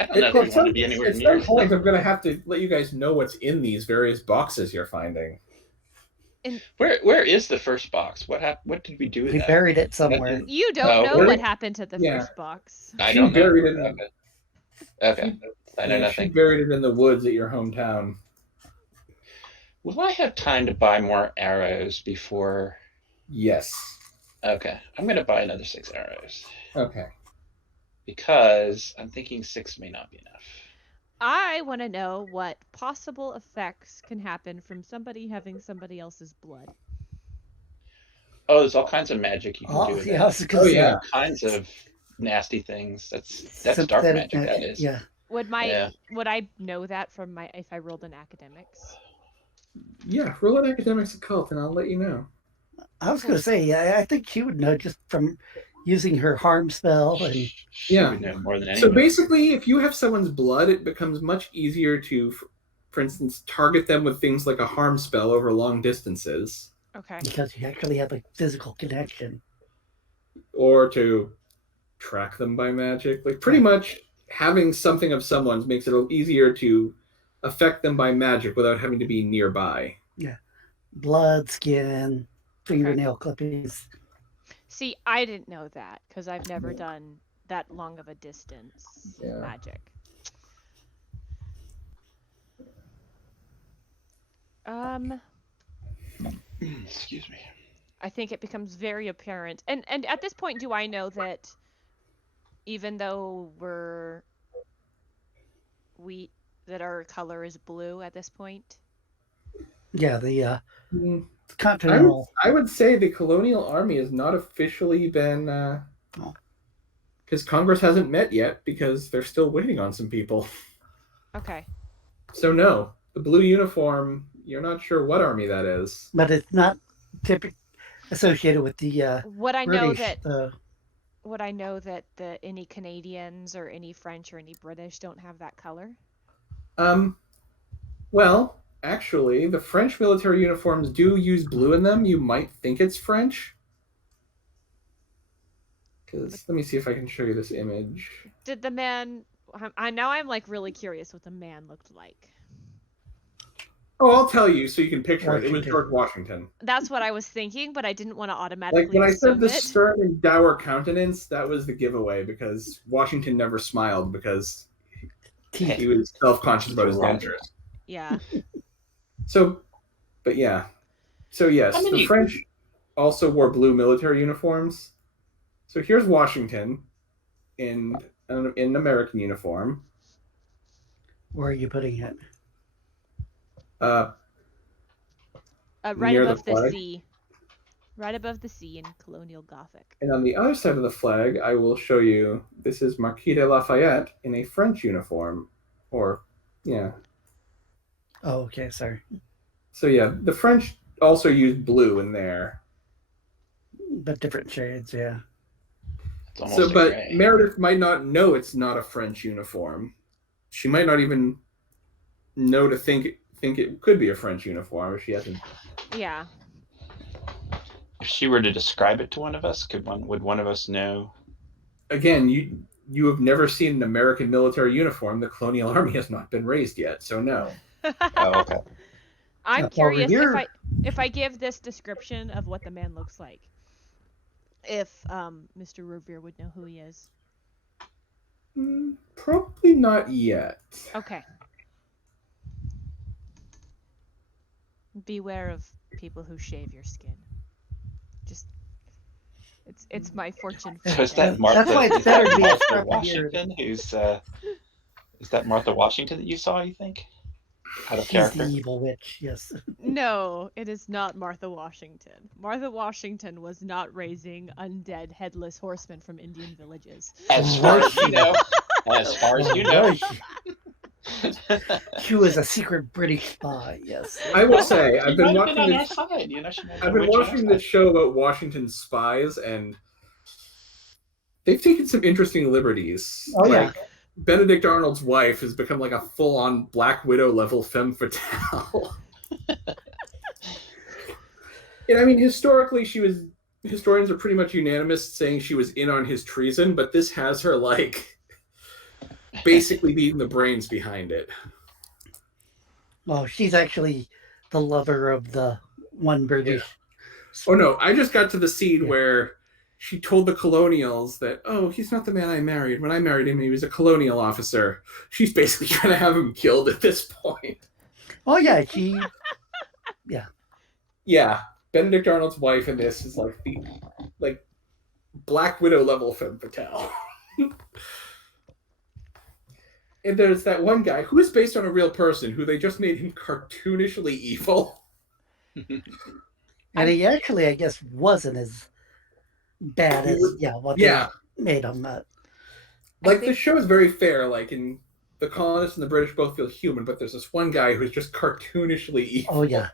don't know if you want to be anywhere near. At some point, I'm going to have to let you guys know what's in these various boxes you're finding. Where is the first box? What did we do with that? We buried it somewhere. You don't know what happened to the first box. I don't know. Buried it Okay. I know nothing. She buried it in the woods at your hometown. Will I have time to buy more arrows before? Yes. Okay. I'm going to buy another 6 arrows. Okay. Because I'm thinking 6 may not be enough. I want to know what possible effects can happen from somebody having somebody else's blood. Oh, there's all kinds of magic you can do with yeah. All kinds of nasty things. That's dark magic. That is. Yeah. Would I know that from if I rolled an academics? Yeah, roll an academics occult, and I'll let you know. I was going to say, I think she would know just from using her harm spell. And yeah, know more than anybody. So basically, if you have someone's blood, it becomes much easier to, for instance, target them with things like a harm spell over long distances. Okay. Because you actually have a physical connection. Or to track them by magic. Like, pretty much having something of someone's makes it easier to affect them by magic without having to be nearby. Yeah. Blood, skin, fingernail clippings. See, I didn't know that because I've never done that long of a distance magic. Excuse me. I think it becomes very apparent. And at this point, do I know that even though that our color is blue at this point? Yeah, the continental. I would say the Colonial Army has not officially been because Congress hasn't met yet because they're still waiting on some people. Okay. So no, the blue uniform, you're not sure what army that is. But it's not typically associated with the Would I know British, that would I know that any Canadians or any French or any British don't have that color? Well, actually, the French military uniforms do use blue in them. You might think it's French. Because let me see if I can show you this image. Did the man? I'm like really curious what the man looked like. Oh, I'll tell you so you can picture it. It was George Washington. That's what I was thinking, but I didn't want to automatically. Like when I said the stern and dour countenance, that was the giveaway because Washington never smiled because he was self-conscious about his dentures. Yeah. But yeah. So yes, the French also wore blue military uniforms. So here's Washington in an American uniform. Where are you putting it? Uh, Right near the above the flag. sea. Right above the sea in Colonial Gothic. And on the other side of the flag, I will show you, this is Marquis de Lafayette in a French uniform. Or, yeah. Oh, okay, sorry. So yeah, the French also use blue in there. But different shades, yeah. It's almost So, a but gray. Meredith might not know it's not a French uniform. She might not even know to think it could be a French uniform if she hasn't. Yeah. If she were to describe it to one of us, would one of us know? Again, you have never seen an American military uniform. The colonial army has not been raised yet, so no. Oh, okay. I'm Paul curious Revere. if I give this description of what the man looks like, if Mr. Revere would know who he is. Probably not yet. Okay. Beware of people who shave your skin. Just it's my fortune. So is that Martha? That's why it's better to be a Martha scrub Washington? Who's is that Martha Washington that you saw? You think? Out of She's character. the evil witch, yes. No, it is not Martha Washington. Martha Washington was not raising undead headless horsemen from Indian villages. As far as you know. As far as you know. She was a secret British spy, yes. I will say, I've She been might have watching been on this. our side, you know. She might have I've been been watching this show about Washington's spies, and they've taken some interesting liberties. Oh, yeah. Benedict Arnold's wife has become like a full-on Black Widow level femme fatale. And I mean, historically, historians are pretty much unanimous saying she was in on his treason, but this has her like basically being the brains behind it. Well, she's actually the lover of the one British. Oh no, I just got to the scene where she told the colonials that, oh, he's not the man I married. When I married him, he was a colonial officer. She's basically trying to have him killed at this point. Oh, yeah, Yeah, Benedict Arnold's wife in this is like the Black Widow level femme fatale. And there's that one guy who is based on a real person who they just made him cartoonishly evil. And he actually, I guess, wasn't as bad as what they made him. Like the show is very fair. Like in the colonists and the British both feel human, but there's this one guy who's just cartoonishly evil. Oh yeah.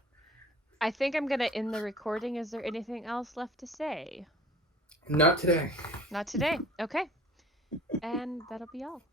I think I'm gonna end the recording. Is there anything else left to say? Not today. Not today. Okay. And that'll be all.